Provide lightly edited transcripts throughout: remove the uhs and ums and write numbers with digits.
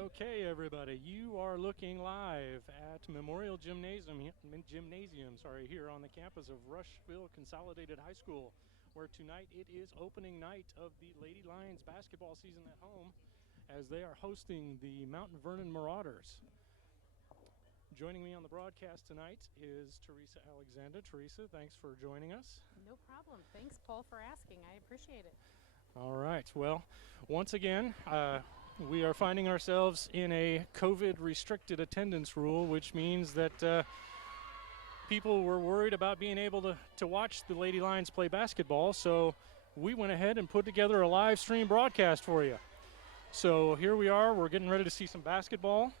Okay, everybody, you are looking live at Memorial Gymnasium here on the campus of Rushville Consolidated High School, where tonight it is opening night of the Lady Lions basketball season at home as they are hosting the Mount Vernon Marauders. Joining me on the broadcast tonight is Teresa Alexander. Teresa, thanks for joining us. No problem. Thanks, Paul, for asking. I appreciate it. All right. Well, once again, we are finding ourselves in a COVID-restricted attendance rule, which means that people were worried about being able to watch the Lady Lions play basketball, so we went ahead and put together a live stream broadcast for you. So here we are. We're getting ready to see some basketball.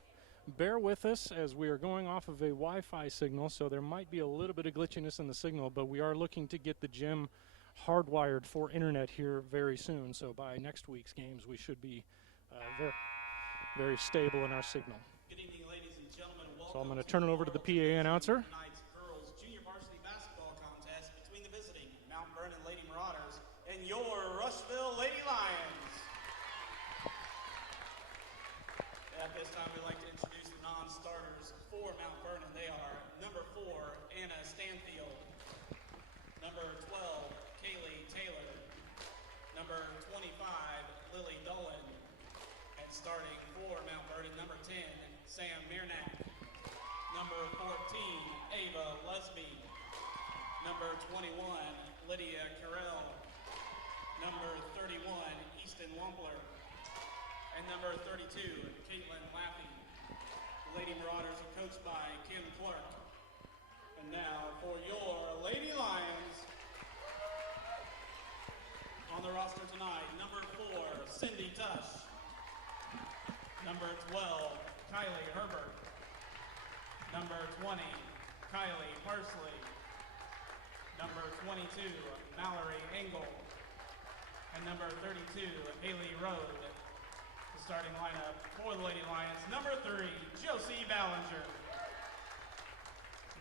Bear with us as we are going off of a Wi-Fi signal, so there might be a little bit of glitchiness in the signal, but we are looking to get the gym hardwired for internet here very soon. So by next week's games, we should be very, very stable in our signal. Good evening, ladies and gentlemen. Welcome. So I'm going to turn it over to the PA announcer. Tonight's girls junior varsity basketball contest between the visiting Mount Vernon Lady Marauders and your Rushville Lady Lions. At this time, we'd like to introduce the non-starters for Mount Vernon. They are number 4, Anna Stanfield, number 12, Kaylee Taylor, number 25, Lily Dolan, and starting for Mount Vernon, number 10, Sam Mirnak, number 14, Ava Lesby, number 21, Lydia Carell, number 31, Easton Wampler, and number 32, Caitlin Laffey. The Lady Marauders are coached by Kim Clark. And now for your Lady Lions. On the roster tonight, number 4, Cindy Tush. Number 12, Kylie Herbert. Number 20, Kylie Parsley. Number 22, Mallory Engel. And number 32, Haley Rode. The starting lineup for the Lady Lions. Number 3, Josie Ballinger.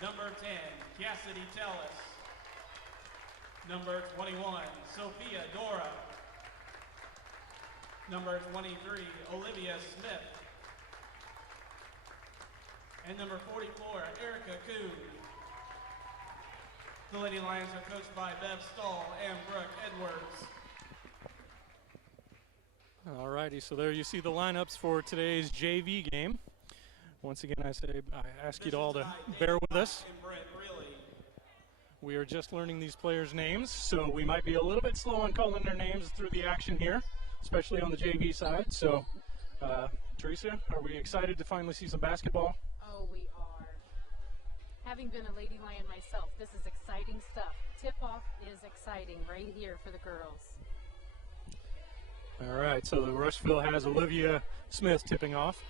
Number 10, Cassidy Tellis. Number 21, Sophia Dora. Number 23, Olivia Smith. And number 44, Erica Kuhn. The Lady Lions are coached by Bev Stahl and Brooke Edwards. All righty, so there you see the lineups for today's JV game. Once again, I ask you all to bear with us. We are just learning these players' names, so we might be a little bit slow on calling their names through the action here, especially on the JV side. So, Teresa, are we excited to finally see some basketball? Oh, we are. Having been a Lady Lion myself, this is exciting stuff. Tip-off is exciting right here for the girls. All right, so the Rushville has Olivia Smith tipping off.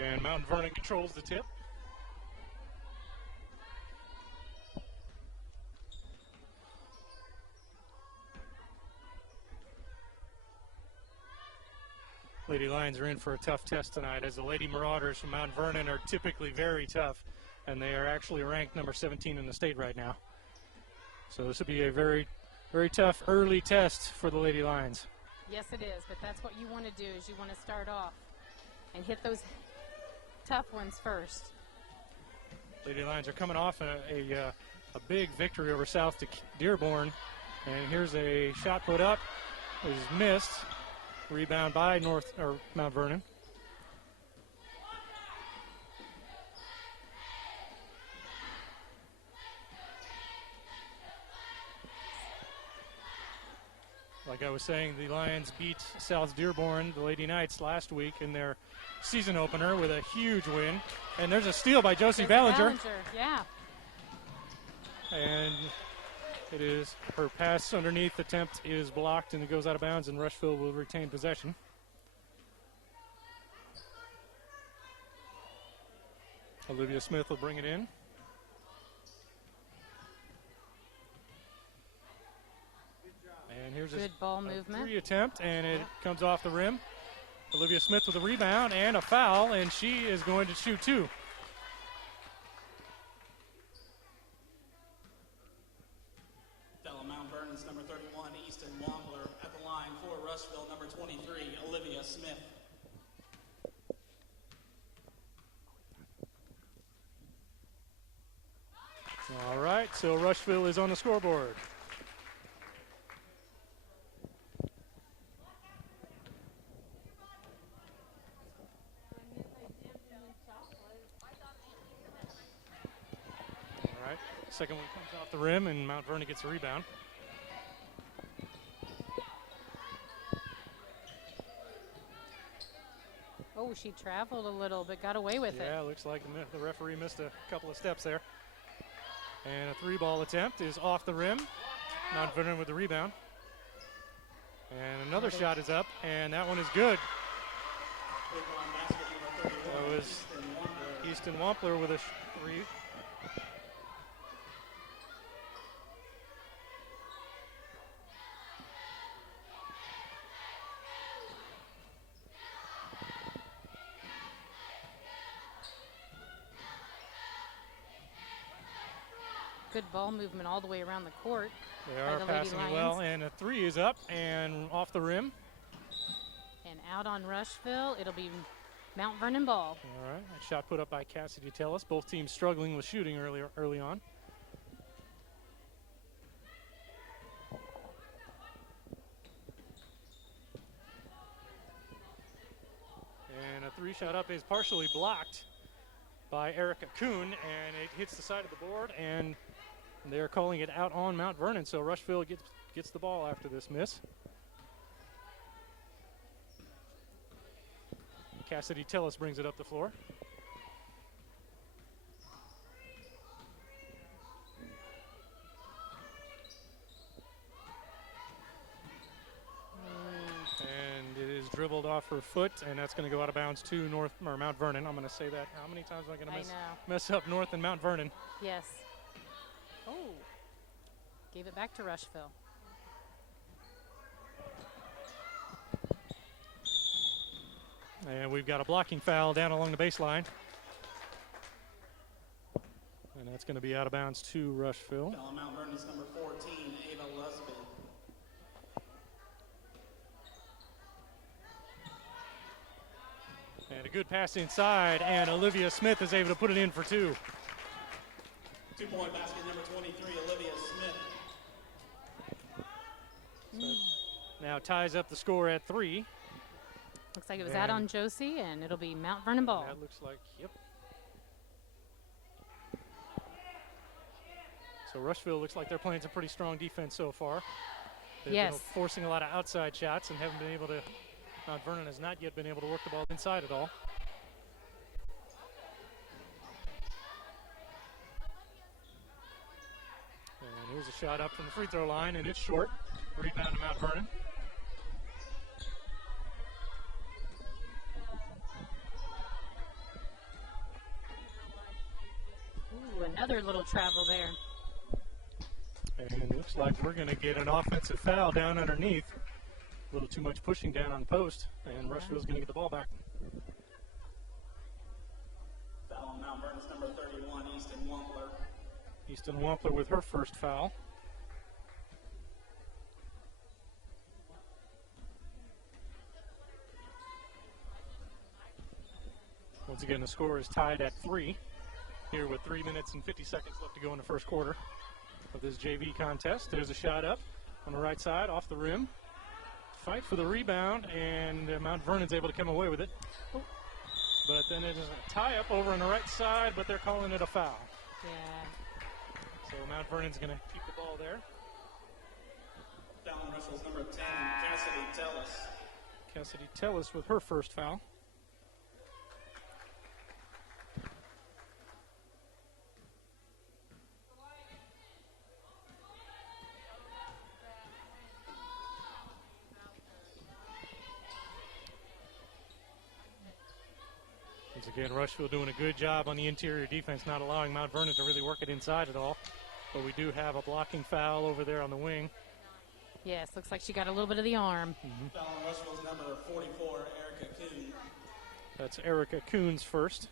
And Mount Vernon controls the tip. Lady Lions are in for a tough test tonight, as the Lady Marauders from Mount Vernon are typically very tough, and they are actually ranked number 17 in the state right now. So this will be a very, very tough early test for the Lady Lions. Yes, it is, but that's what you want to do, is you want to start off and hit those tough ones first. Lady Lions are coming off a big victory over South Dearborn, and here's a shot put up, it is missed. Rebound by Mount Vernon. Like I was saying, the Lions beat South Dearborn, the Lady Knights, last week in their season opener with a huge win. And there's a steal by Josie Ballinger. Yeah. And it is her pass underneath attempt is blocked and it goes out of bounds, and Rushville will retain possession. Olivia Smith will bring it in. And here's good ball movement. 3 attempt, and it comes off the rim. Olivia Smith with a rebound and a foul, and she is going to shoot 2. Fellow Mount Vernon's number 31, Rushville, number 23, Olivia Smith. All right, so Rushville is on the scoreboard. All right, second one comes off the rim, and Mount Vernon gets a rebound. Oh, she traveled a little, but got away with it. Yeah, looks like the referee missed a couple of steps there. And a three-ball attempt is off the rim. Mount Vernon with the rebound. And another shot is up, and that one is good. That was Easton Wampler with a three. Good ball movement all the way around the court. They are passing it well, and a three is up and off the rim. And out on Rushville, it'll be Mount Vernon ball. All right, that shot put up by Cassidy Tellis. Both teams struggling with shooting early on. And a three shot up is partially blocked by Erica Kuhn, and it hits the side of the board, and they're calling it out on Mount Vernon, so Rushville gets the ball after this miss. Cassidy Tellis brings it up the floor. And it is dribbled off her foot, and that's going to go out of bounds to Mount Vernon. I'm going to say that. How many times am I going to mess up North and Mount Vernon? Yes. Oh, gave it back to Rushville. And we've got a blocking foul down along the baseline. And that's going to be out of bounds to Rushville. Foul on Mount Vernon's number 14, Ava Lusby. And a good pass inside, and Olivia Smith is able to put it in for two. 2-point basket, number 23, Olivia Smith. So now ties up the score at 3. Looks like it was out on Josie, and it'll be Mount Vernon ball. That looks like, yep. So Rushville looks like they're playing some pretty strong defense so far. They've been forcing a lot of outside shots and haven't been able to. Mount Vernon has not yet been able to work the ball inside at all. And here's a shot up from the free throw line, and it's short. Rebound to Mount Vernon. Ooh, another little travel there. And it looks like we're going to get an offensive foul down underneath. A little too much pushing down on post, and Rushville's going to get the ball back. Foul on Mount Vernon's number 31, Easton Wampler. Easton Wampler with her first foul. Once again, the score is tied at 3 here with 3 minutes and 50 seconds left to go in the first quarter of this JV contest. There's a shot up on the right side off the rim. Fight for the rebound, and Mount Vernon's able to come away with it. Oh. But then it is a tie-up over on the right side, but they're calling it a foul. Yeah. So Mount Vernon's going to keep the ball there. Foul on Rushville's number 10, Cassidy Tellis. Cassidy Tellis with her first foul. Once again, Rushville doing a good job on the interior defense, not allowing Mount Vernon to really work it inside at all. But we do have a blocking foul over there on the wing. Yes, looks like she got a little bit of the arm. Foul on Rushville's number 44, Erica Kuhn. That's Erica Kuhn's first.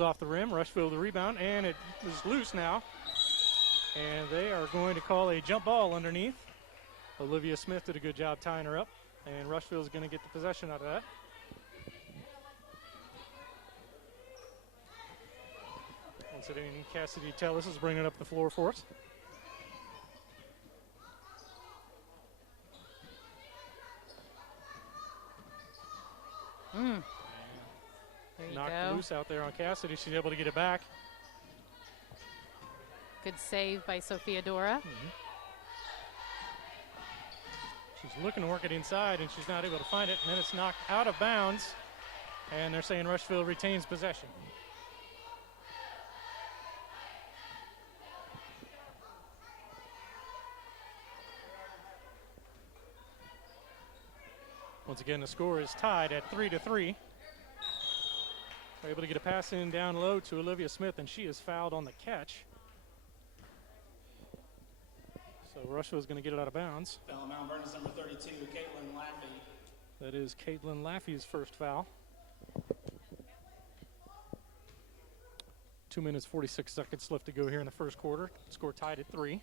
comes off the rim. Rushville the rebound, and it is loose now. And they are going to call a jump ball underneath. Olivia Smith did a good job tying her up, and Rushville is going to get the possession out of that. Once again, Cassidy Tellis is bringing up the floor for us. There you Knocked go. loose out there on Cassidy. She's able to get it back. Good save by Sophia Dora. She's looking to work it inside, and she's not able to find it. And then it's knocked out of bounds, and they're saying Rushville retains possession. Once again, the score is tied at 3-3. They're able to get a pass in down low to Olivia Smith, and she is fouled on the catch. So Rushville's going to get it out of bounds. Foul on Mount Vernon's number 32, Caitlin Laffey. That is Caitlin Laffey's first foul. 2 minutes, 46 seconds left to go here in the first quarter. Score tied at 3.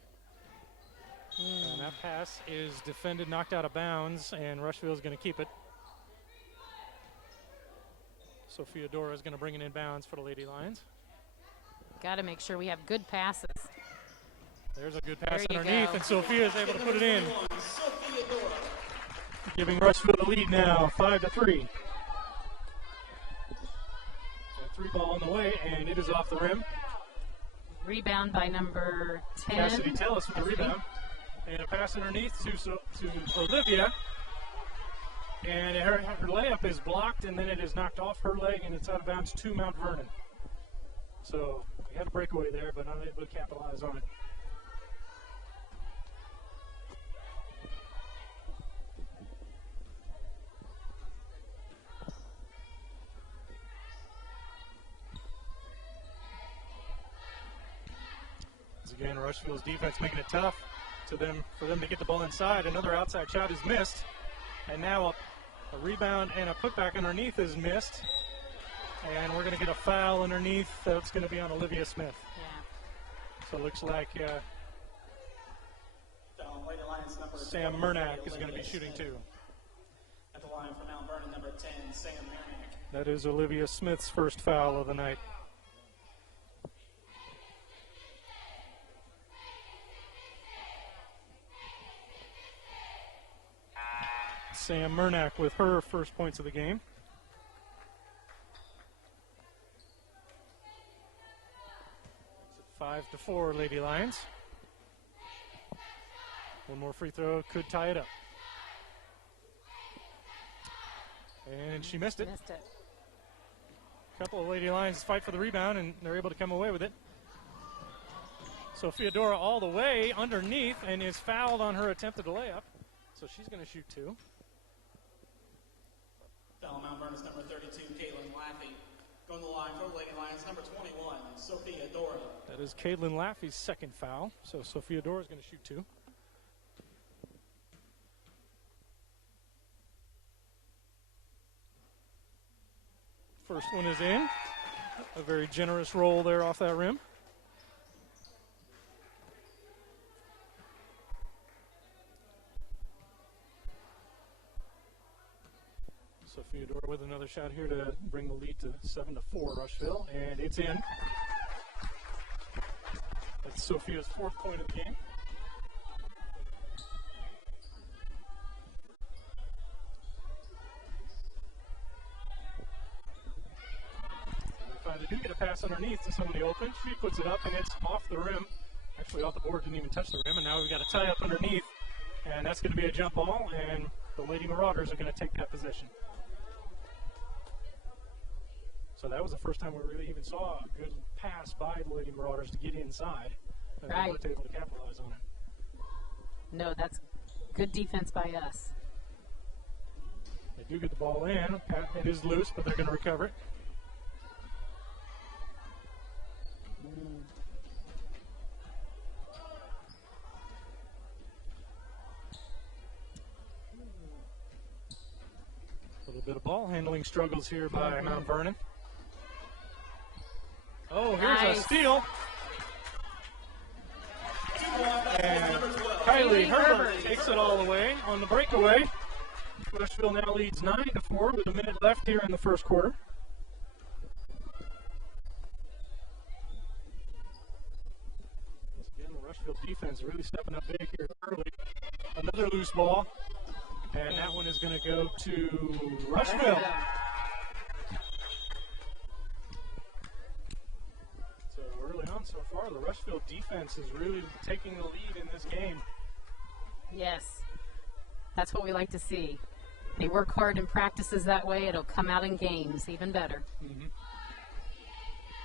And that pass is defended, knocked out of bounds, and Rushville is going to keep it. Sophia Dora is going to bring it in bounds for the Lady Lions. Got to make sure we have good passes. There's a good pass There you underneath, go. and Sophia is able to put it in, Sophia Dora. giving Rushville the lead now, 5-3. A 3 ball on the way, and it is off the rim. Rebound by number 10. Cassidy Tellis with the rebound. And a pass underneath to Olivia. And her layup is blocked, and then it is knocked off her leg, and it's out of bounds to Mount Vernon. So we had a breakaway there, but not able to capitalize on it. Once again, Rushville's defense making it tough for them to get the ball inside. Another outside shot is missed. And now a rebound and a putback underneath is missed. And we're going to get a foul underneath. That's going to be on Olivia Smith. Yeah. So it looks like Foul on Lady Lions number Sam 12, Murnack is going to be Olivia shooting Smith. too. At the line for Mount Vernon, number 10, Sam Murnack. That is Olivia Smith's first foul of the night. Sam Murnack with her first points of the game. It's 5-4, Lady Lions. One more free throw could tie it up. And she missed it. Missed it. A couple of Lady Lions fight for the rebound, and they're able to come away with it. Sophia Dora all the way underneath and is fouled on her attempted layup. So she's going to shoot two. Foul on Mount Vernon's number 32, Caitlin Laffey. Going to the line for Lady Lions, number 21, Sophia Dora. That is Caitlin Laffey's second foul. So Sophia Dora is going to shoot two. First one is in. A very generous roll there off that rim. Sophia Dora with another shot here to bring the lead to 7-4 Rushville, and it's in. That's Sophia's fourth point of the game. They do get a pass underneath to somebody open. She puts it up, and it's off the rim. Actually, off the board, didn't even touch the rim, and now we've got a tie up underneath, and that's going to be a jump ball, and the Lady Marauders are going to take that position. So that was the first time we really even saw a good pass by the Lady Marauders to get inside, and Right. they weren't able to capitalize on it. No, that's good defense by us. They do get the ball in. It is loose, but they're going to recover it. A little bit of ball handling struggles here by Mount Vernon. Oh, here's Nice. a steal. And Kylie Herbert takes it all the way on the breakaway. Rushville now leads 9-4 with a minute left here in the first quarter. Again, the Rushville defense really stepping up big here early. Another loose ball, and that one is going to go to Rushville. So early on so far, the Rushville defense is really taking the lead in this game. Yes. That's what we like to see. They work hard in practices that way. It'll come out in games even better. Mm-hmm.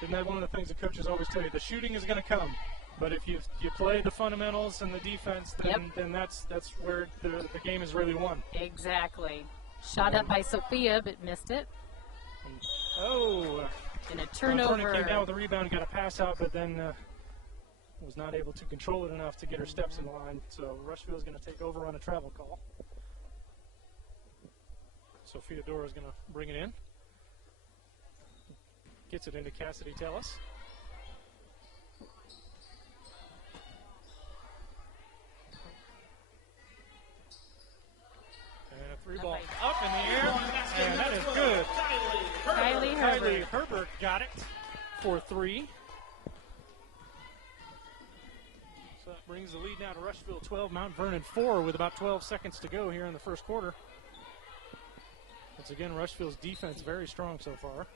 Isn't that one of the things the coaches always tell you? The shooting is going to come, but if you play the fundamentals and the defense, then that's where the game is really won. Exactly. Shot up by Sophia, but missed it. And a turnover. Vernon came down with a rebound, got a pass out, but then was not able to control it enough to get her steps in line. So Rushville is going to take over on a travel call. Sophia Dora is going to bring it in. Gets it into Cassidy Tellis. And a three ball up in the air, and that is good. Kylie Herbert got it for 3. So that brings the lead now to Rushville 12, Mount Vernon 4 with about 12 seconds to go here in the first quarter. Once again, Rushville's defense very strong so far.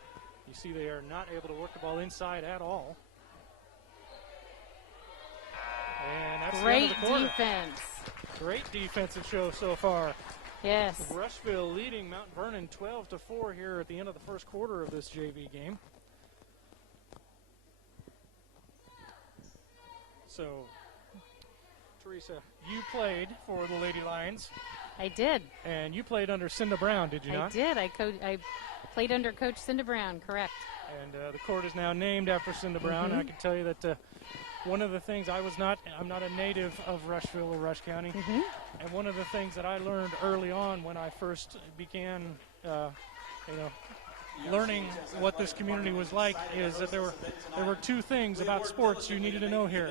You see they are not able to work the ball inside at all. And that's the end of the quarter. Defense. Great defensive show so far. Yes. Rushville leading Mount Vernon 12-4 here at the end of the first quarter of this JV game. So, Teresa, you played for the Lady Lions. I did. And you played under Cinda Brown, did you not? I did. I played under Coach Cinda Brown, correct. And the court is now named after Cinda Brown. And I can tell you that one of the things I'm not a native of Rushville or Rush County. And one of the things that I learned early on when I first began, learning what this community was like is that there were 2 things about sports you needed to know here.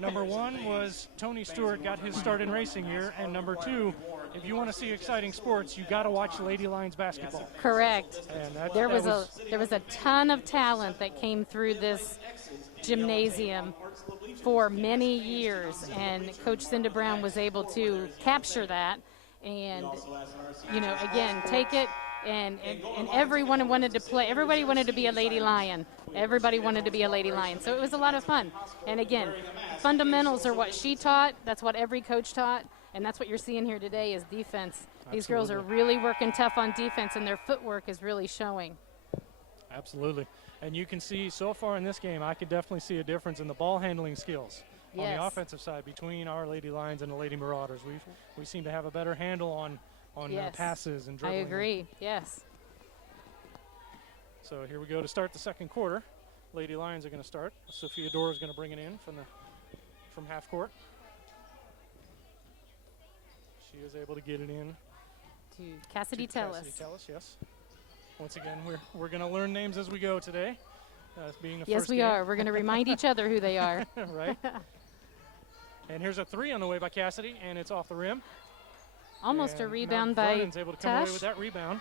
Number 1 was Tony Stewart got his start in racing here, and number 2, if you want to see exciting sports, you got to watch Lady Lions basketball. Correct. And there was a ton of talent that came through this gymnasium for many years, and Coach Cinda Brown was able to capture that and, again, take it. And everyone wanted to play. Everybody wanted to be a Lady Lion. Everybody wanted to be a Lady Lion. So it was a lot of fun. And again, fundamentals are what she taught. That's what every coach taught. And that's what you're seeing here today is defense. These girls are really working tough on defense, and their footwork is really showing. Absolutely. And you can see so far in this game, I could definitely see a difference in the ball handling skills on the offensive side between our Lady Lions and the Lady Marauders. We seem to have a better handle on passes and dribbling. I agree, yes. So here we go to start the second quarter. Lady Lions are going to start. Sophia Dora is going to bring it in from half court. She is able to get it in to Cassidy Tellis. Cassidy Tellis, yes. Once again, we're going to learn names as we go today. Being the yes, first we game. are. We're going to remind each other who they are. Right. And here's a 3 on the way by Cassidy, and it's off the rim. Almost and a rebound Mount by Vernon's able to come away with that rebound.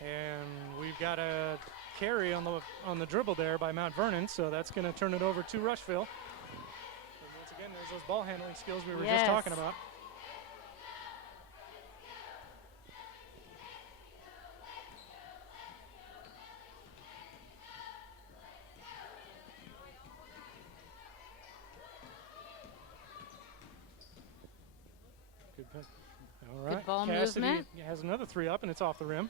And we've got a carry on the dribble there by Mount Vernon, so that's going to turn it over to Rushville. And once again, there's those ball handling skills we were just talking about. All right. Good ball Cassidy movement. has another 3 up, and it's off the rim.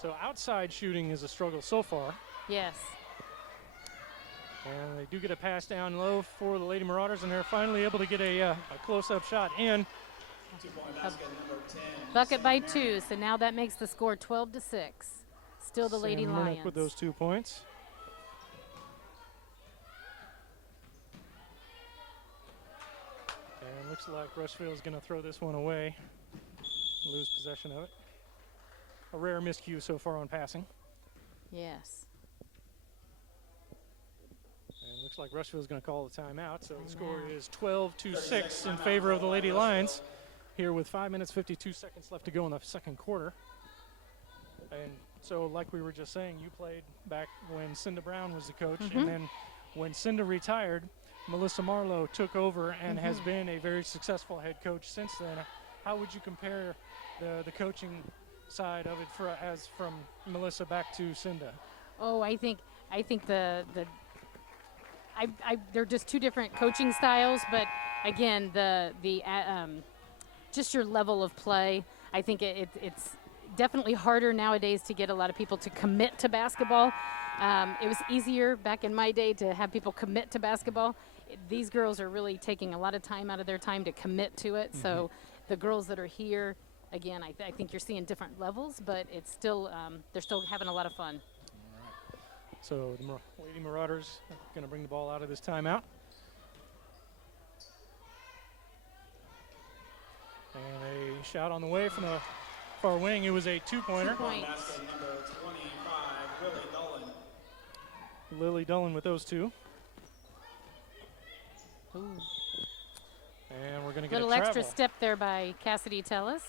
So outside shooting is a struggle so far. Yes. And they do get a pass down low for the Lady Marauders, and they're finally able to get a close-up shot in. Bucket by 2, so now that makes the score 12-6. Still the Lady Lions. With those 2 points. And looks like Rushville is going to throw this one away, lose possession of it. a rare miscue so far on passing. Yes. And looks like Rushville's going to call the timeout. So the score is 12-6 in favor of the Lady Lions here with 5 minutes, 52 seconds left to go in the second quarter. And so like we were just saying, you played back when Cinda Brown was the coach. And then when Cinda retired, Melissa Marlowe took over and has been a very successful head coach since then. How would you compare the coaching side of it from Melissa back to Cinda? Oh, I think they're just two different coaching styles, but again, just your level of play. I think it's definitely harder nowadays to get a lot of people to commit to basketball. It was easier back in my day to have people commit to basketball. These girls are really taking a lot of time out of their time to commit to it. So the girls that are here, again, I think you're seeing different levels, but it's still they're still having a lot of fun. All right. So the Lady Marauders are going to bring the ball out of this timeout. And a shot on the way from the far wing. It was a two-pointer. 2 points. Basket number 25, Lily Dolan. Lily Dullen with those two. Ooh. And we're going to get Little a extra travel. step there by Cassidy Tellis,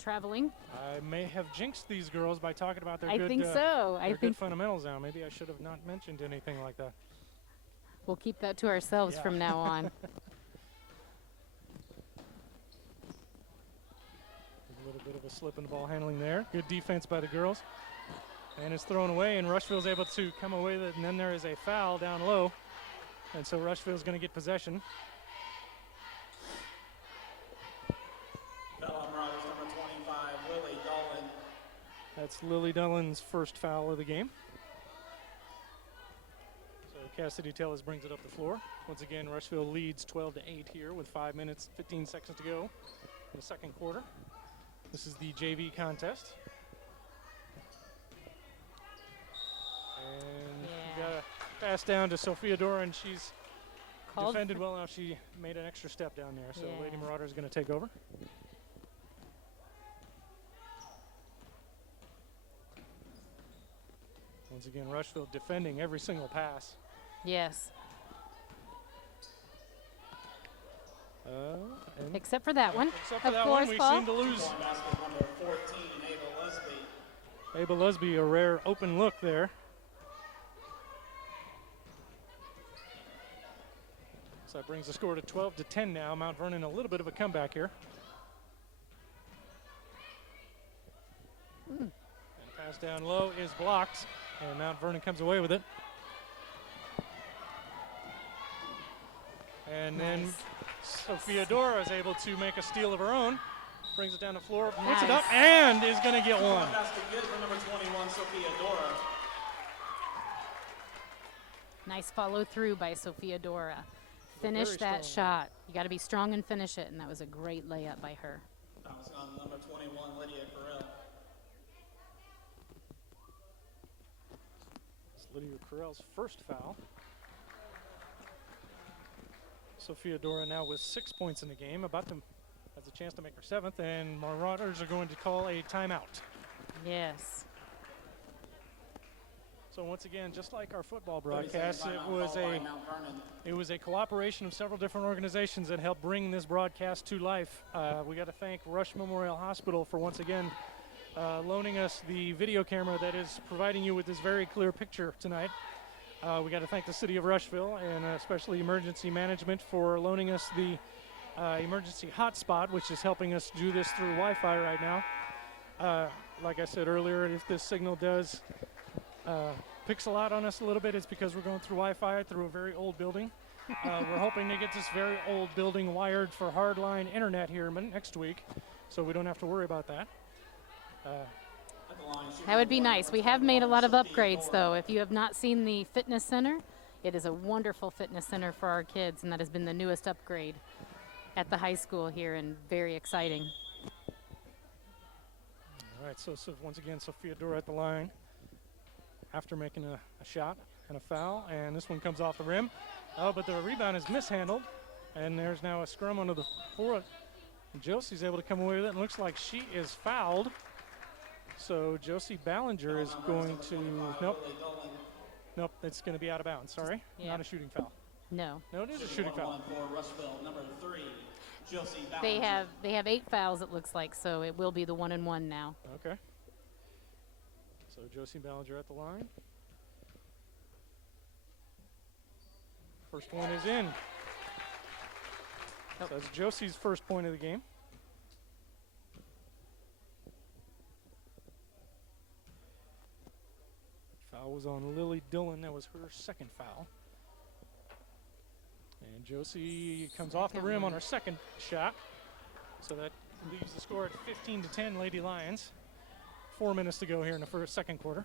traveling. I may have jinxed these girls by talking about their I good, think so. their good fundamentals now. Maybe I should have not mentioned anything like that. We'll keep that to ourselves from now on. A little bit of a slip in the ball handling there. Good defense by the girls. And it's thrown away, and Rushville's able to come away with it, and then there is a foul down low. And so Rushville's going to get possession. Foul on Marauders number 25, Lily Dolan. That's Lily Dullen's first foul of the game. So Cassidy Tellis brings it up the floor. Once again, Rushville leads 12-8 here with 5 minutes, 15 seconds to go in the second quarter. This is the JV contest. And got a pass down to Sophia Dora, and she's defended well enough. She made an extra step down there. So Lady Marauder is going to take over. Once again, Rushville defending every single pass. Yes. And Except for that one. except for Of that course, one, we Paul. seem to lose. Basket number 14, Ava Lesby. Ava Lesby, a rare open look there. So that brings the score to 12-10 now. Mount Vernon a little bit of a comeback here. And pass down low is blocked, and Mount Vernon comes away with it. And then Sophia Dora is able to make a steal of her own. Brings it down the floor, puts it up, and is going to get one. Basket good for number 21, Sophia Dora. Nice follow through by Sophia Dora. Finish that shot. You got to be strong and finish it, and that was a great layup by her. Fouls on number 21, Lydia Carell. It's Lydia Carell's first foul. Sophia Dora now with 6 points in the game, has a chance to make her seventh, and Marauders are going to call a timeout. Yes. So once again, just like our football broadcast, it was a cooperation of several different organizations that helped bring this broadcast to life. We got to thank Rush Memorial Hospital for once again loaning us the video camera that is providing you with this very clear picture tonight. We got to thank the city of Rushville and especially emergency management for loaning us the emergency hotspot, which is helping us do this through Wi-Fi right now. Like I said earlier, if this signal does pixel out on us a little bit, it's because we're going through Wi-Fi through a very old building. We're hoping to get this very old building wired for hardline internet here next week, so we don't have to worry about that. That would be nice. We have made a lot of upgrades, though. If you have not seen the fitness center, it is a wonderful fitness center for our kids, and that has been the newest upgrade at the high school here, and very exciting. All right, so once again, Sophia Dora at the line after making a shot and a foul, and this one comes off the rim. Oh, but the rebound is mishandled, and there's now a scrum under the floor. And Josie's able to come away with it, and looks like she is fouled. So Josie Ballinger is going to, nope, it's going to be out of bounds, sorry. Yeah. Not a shooting foul. No. No, it is a shooting foul. For Rushville, number 3, Josie Ballinger. They have 8 fouls, it looks like, so it will be the 1-and-1 now. Okay. So Josie Ballinger at the line. First one is in. Oh. So that's Josie's first point of the game. Foul was on Lily Dillon. That was her second foul. And Josie comes off the rim on her second shot. So that leaves the score at 15-10 Lady Lions. 4 minutes to go here in the second quarter.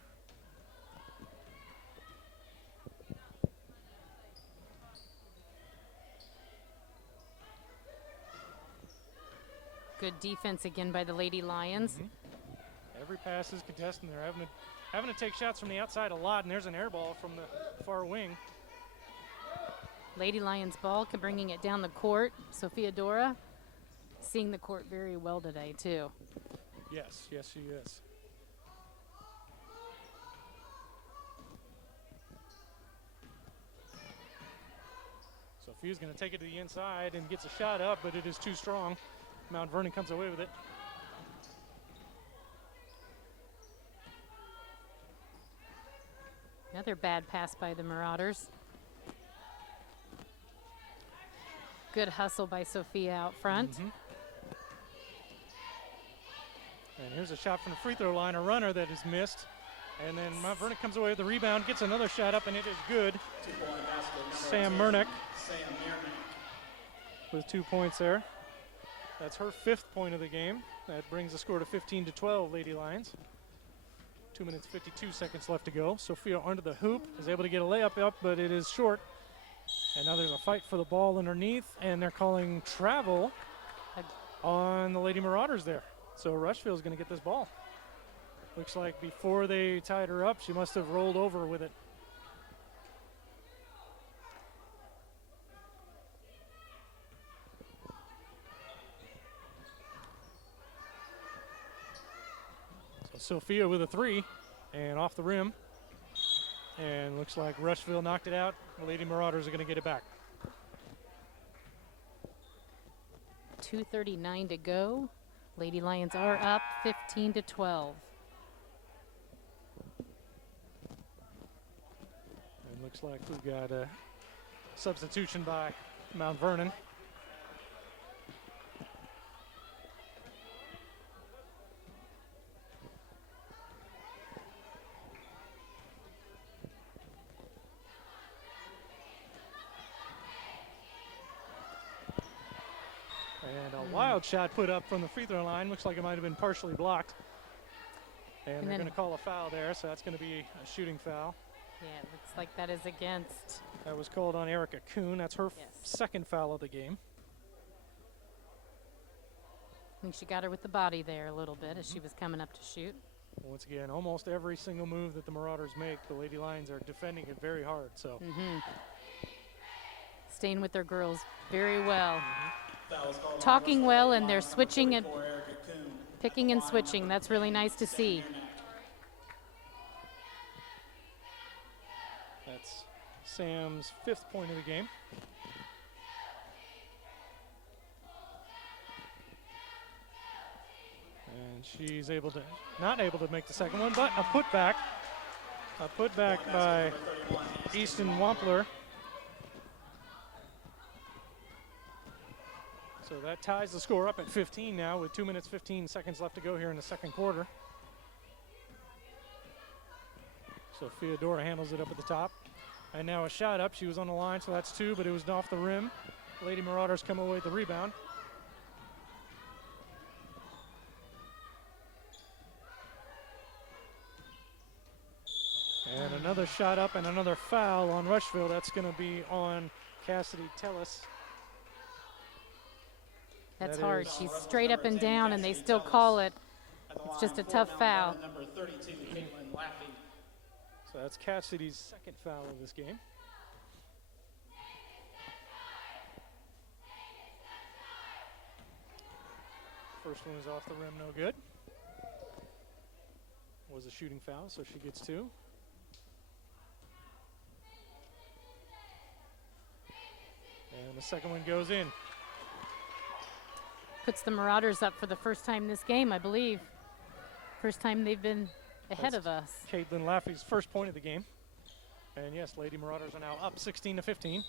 Good defense again by the Lady Lions. Every pass is contested. They're having to take shots from the outside a lot, and there's an air ball from the far wing. Lady Lions ball, bringing it down the court. Sophia Dora seeing the court very well today, too. Yes, she is. Sophia's going to take it to the inside and gets a shot up, but it is too strong. Mount Vernon comes away with it. Another bad pass by the Marauders. Good hustle by Sophia out front. And here's a shot from the free throw line, a runner that is missed. And then Mount Vernon comes away with the rebound, gets another shot up, and it is good. Sam Murnick with 2 points there. That's her 5th point of the game. That brings the score to 15-12 Lady Lions. 2 minutes, 52 seconds left to go. Sophia under the hoop is able to get a layup up, but it is short. And now there's a fight for the ball underneath, and they're calling travel on the Lady Marauders there. So Rushville is going to get this ball. Looks like before they tied her up, she must have rolled over with it. So Sophia with a 3 and off the rim. And looks like Rushville knocked it out. The Lady Marauders are going to get it back. 2:39 to go. Lady Lions are up 15-12. And looks like we've got a substitution by Mount Vernon. And a wild shot put up from the free throw line. Looks like it might have been partially blocked. And they're going to call a foul there, so that's going to be a shooting foul. Yeah, it looks like that is against. That was called on Erica Kuhn. That's her second foul of the game. I think she got her with the body there a little bit as she was coming up to shoot. Once again, almost every single move that the Marauders make, the Lady Lions are defending it very hard. So staying with their girls very well. Talking well, and they're switching and picking and switching. That's really nice to see. That's Sam's 5th point of the game. And she's not able to make the second one, but a putback. A putback by Easton Wampler. So that ties the score up at 15 now with 2 minutes, 15 seconds left to go here in the second quarter. Sophia Dora handles it up at the top. And now a shot up. She was on the line, so that's 2, but it was off the rim. Lady Marauders come away with the rebound. And another shot up and another foul on Rushville. That's going to be on Cassidy Tellis. That's hard. She's straight up and down, and they still call it. It's just a tough foul. Number 32, Caitlin Laffey. So that's Cassidy's second foul of this game. First one is off the rim, no good. was a shooting foul, so she gets 2. And the second one goes in. Puts the Marauders up for the first time this game, I believe. First time they've been ahead of us. Caitlin Laffey's first point of the game. And yes, Lady Marauders are now up 16-15.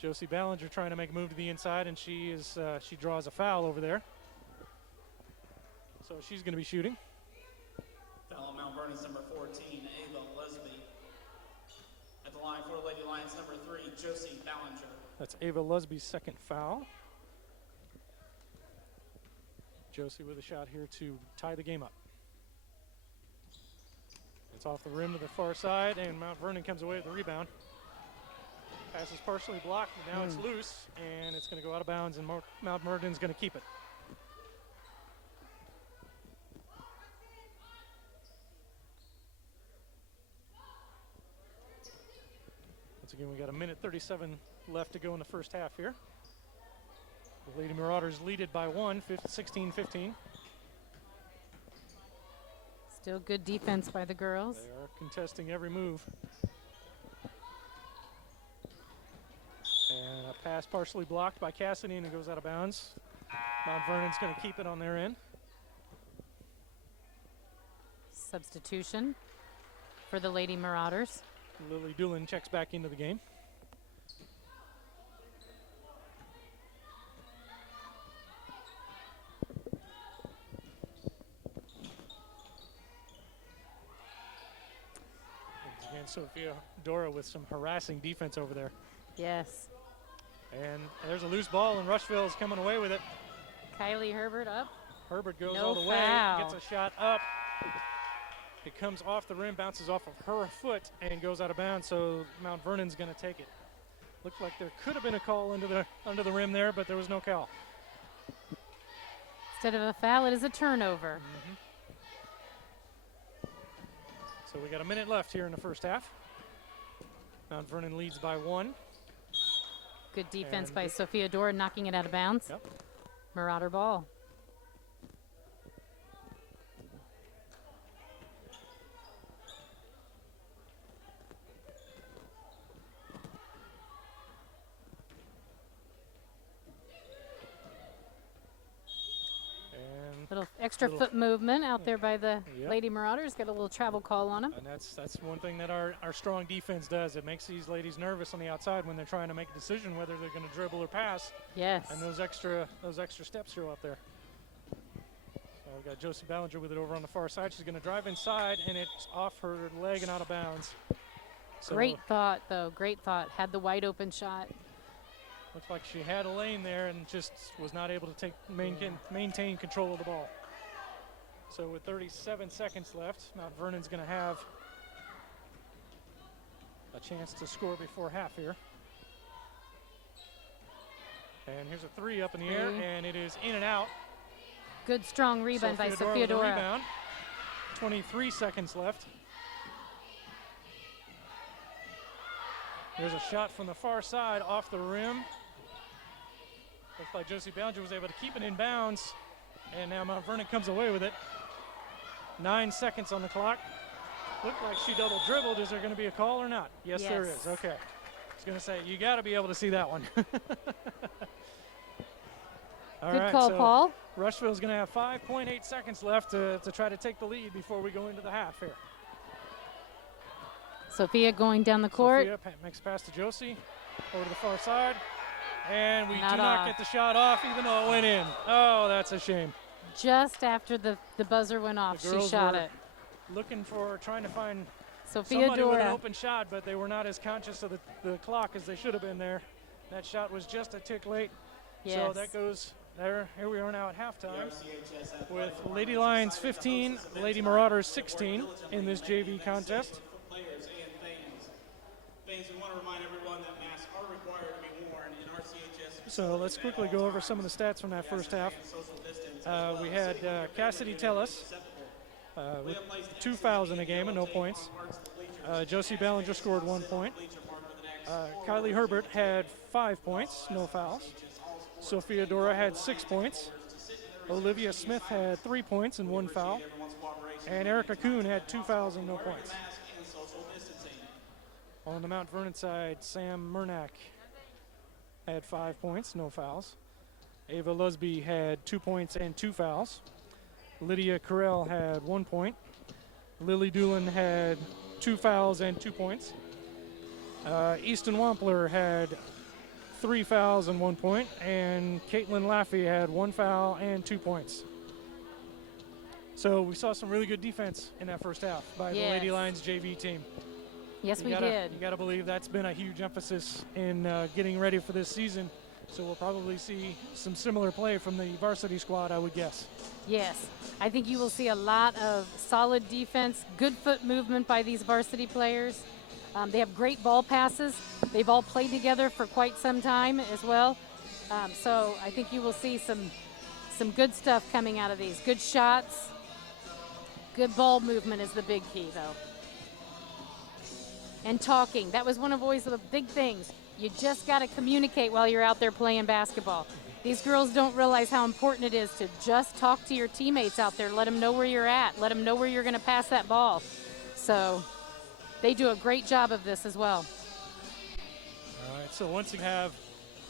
Josie Ballinger trying to make a move to the inside, and she draws a foul over there. So she's going to be shooting. Foul on Mount Vernon's number 14, Ava Lesby. At the line for Lady Lions, number 3, Josie Ballinger. That's Ava Lesby's second foul. Josie with a shot here to tie the game up. It's off the rim to the far side, and Mount Vernon comes away with the rebound. Pass is partially blocked, and now it's loose, and it's going to go out of bounds, and Mount Vernon's going to keep it. Once again, we got 1:37 left to go in the first half here. The Lady Marauders lead it by 1, 16-15. Still good defense by the girls. They are contesting every move. And a pass partially blocked by Cassidy, and it goes out of bounds. Mount Vernon's going to keep it on their end. Substitution for the Lady Marauders. Lily Doolin checks back into the game. And Sophia Dora with some harassing defense over there. Yes. And there's a loose ball, and Rushville is coming away with it. Kylie Herbert up. Herbert goes No all the foul. way, gets a shot up. It comes off the rim, bounces off of her foot, and goes out of bounds, so Mount Vernon's going to take it. Looked like there could have been a call under the rim there, but there was no call. Instead of a foul, it is a turnover. So we got a minute left here in the first half. Mount Vernon leads by 1. Good defense by Sophia Dora, knocking it out of bounds. Yep. Marauder ball. Little extra foot movement out there by the Lady Marauders. Got a little travel call on them. And that's one thing that our strong defense does. It makes these ladies nervous on the outside when they're trying to make a decision whether they're going to dribble or pass. Yes. And those extra steps show up there. So we've got Josie Ballinger with it over on the far side. She's going to drive inside, and it's off her leg and out of bounds. So great thought, though. Great thought. Had the wide open shot. Looks like she had a lane there and just was not able to maintain control of the ball. So with 37 seconds left, Mount Vernon's going to have a chance to score before half here. And here's a 3 up in the air, and it is in and out. Good strong rebound by Sophia Dora. Rebound. 23 seconds left. There's a shot from the far side off the rim. Looks like Josie Ballinger was able to keep it in bounds, and now Mount Vernon comes away with it. 9 seconds on the clock. Looked like she double dribbled. Is there going to be a call or not? Yes, there is. Okay. I was going to say, you got to be able to see that one. All Good right, call, so Paul. Rushville's going to have 5.8 seconds left to try to take the lead before we go into the half here. Sophia going down the court. Sophia makes a pass to Josie over to the far side. And we do not off. get the shot off, even though it went in. Oh, that's a shame. Just after the buzzer went off, she shot it. Trying to find Sophia somebody Dora with an open shot, but they were not as conscious of the clock as they should have been there. That shot was just a tick late. Yes. So that goes there. Here we are now at halftime with Lady Lions 15, Lady Marauders 16 in this JV contest. Fans, we want to remind everyone that masks are required to be worn in RCHS. So let's quickly go over some of the stats from that first half. We had Cassidy tell us with 2 fouls in the game and no points. Josie Ballinger scored 1 point. Kylie Herbert had 5 points, no fouls. Sophia Dora had 6 points. Olivia Smith had 3 points and 1 foul. And Erica Kuhn had 2 fouls and no points. On the Mount Vernon side, Sam Murnack had 5 points, no fouls. Ava Lusby had 2 points and 2 fouls. Lydia Carell had 1 point. Lily Doolin had 2 fouls and 2 points. Easton Wampler had 3 fouls and 1 point. And Caitlin Laffey had 1 foul and 2 points. So we saw some really good defense in that first half by the Lady Lions JV team. Yes, we did. You got to believe that's been a huge emphasis in getting ready for this season. So we'll probably see some similar play from the varsity squad, I would guess. Yes, I think you will see a lot of solid defense, good foot movement by these varsity players. They have great ball passes. They've all played together for quite some time as well. So I think you will see some good stuff coming out of these. Good shots. Good ball movement is the big key, though. And talking. That was one of always the big things. You just got to communicate while you're out there playing basketball. These girls don't realize how important it is to just talk to your teammates out there. Let them know where you're at. Let them know where you're going to pass that ball. So they do a great job of this as well. All right, so once you have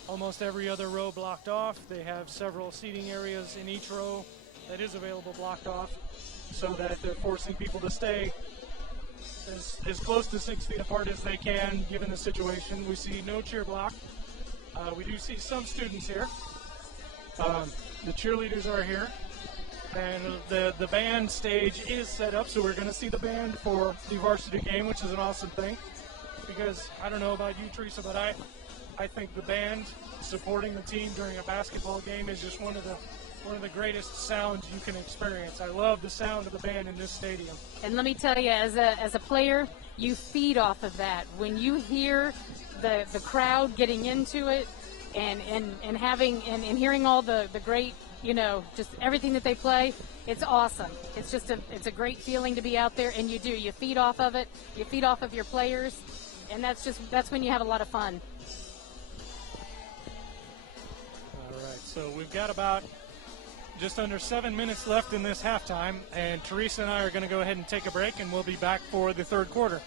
almost every other row blocked off, they have several seating areas in each row that is available blocked off so that they're forcing people to stay as close to 6 feet apart as they can, given the situation. We see no cheer block. We do see some students here. The cheerleaders are here. And the band stage is set up, so we're going to see the band for the varsity game, which is an awesome thing. Because I don't know about you, Teresa, but I think the band supporting the team during a basketball game is just one of the greatest sounds you can experience. I love the sound of the band in this stadium. And let me tell you, as a player, you feed off of that. When you hear the crowd getting into it and hearing all the great, just everything that they play, it's awesome. It's a great feeling to be out there, and you feed off of it. You feed off of your players, and that's when you have a lot of fun. All right, so we've got about just under 7 minutes left in this halftime, and Teresa and I are going to go ahead and take a break, and we'll be back for the third quarter.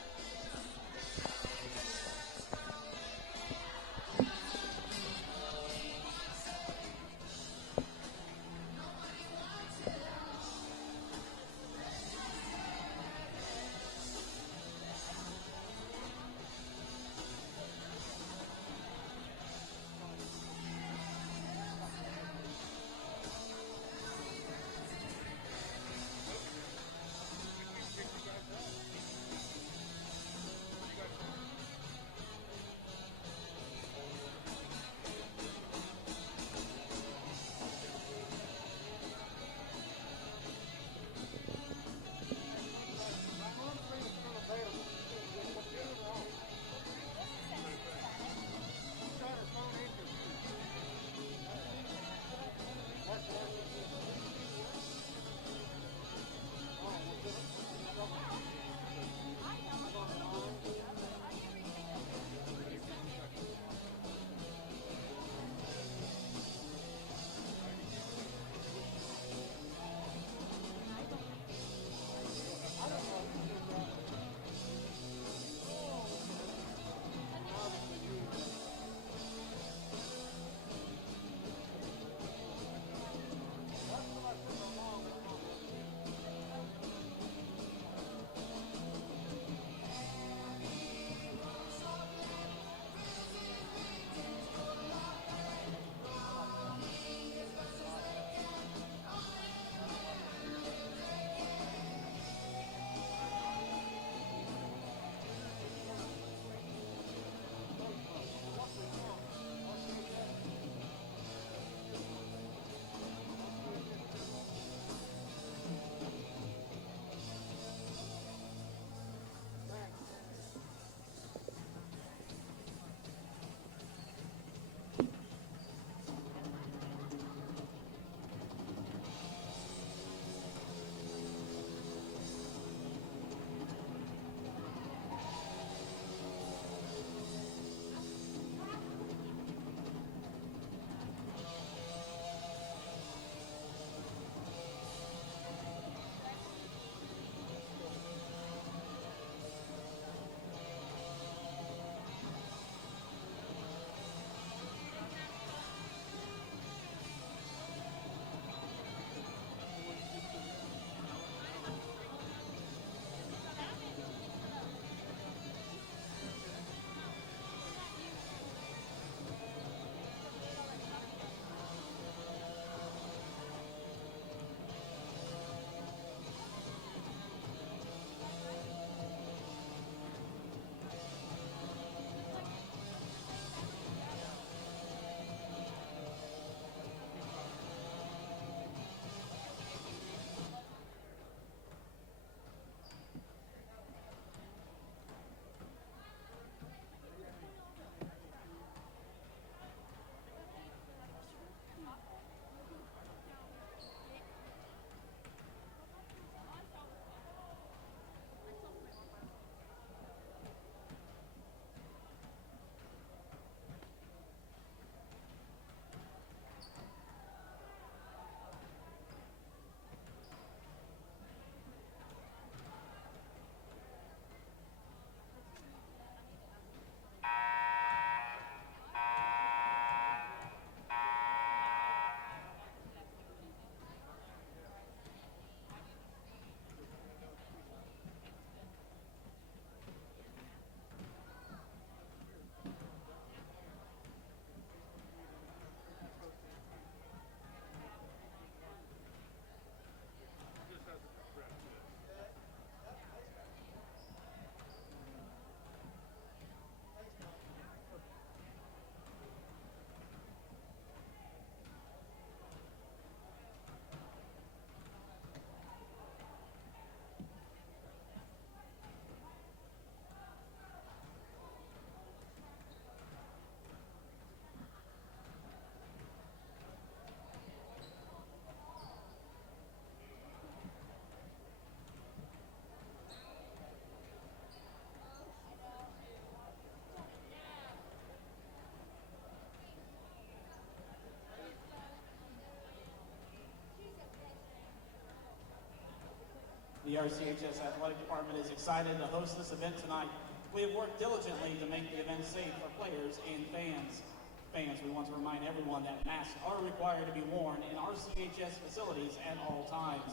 The RCHS Athletic Department is excited to host this event tonight. We have worked diligently to make the event safe for players and fans. Fans, we want to remind everyone that masks are required to be worn in RCHS facilities at all times.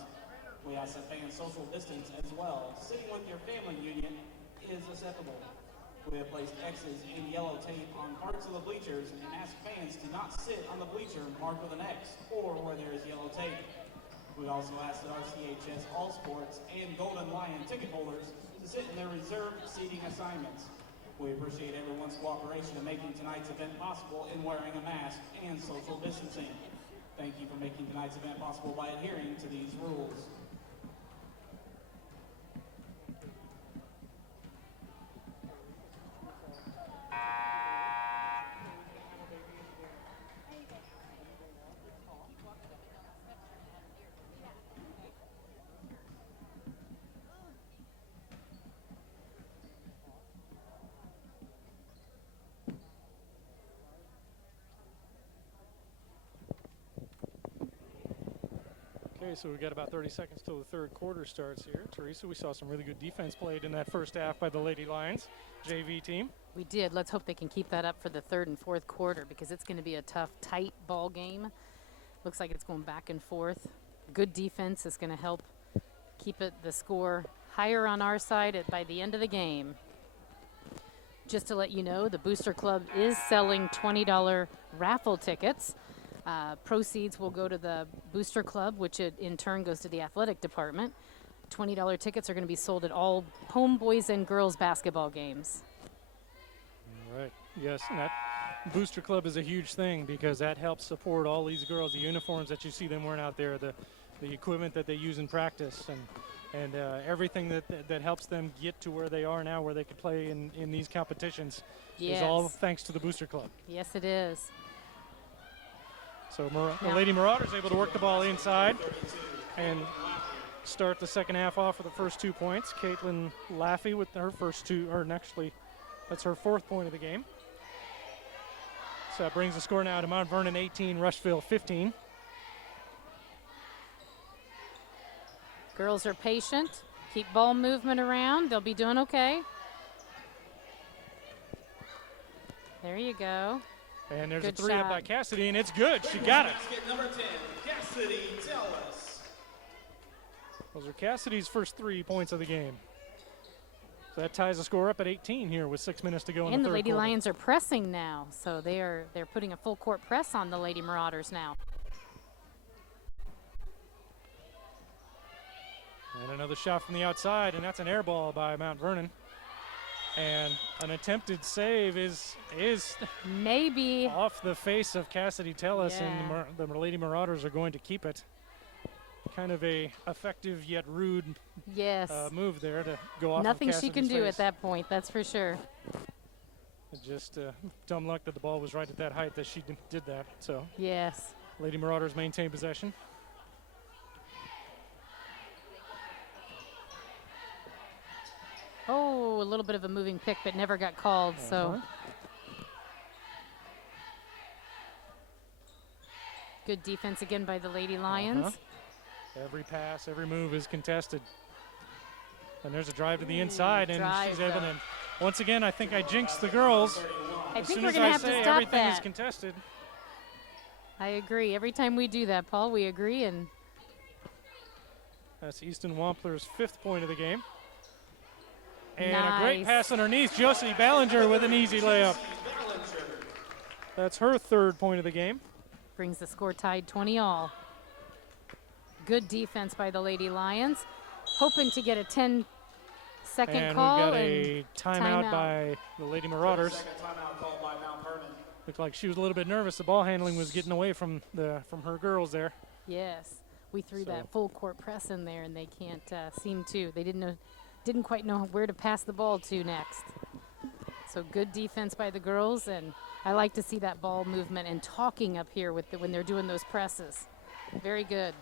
We ask that fans social distance as well. Sitting with your family union is acceptable. We have placed X's and yellow tape on parts of the bleachers and ask fans to not sit on the bleacher marked with an X or where there is yellow tape. We also ask that RCHS All Sports and Golden Lion ticket holders to sit in their reserved seating assignments. We appreciate everyone's cooperation in making tonight's event possible in wearing a mask and social distancing. Thank you for making tonight's event possible by adhering to these rules. Okay, so we've got about 30 seconds till the third quarter starts here. Teresa, we saw some really good defense played in that first half by the Lady Lions JV team. We did. Let's hope they can keep that up for the third and fourth quarter because it's going to be a tough, tight ball game. Looks like it's going back and forth. Good defense is going to help keep the score higher on our side by the end of the game. Just to let you know, the Booster Club is selling $20 raffle tickets. Proceeds will go to the Booster Club, which in turn goes to the athletic department. $20 tickets are going to be sold at all home boys and girls basketball games. All right. Yes, and that Booster Club is a huge thing because that helps support all these girls, the uniforms that you see them wearing out there, the equipment that they use in practice, and everything that helps them get to where they are now, where they could play in these competitions. Yes. Is all thanks to the Booster Club. Yes, it is. So the Lady Marauders able to work the ball inside and start the second half off with the first 2 points. Caitlin Laffey with her first two, or actually that's her fourth point of the game. So that brings the score now to Mount Vernon 18, Rushville 15. Girls are patient. Keep ball movement around. They'll be doing okay. There you go. And there's good a three shot up by Cassidy, and it's good. She got it. Basket number 10, Cassidy Tellis. Those are Cassidy's first 3 points of the game. So that ties the score up at 18 here with 6 minutes to go in the third And the Lady quarter. Lions are pressing now, so they're putting a full court press on the Lady Marauders now. And another shot from the outside, and that's an air ball by Mount Vernon. And an attempted save is maybe off the face of Cassidy Tellis, Yeah. and the Lady Marauders are going to keep it. Kind of a effective yet rude yes. move there to go off Nothing of she Cassidy's can do face. at that point, that's for sure. Just dumb luck that the ball was right at that height that she did that. So Yes. Lady Marauders maintain possession. Oh, a little bit of a moving pick, but never got called. So good defense again by the Lady Lions. Every pass, every move is contested. And there's a drive to the inside, and drive, she's able though. to. Once again, I think I jinxed the girls. I As think soon we're as going to I have to say stop everything is that. contested. I agree. Every time we do that, Paul, we agree. And That's Easton Wampler's 5th point of the game. And Nice. a great pass underneath. Josie Ballinger with an easy layup. That's her 3rd point of the game. brings the score tied 20-all. Good defense by the Lady Lions. Hoping to get a 10-second And call. we've got a timeout by the Lady Marauders. Second timeout called by Mount Vernon. Looked like she was a little bit nervous. The ball handling was getting away from her girls there. Yes, we threw So- that full court press in there, and they can't seem to. They didn't quite know where to pass the ball to next. So good defense by the girls, and I like to see that ball movement and talking up here when they're doing those presses. Very good.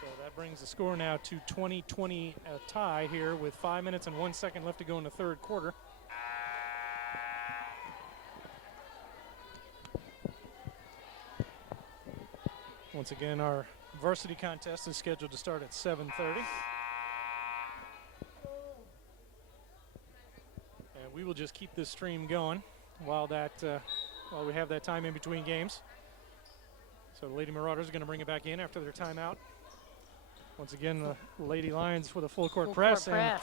So that brings the score now to 20-20 tie here with 5 minutes and 1 second left to go in the third quarter. Once again, our varsity contest is scheduled to start at 7:30. we will just keep this stream going while we have that time in between games. So the Lady Marauders are going to bring it back in after their timeout. Once again, the Lady Lions with a full court press. And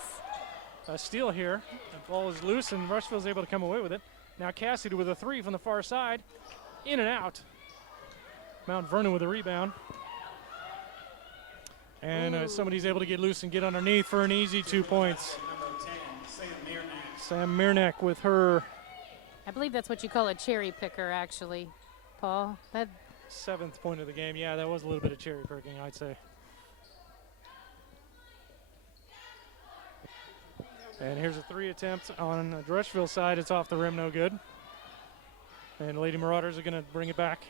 a steal here. The ball is loose, and Rushville's able to come away with it. Now Cassidy with a three from the far side. In and out. Mount Vernon with a rebound. And somebody's able to get loose and get underneath for an easy 2 points. Number 10, Sam Mirnak with her. I believe that's what you call a cherry picker, actually, Paul. That 7th point of the game. Yeah, that was a little bit of cherry picking, I'd say. And here's a three attempt on the Rushville side. It's off the rim, no good. And Lady Marauders are going to bring it back.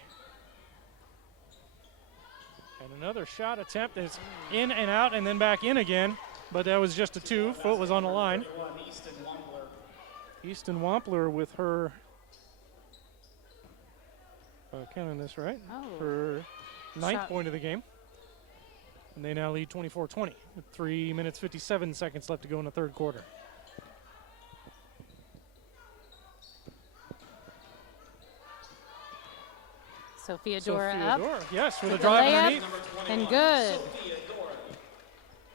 And another shot attempt is in and out and then back in again. But that was just a two. Foot was on the line. Easton Wampler with her, counting this right, her 9th point of the game. And they now lead 24-20 with 3 minutes, 57 seconds left to go in the third quarter. Sophia Dora up. Yes, with a drive underneath. And good.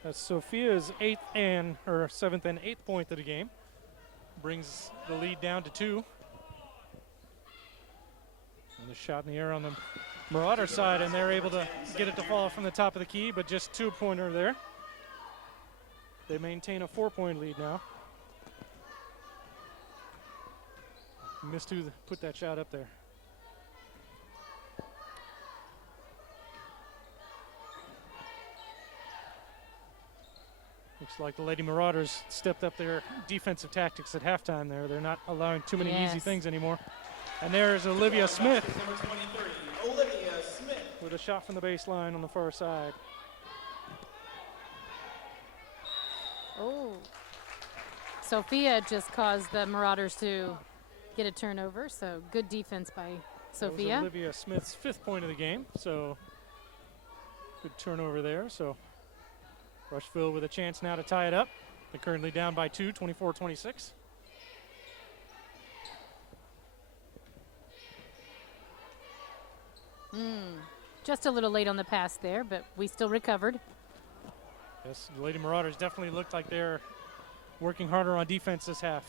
That's Sophia's 7th and 8th point of the game. Brings the lead down to 2. And the shot in the air on the Marauder side, and they're able to get it to fall from the top of the key, but just 2-pointer there. They maintain a 4-point lead now. Missed who put that shot up there. Looks like the Lady Marauders stepped up their defensive tactics at halftime there. They're not allowing too many easy things anymore. And there's Olivia Smith. Number 23, Olivia Smith. With a shot from the baseline on the far side. Oh. Sophia just caused the Marauders to get a turnover, so good defense by Sophia. That was Olivia Smith's 5th point of the game, so good turnover there. So Rushville with a chance now to tie it up. They're currently down by 2, 24-26. Just a little late on the pass there, but we still recovered. Yes, the Lady Marauders definitely looked like they're working harder on defense this half.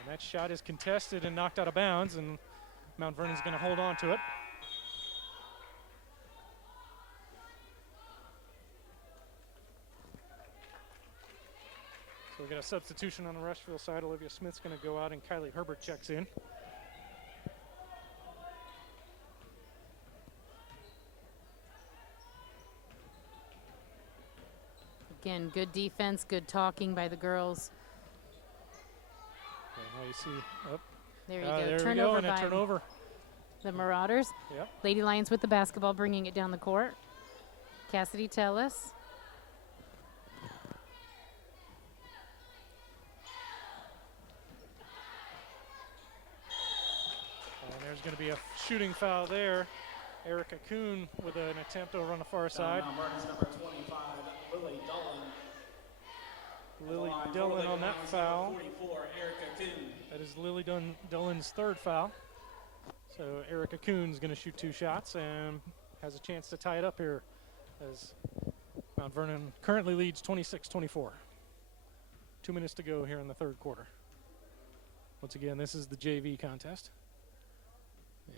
And that shot is contested and knocked out of bounds, and Mount Vernon's going to hold on to it. So we got a substitution on the Rushville side. Olivia Smith's going to go out, and Kylie Herbert checks in. Again, good defense, good talking by the girls. And now you see, there you go. There Turnover we go, and a turnover. The Marauders. Yep. Lady Lions with the basketball, bringing it down the court. Cassidy Tellis. And there's going to be a shooting foul there. Erica Kuhn with an attempt over on the far side. Number 25, Lily Dolan. Lily Dillon on that foul. 44, Erica Kuhn. That is Lily Dillon's 3rd foul. So Erica Kuhn's going to shoot 2 shots and has a chance to tie it up here as Mount Vernon currently leads 26-24. 2 minutes to go here in the third quarter. Once again, this is the JV contest.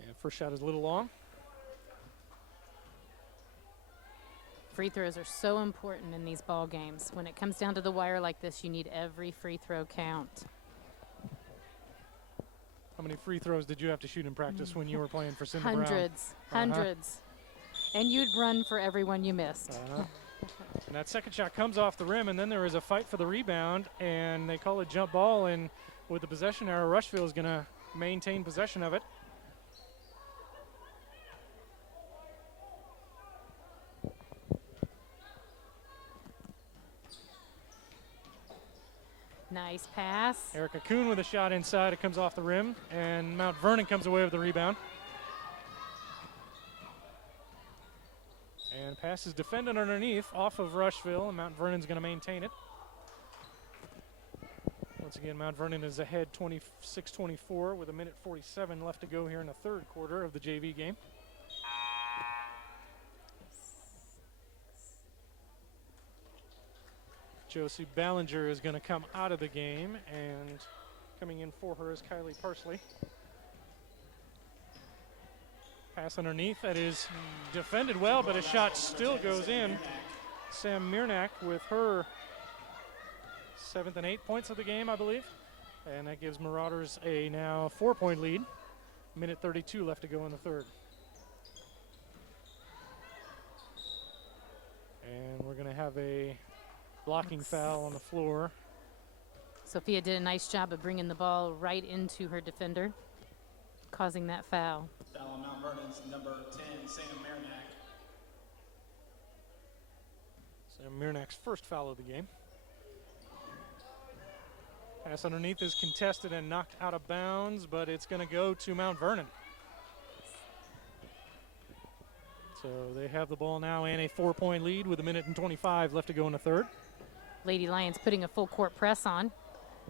And first shot is a little long. Free throws are so important in these ball games. When it comes down to the wire like this, you need every free throw count. How many free throws did you have to shoot in practice when you were playing for Cindy Brown? Hundreds. And you'd run for everyone you missed. And that second shot comes off the rim, and then there is a fight for the rebound, and they call it jump ball, and with the possession arrow, Rushville is going to maintain possession of it. Nice pass. Erica Kuhn with a shot inside. It comes off the rim, and Mount Vernon comes away with the rebound. And pass is defended underneath off of Rushville, and Mount Vernon's going to maintain it. Once again, Mount Vernon is ahead 26-24 with 1:47 left to go here in the third quarter of the JV game. Josie Ballinger is going to come out of the game, and coming in for her is Kylie Parsley. Pass underneath, that is defended well, but a shot still goes in. Sam Mirnak with her 7th and 8th points of the game, I believe. And that gives Marauders a now 4-point lead. 1:32 left to go in the third. And we're going to have a blocking foul on the floor. Sophia did a nice job of bringing the ball right into her defender, causing that foul. Foul on Mount Vernon's number 10, Sam Mirnak. Sam Mirnak's first foul of the game. Pass underneath is contested and knocked out of bounds, but it's going to go to Mount Vernon. So they have the ball now and a 4-point lead with 1:25 left to go in the third. Lady Lions putting a full court press on,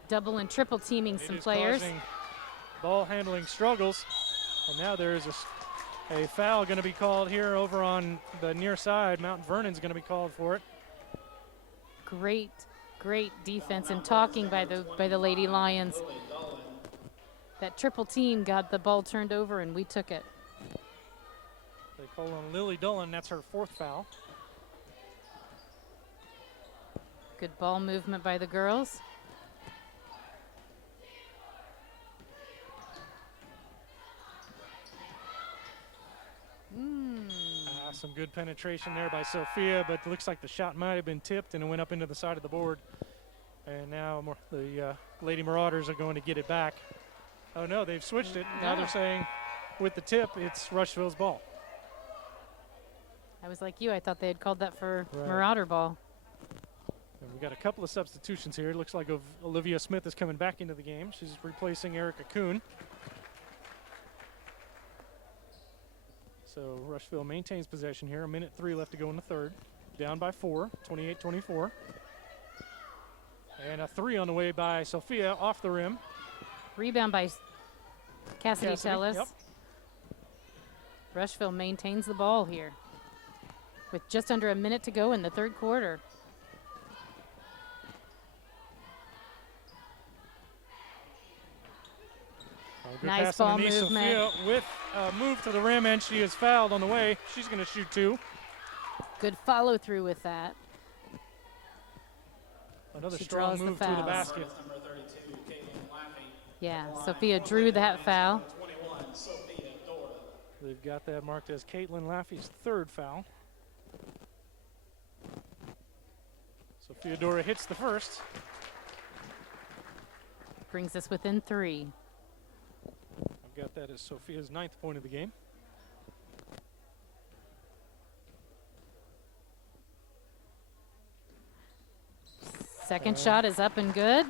double and triple teaming some players. Ball handling struggles, and now there is a foul going to be called here over on the near side. Mount Vernon's going to be called for it. Great defense and talking by the Lady Lions. That triple team got the ball turned over, and we took it. They call on Lily Dolan. That's her 4th foul. Good ball movement by the girls. Some good penetration there by Sophia, but it looks like the shot might have been tipped and it went up into the side of the board. And now the Lady Marauders are going to get it back. Oh no, they've switched it. Now they're saying with the tip, it's Rushville's ball. I was like you, I thought they had called that for Marauder ball. And we've got a couple of substitutions here. It looks like Olivia Smith is coming back into the game. She's replacing Erica Kuhn. So Rushville maintains possession here. 1:03 left to go in the third. Down by 4, 28-24. And a 3 on the way by Sophia off the rim. Rebound by Cassidy Tellis. Yep. Rushville maintains the ball here with just under a minute to go in the third quarter. Nice ball movement. Sophia with a move to the rim, and she is fouled on the way. She's going to shoot 2. Good follow through with that. Another strong move to the basket. Yeah, Sophia drew that foul. They've got that marked as Caitlin Laffey's 3rd foul. Sophia Dora hits the first. Brings us within 3. I've got that as Sophia's 9th point of the game. Second shot is up and good.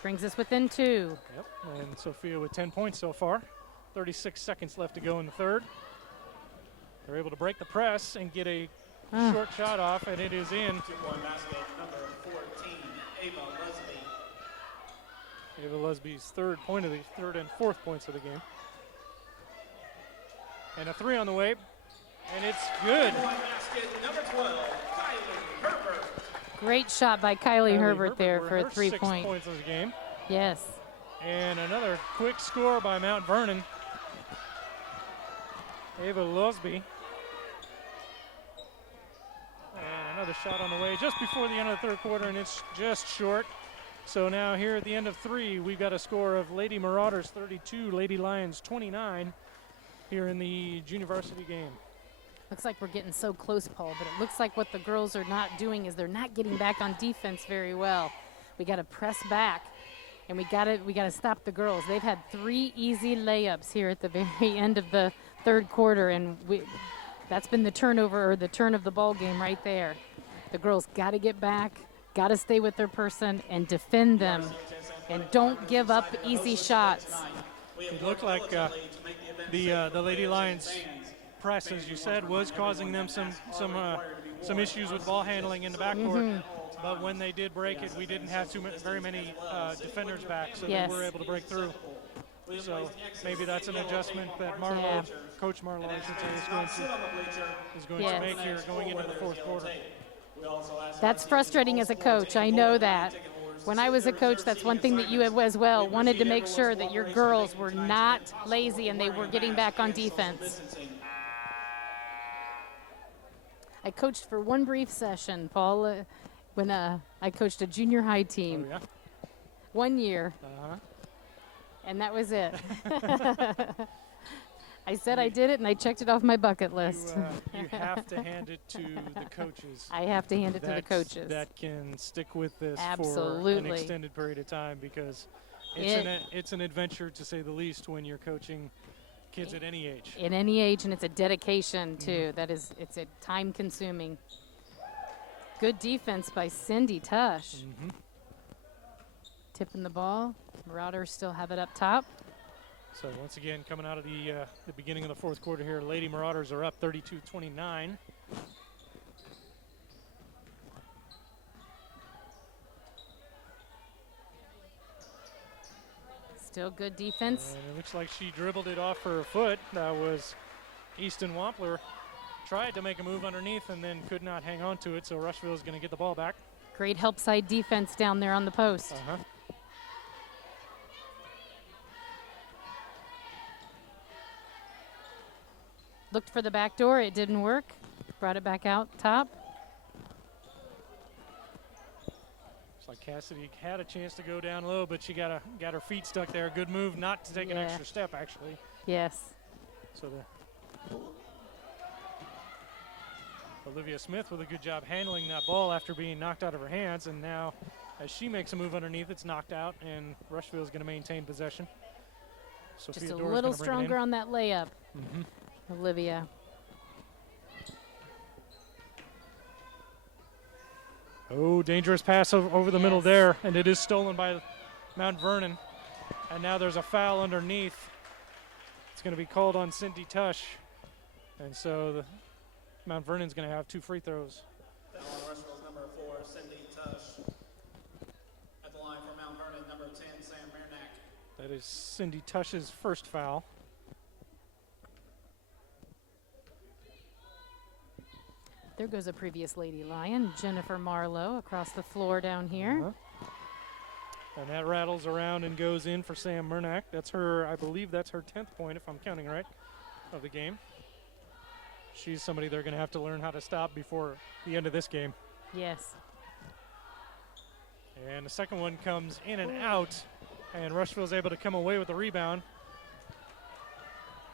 Brings us within 2. Yep, and Sophia with 10 points so far. 36 seconds left to go in the third. They're able to break the press and get a short shot off, and it is in. 2-point basket, number 14, Ava Lesby. Ava Lesby's 3rd point of the 3rd and 4th points of the game. And a 3 on the way, and it's good. 2-point basket, number 12, Kylie Herbert. Great shot by Kylie Herbert there for a 3-point. 6 points of the game. Yes. And another quick score by Mount Vernon. Ava Lesby. And another shot on the way just before the end of the third quarter, and it's just short. So now here at the end of 3, we've got a score of Lady Marauders 32, Lady Lions 29 here in the junior varsity game. Looks like we're getting so close, Paul, but it looks like what the girls are not doing is they're not getting back on defense very well. We got to press back, and we got to stop the girls. They've had 3 easy layups here at the very end of the third quarter, and that's been the turnover or the turn of the ball game right there. The girls got to get back, got to stay with their person and defend them, and don't give up easy shots. It looked like the Lady Lions press, as you said, was causing them some issues with ball handling in the backcourt. But when they did break it, we didn't have very many defenders back, so they were able to break through. So maybe that's an adjustment that Coach Marlowe, I should say, is going to make here going into the fourth quarter. That's frustrating as a coach. I know that. When I was a coach, that's one thing that you as well wanted to make sure that your girls were not lazy and they were getting back on defense. I coached for one brief session, Paul, when I coached a junior high team. Oh, yeah? 1 year. And that was it. I said I did it, and I checked it off my bucket list. You have to hand it to the coaches. I have to hand it to the coaches. That can stick with this Absolutely. for an extended period of time, because it's an adventure, to say the least, when you're coaching kids at any age. In any age, and it's a dedication, too. It's a time-consuming. Good defense by Cindy Tush. Tipping the ball. Marauders still have it up top. So once again, coming out of the beginning of the fourth quarter here, Lady Marauders are up 32-29. Still good defense. And it looks like she dribbled it off her foot. That was Easton Wampler. Tried to make a move underneath and then could not hang on to it, so Rushville is going to get the ball back. Great help side defense down there on the post. Looked for the back door, it didn't work. Brought it back out top. Looks like Cassidy had a chance to go down low, but she got her feet stuck there. Good move not to take an extra step, actually. Yes. So Olivia Smith with a good job handling that ball after being knocked out of her hands, and now as she makes a move underneath, it's knocked out, and Rushville is going to maintain possession. Just a little stronger on that layup. Olivia. Oh, dangerous pass over the middle there, and it is stolen by Mount Vernon. And now there's a foul underneath. It's going to be called on Cindy Tush. And so Mount Vernon's going to have 2 free throws. Foul on Rushville's number 4, Cindy Tush. At the line for Mount Vernon, number 10, Sam Mernack. That is Cindy Tush's first foul. There goes a previous Lady Lion, Jennifer Marlowe, across the floor down here. And that rattles around and goes in for Sam Mernack. That's her, I believe that's her 10th point, if I'm counting right, of the game. She's somebody they're going to have to learn how to stop before the end of this game. Yes. And the second one comes in and out, and Rushville's able to come away with the rebound.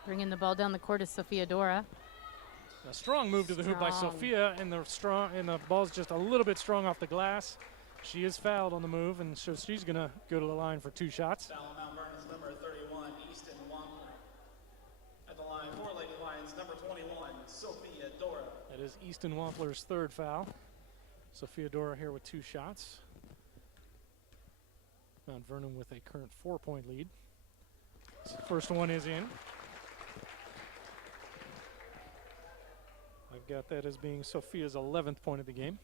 Bringing the ball down the court is Sophia Dora. A strong move to the hoop by Sophia, and the ball's just a little bit strong off the glass. She is fouled on the move, and so she's going to go to the line for 2 shots. Foul on Mount Vernon's number 31, Easton Wampler. At the line for Lady Lions, number 21, Sophia Dora. That is Easton Wampler's 3rd foul. Sophia Dora here with 2 shots. Mount Vernon with a current 4-point lead. First one is in. I've got that as being Sophia's 11th point of the game.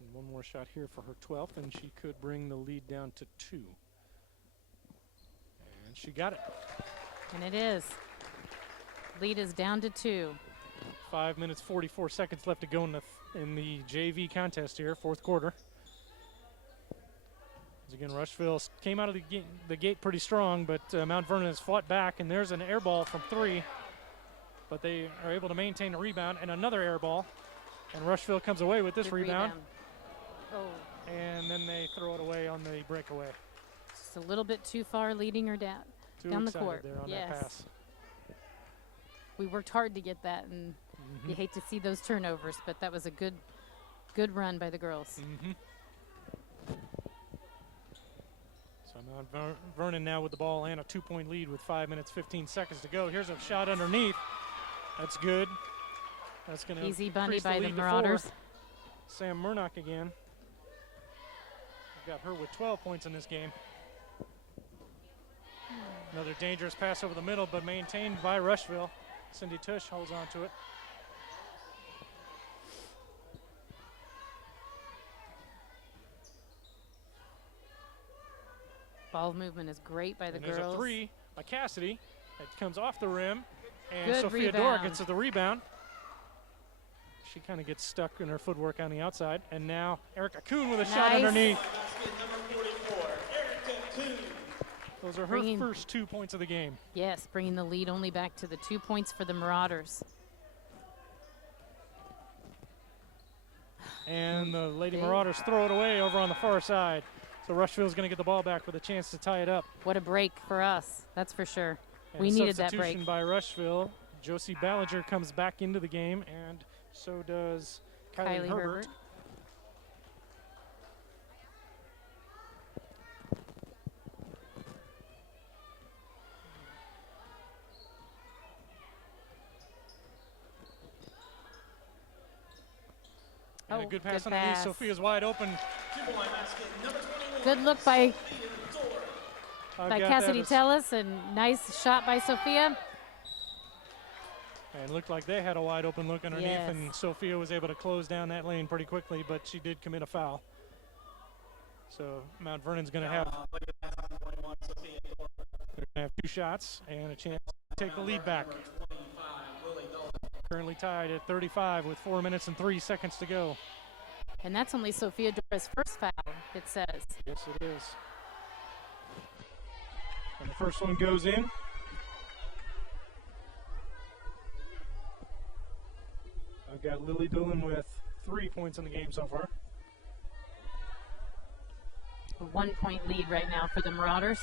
And one more shot here for her 12th, and she could bring the lead down to 2. And she got it. And it is. Lead is down to 2. 5 minutes, 44 seconds left to go in the JV contest here, 4th quarter. Again, Rushville came out of the gate pretty strong, but Mount Vernon has fought back, and there's an air ball from 3. But they are able to maintain a rebound, and another air ball. And Rushville comes away with this rebound. Oh. And then they throw it away on the breakaway. Just a little bit too far leading her down the court. There on that pass. We worked hard to get that, and you hate to see those turnovers, but that was a good run by the girls. So Mount Vernon now with the ball and a 2-point lead with 5 minutes, 15 seconds to go. Here's a shot underneath. That's good. That's going to easy bunny by the Marauders. Sam Mernack again. We've got her with 12 points in this game. Another dangerous pass over the middle, but maintained by Rushville. Cindy Tush holds on to it. Ball movement is great by the girls. There's a three by Cassidy. It comes off the rim, and Good Sophia rebound. Dora gets to the rebound. She kind of gets stuck in her footwork on the outside. And now Erica Kuhn with a shot underneath. Those are her first 2 points of the game. Yes, bringing the lead only back to the 2 points for the Marauders. And the Lady Marauders throw it away over on the far side. So Rushville's going to get the ball back with a chance to tie it up. What a break for us, that's for sure. And we needed that break. Substitution by Rushville. Josie Ballinger comes back into the game, and so does Kylie Herbert. And a good pass underneath. Sophia's wide open. Good look by Cassidy Tellis, and nice shot by Sophia. And it looked like they had a wide open look underneath, and Sophia was able to close down that lane pretty quickly, but she did commit a foul. So Mount Vernon's going to have, two shots and a chance to take the lead back. Currently tied at 35 with 4 minutes and 3 seconds to go. And that's only Sophia Dora's first foul, it says. Yes, it is. And the first one goes in. I've got Lily Dillon with 3 points in the game so far. A 1 point lead right now for the Marauders.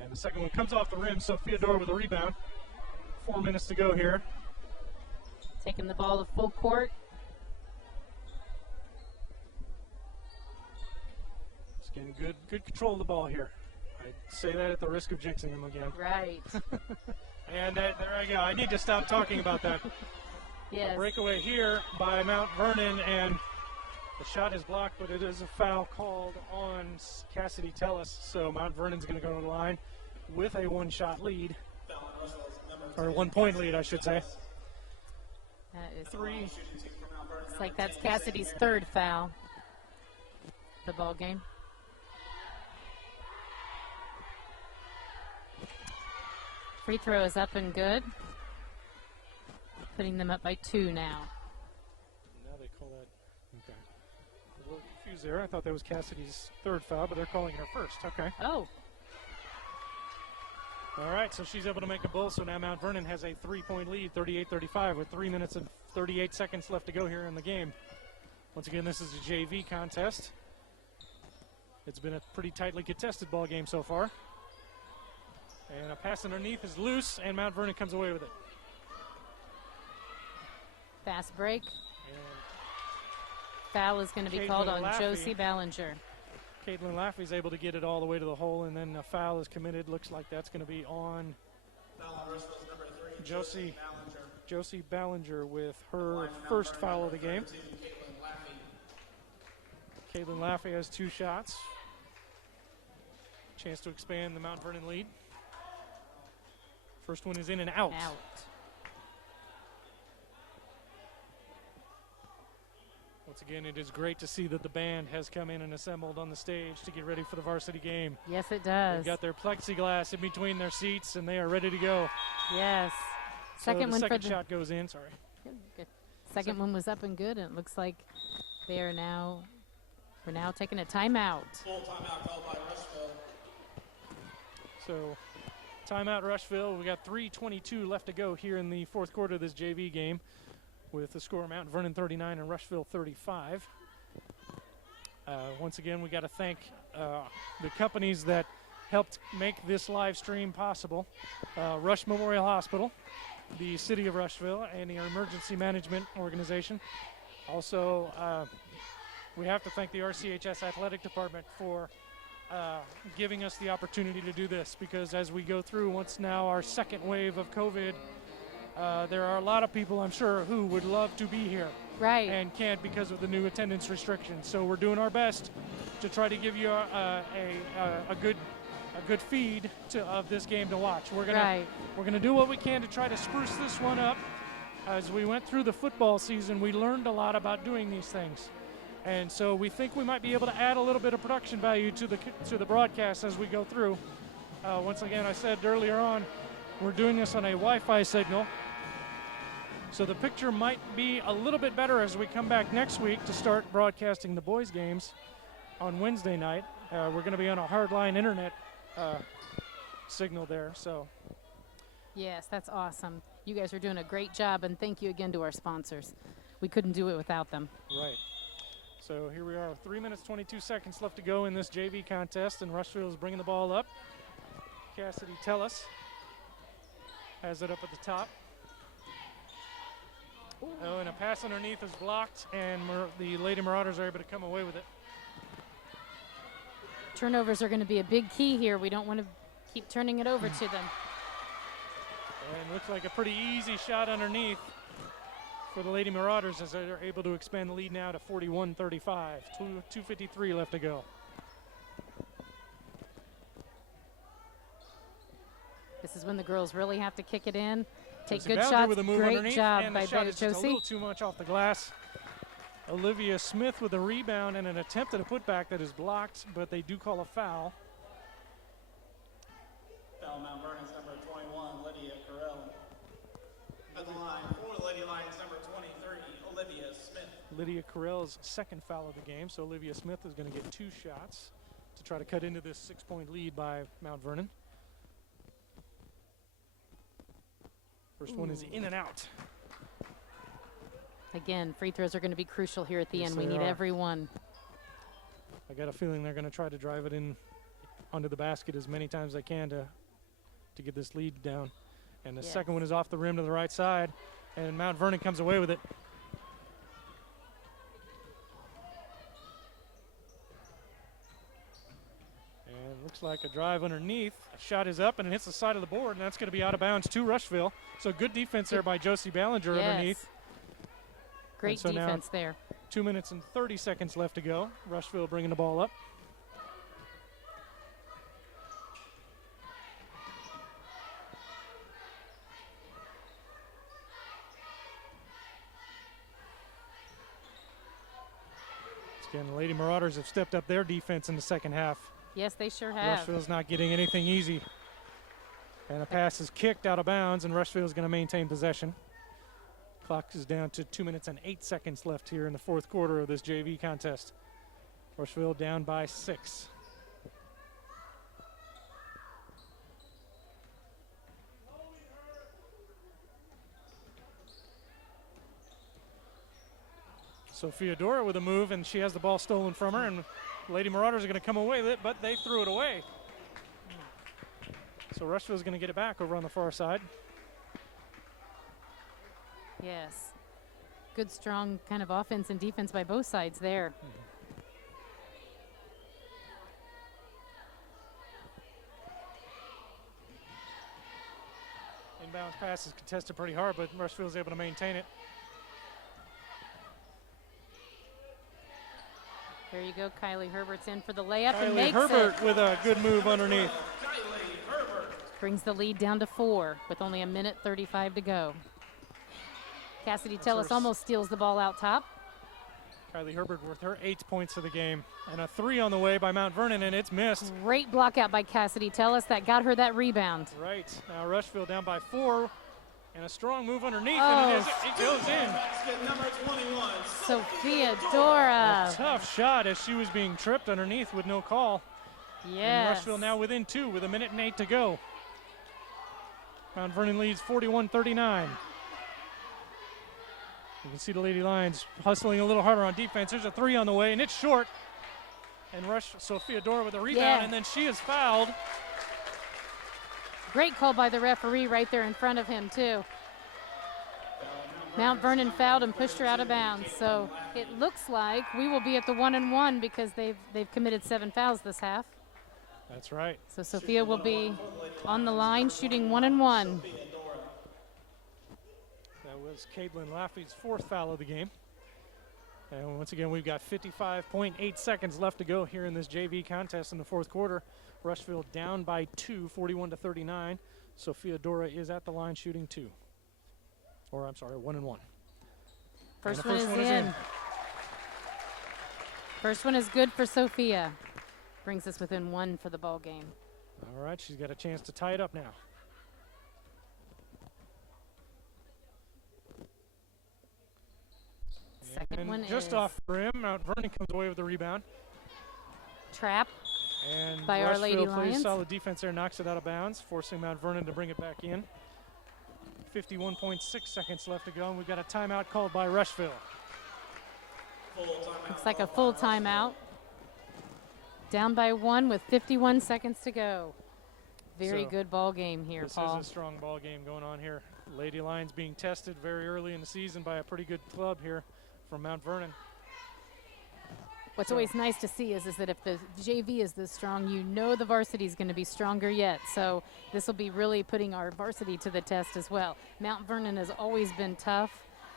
And the second one comes off the rim. Sophia Dora with a rebound. 4 minutes to go here. Taking the ball to full court. Just getting good control of the ball here. I say that at the risk of jinxing him again. Right. And there I go. I need to stop talking about that. Yes. A breakaway here by Mount Vernon, and the shot is blocked, but it is a foul called on Cassidy Tellis. So Mount Vernon's going to go to the line with a one-shot lead. Or 1 point lead, I should say. That is 3. Looks like that's Cassidy's third foul. The ball game. Free throw is up and good. Putting them up by 2 now. Now they call that. Okay. A little confused there. I thought that was Cassidy's third foul, but they're calling it her first. Okay. Oh. All right, so she's able to make a bull, so now Mount Vernon has a 3 point lead, 38-35, with 3 minutes and 38 seconds left to go here in the game. Once again, this is a JV contest. It's been a pretty tightly contested ball game so far. And a pass underneath is loose, and Mount Vernon comes away with it. Fast break. And foul is going to be called on Josie Ballinger. Caitlin Laffey's able to get it all the way to the hole, and then a foul is committed. Looks like that's going to be on Josie Ballinger with her first foul of the game. Caitlin Laffey has 2 shots. Chance to expand the Mount Vernon lead. First one is in and out. Once again, it is great to see that the band has come in and assembled on the stage to get ready for the varsity game. Yes, it does. They've got their plexiglass in between their seats, and they are ready to go. Yes. Second shot goes in. Sorry. Good. Second one was up and good, and it looks like they are now. We're now taking a timeout. Full timeout called by Rushville. So, timeout Rushville. We got 3:22 left to go here in the fourth quarter of this JV game, with the score Mount Vernon 39 and Rushville 35. Once again, we got to thank the companies that helped make this live stream possible. Rush Memorial Hospital, the City of Rushville, and the Emergency Management Organization. Also, we have to thank the RCHS Athletic Department for giving us the opportunity to do this, because as we go through what's now our second wave of COVID, there are a lot of people, I'm sure, who would love to be here. Right. And can't because of the new attendance restrictions. So we're doing our best to try to give you a good feed of this game to watch. We're gonna do what we can to try to spruce this one up. As we went through the football season, we learned a lot about doing these things, and so we think we might be able to add a little bit of production value to the broadcast as we go through. Once again, I said earlier on, we're doing this on a Wi-Fi signal, so the picture might be a little bit better as we come back next week to start broadcasting the boys' games on Wednesday night. We're going to be on a hardline internet signal there. So, yes, that's awesome. You guys are doing a great job, and thank you again to our sponsors. We couldn't do it without them. Right. So here we are, 3 minutes, 22 seconds left to go in this JV contest, and Rushville is bringing the ball up. Cassidy Tellis has it up at the top. Oh, and a pass underneath is blocked, and the Lady Marauders are able to come away with it. Turnovers are going to be a big key here. We don't want to keep turning it over to them. And looks like a pretty easy shot underneath for the Lady Marauders as they're able to expand the lead now to 41-35. 2:53 left to go. This is when the girls really have to kick it in. Take Josie good Ballinger shots. with a move Great underneath, job and by the shot is just a Josie. little too much off the glass. Olivia Smith with a rebound and an attempt at a putback that is blocked, but they do call a foul. Foul Mount Vernon's number 21, Lydia Carell. At the line for Lady Lions, number 23, Olivia Smith. Lydia Carell's second foul of the game, so Olivia Smith is going to get 2 shots to try to cut into this 6-point lead by Mount Vernon. First one is in and out. Again, free throws are going to be crucial here at the Yes, end. We they need are. every one. I got a feeling they're going to try to drive it in onto the basket as many times as they can to get this lead down. And the second one is off the rim to the right side, and Mount Vernon comes away with it. And looks like a drive underneath. A shot is up, and it hits the side of the board, and that's going to be out of bounds to Rushville. So good defense there by Josie Ballinger underneath. Great so defense there. 2 minutes and 30 seconds left to go. Rushville bringing the ball up. Again, the Lady Marauders have stepped up their defense in the second half. Yes, they sure have. Rushville's not getting anything easy. And a pass is kicked out of bounds, and Rushville is going to maintain possession. Clock is down to 2 minutes and 8 seconds left here in the fourth quarter of this JV contest. Rushville down by 6. Sophia Dora with a move, and she has the ball stolen from her, and Lady Marauders are going to come away with it, but they threw it away. So Rushville's going to get it back over on the far side. Yes. Good, strong kind of offense and defense by both sides there. Inbounds pass is contested pretty hard, but Rushville's able to maintain it. There you go. Kylie Herbert's in for the layup and Kylie makes Herbert it. with a good move underneath. Brings the lead down to 4 with only 1:35 to go. Cassidy Tellis almost steals the ball out top. Kylie Herbert with her 8th points of the game. And a 3 on the way by Mount Vernon, and it's missed. Great block out by Cassidy Tellis. That got her that rebound. Right. Now Rushville down by 4. And a strong move underneath, Oh. and it goes in. Basket number 21, Sophia Dora. A tough shot as she was being tripped underneath with no call. And Yes. Rushville now within 2 with 1:08 to go. Mount Vernon leads 41-39. You can see the Lady Lions hustling a little harder on defense. There's a 3 on the way, and it's short. And Sophia Dora with a rebound, and then she is fouled. Great call by the referee right there in front of him, too. Mount Vernon fouled and pushed her out of bounds. So it looks like we will be at the 1-1 because they've committed 7 fouls this half. That's right. So Sophia will be on the line shooting 1-1. That was Caitlin Laffey's 4th foul of the game. And once again, we've got 55.8 seconds left to go here in this JV contest in the fourth quarter. Rushville down by 2, 41-39. Sophia Dora is at the line shooting 2. Or, I'm sorry, 1 and 1. First one is in. First one is good for Sophia. Brings us within 1 for the ball game. All right, she's got a chance to tie it up now. Second and one just is off the rim. Mount Vernon comes away with the rebound. Trap And by Our Lady Rushville plays Lions. solid defense there, knocks it out of bounds, forcing Mount Vernon to bring it back in. 51.6 seconds left to go, and we've got a timeout called by Rushville. Looks like a full timeout. Down by 1 with 51 seconds to go. Very So, good ball game here, Paul. This is a strong ball game going on here. Lady Lions being tested very early in the season by a pretty good club here from Mount Vernon. What's always nice to see is that if the JV is this strong, you know the varsity is going to be stronger yet. So this will be really putting our varsity to the test as well. Mount Vernon has always been tough,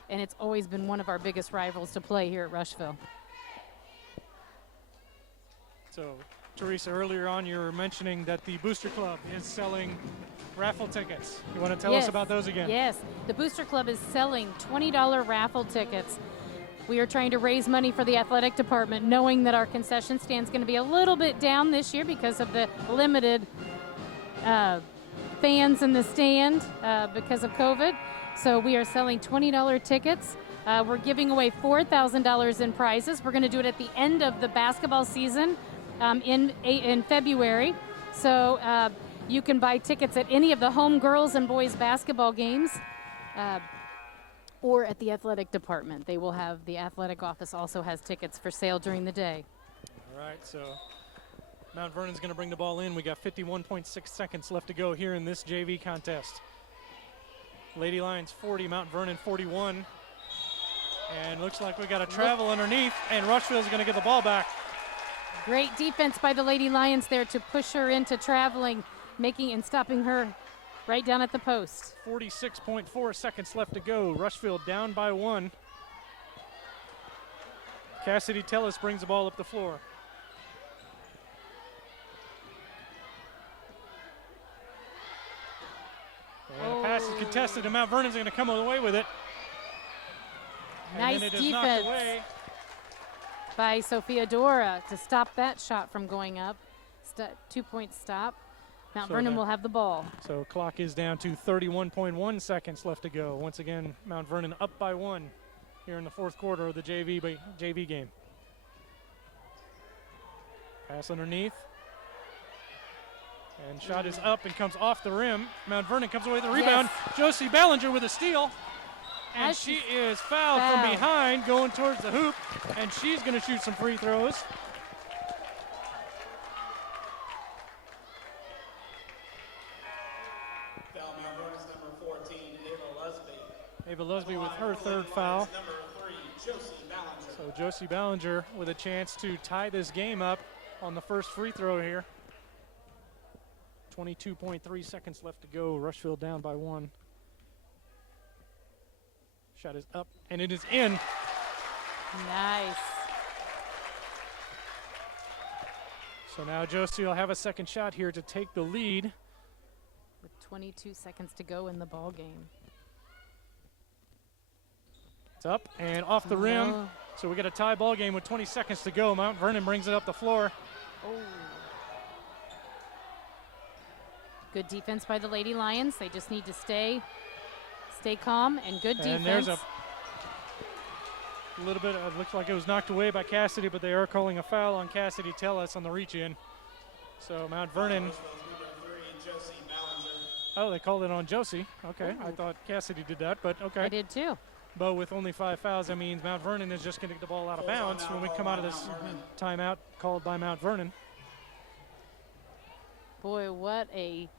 and it's always been one of our biggest rivals to play here at Rushville. So, Teresa, earlier on you were mentioning that the Booster Club is selling raffle tickets. You want to tell us about those again? Yes, the Booster Club is selling $20 raffle tickets. We are trying to raise money for the athletic department, knowing that our concession stand is going to be a little bit down this year because of the limited fans in the stand because of COVID. So we are selling $20 tickets. We're giving away $4,000 in prizes. We're going to do it at the end of the basketball season in February. So you can buy tickets at any of the home girls and boys basketball games. Or at the athletic department. They will have, the athletic office also has tickets for sale during the day. All right, so Mount Vernon's going to bring the ball in. We got 51.6 seconds left to go here in this JV contest. Lady Lions 40, Mount Vernon 41. And looks like we got a travel underneath, and Rushville's going to get the ball back. Great defense by the Lady Lions there to push her into traveling, making and stopping her right down at the post. 46.4 seconds left to go. Rushville down by 1. Cassidy Tellis brings the ball up the floor. And the pass is contested, and Mount Vernon's going to come away with it. Nice and then it is defense knocked away by Sophia Dora to stop that shot from going up. 2-point stop. Mount Vernon will have the ball. So clock is down to 31.1 seconds left to go. Once again, Mount Vernon up by 1 here in the fourth quarter of the JV game. Pass underneath. And shot is up and comes off the rim. Mount Vernon comes away with the rebound. Josie Ballinger with a steal. And she is fouled from behind going towards the hoop. And she's going to shoot some free throws. Ava Lusby with her third foul. So Josie Ballinger with a chance to tie this game up on the first free throw here. 22.3 seconds left to go. Rushville down by 1. Shot is up, and it is in. Nice. So now Josie will have a second shot here to take the lead. With 22 seconds to go in the ball game. It's up and off the rim. So we get a tie ball game with 20 seconds to go. Mount Vernon brings it up the floor. Good defense by the Lady Lions. They just need to stay calm and good defense. And there's a little bit of, looks like it was knocked away by Cassidy, but they are calling a foul on Cassidy Tellis on the reach in. So Mount Vernon. Oh, they called it on Josie. Okay, I thought Cassidy did that, but okay. I did too. But with only 5 fouls, that means Mount Vernon is just going to get the ball out of bounds when we come out of this timeout called by Mount Vernon. Boy, what a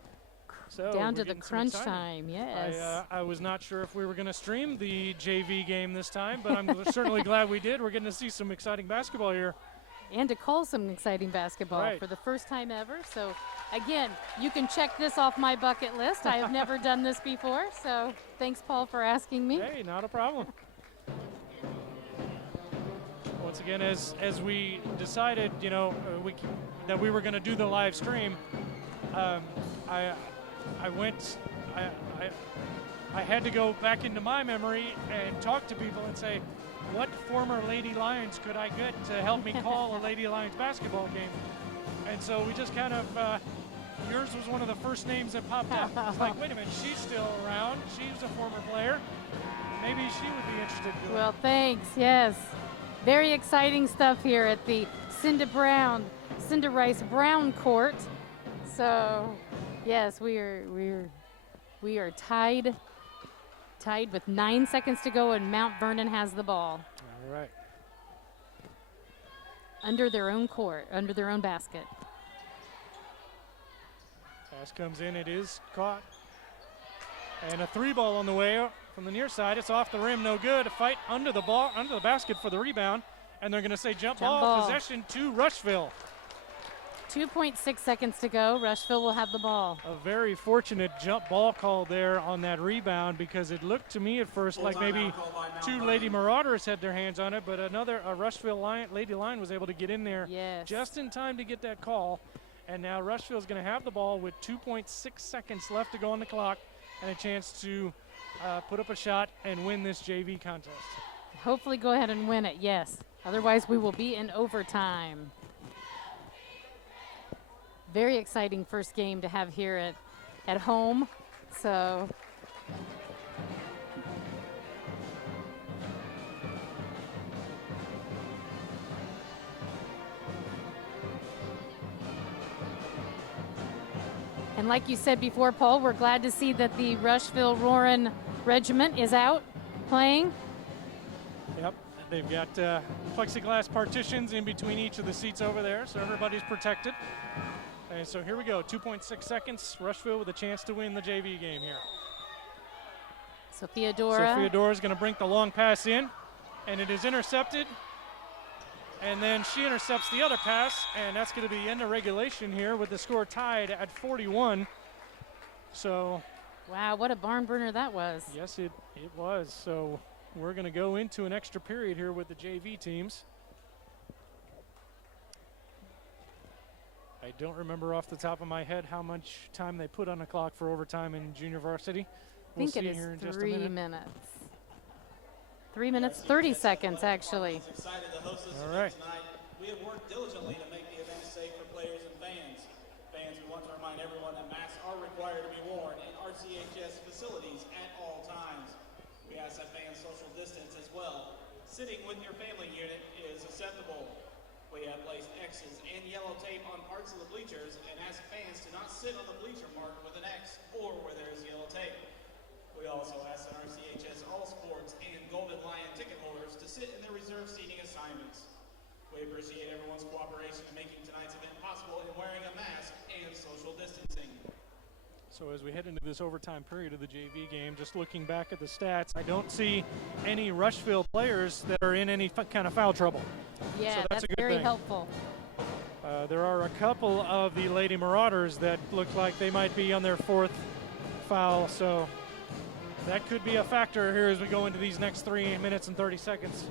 down to the crunch time, yes. I was not sure if we were going to stream the JV game this time, but I'm certainly glad we did. We're getting to see some exciting basketball here. And to call some exciting basketball for the first time ever. So, again, you can check this off my bucket list. I have never done this before, so thanks, Paul, for asking me. Hey, not a problem. Once again, as we decided, that we were going to do the live stream, I had to go back into my memory and talk to people and say, what former Lady Lions could I get to help me call a Lady Lions basketball game? And so we just kind of, yours was one of the first names that popped up. It's like, wait a minute, she's still around. She's a former player. Maybe she would be interested in doing it. Well, thanks, yes. Very exciting stuff here at the Cinda Rice Brown Court. So, yes, we are tied with 9 seconds to go, and Mount Vernon has the ball. All right. Under their own court, under their own basket. Pass comes in, it is caught. And a 3-ball on the way from the near side. It's off the rim, no good. A fight under the basket for the rebound. And they're going to say jump ball. Possession to Rushville. 2.6 seconds to go. Rushville will have the ball. A very fortunate jump ball call there on that rebound, because it looked to me at first like maybe two Lady Marauders had their hands on it, but a Rushville Lady Lion was able to get in there just in time to get that call. And now Rushville's going to have the ball with 2.6 seconds left to go on the clock and a chance to put up a shot and win this JV contest. Hopefully go ahead and win it, yes. Otherwise we will be in overtime. Very exciting first game to have here at home. So and like you said before, Paul, we're glad to see that the Rushville Roarin Regiment is out playing. Yep, they've got plexiglass partitions in between each of the seats over there, so everybody's protected. And so here we go, 2.6 seconds. Rushville with a chance to win the JV game here. Sophia Dora is going to bring the long pass in, and it is intercepted. And then she intercepts the other pass, and that's going to be end of regulation here with the score tied at 41. So, wow, what a barn burner that was. Yes, it was. So we're going to go into an extra period here with the JV teams. I don't remember off the top of my head how much time they put on the clock for overtime in junior varsity. I think it is 3 minutes. 3 minutes, 30 seconds, actually. All right. We have worked diligently to make the event safe for players and fans. Fans, we want to remind everyone that masks are required to be worn in RCHS facilities at all times. We ask that fans social distance as well. Sitting with your family unit is acceptable. We have placed X's and yellow tape on parts of the bleachers and ask fans to not sit on the bleacher marked with an X or where there is yellow tape. We also ask that RCHS All Sports and Golden Lion ticket holders to sit in their reserved seating assignments. We appreciate everyone's cooperation in making tonight's event possible in wearing a mask and social distancing. So as we head into this overtime period of the JV game, just looking back at the stats, I don't see any Rushville players that are in any kind of foul trouble. Yeah, so that's a good very thing. helpful. There are a couple of the Lady Marauders that look like they might be on their 4th foul, so that could be a factor here as we go into these next 3 minutes and 30 seconds.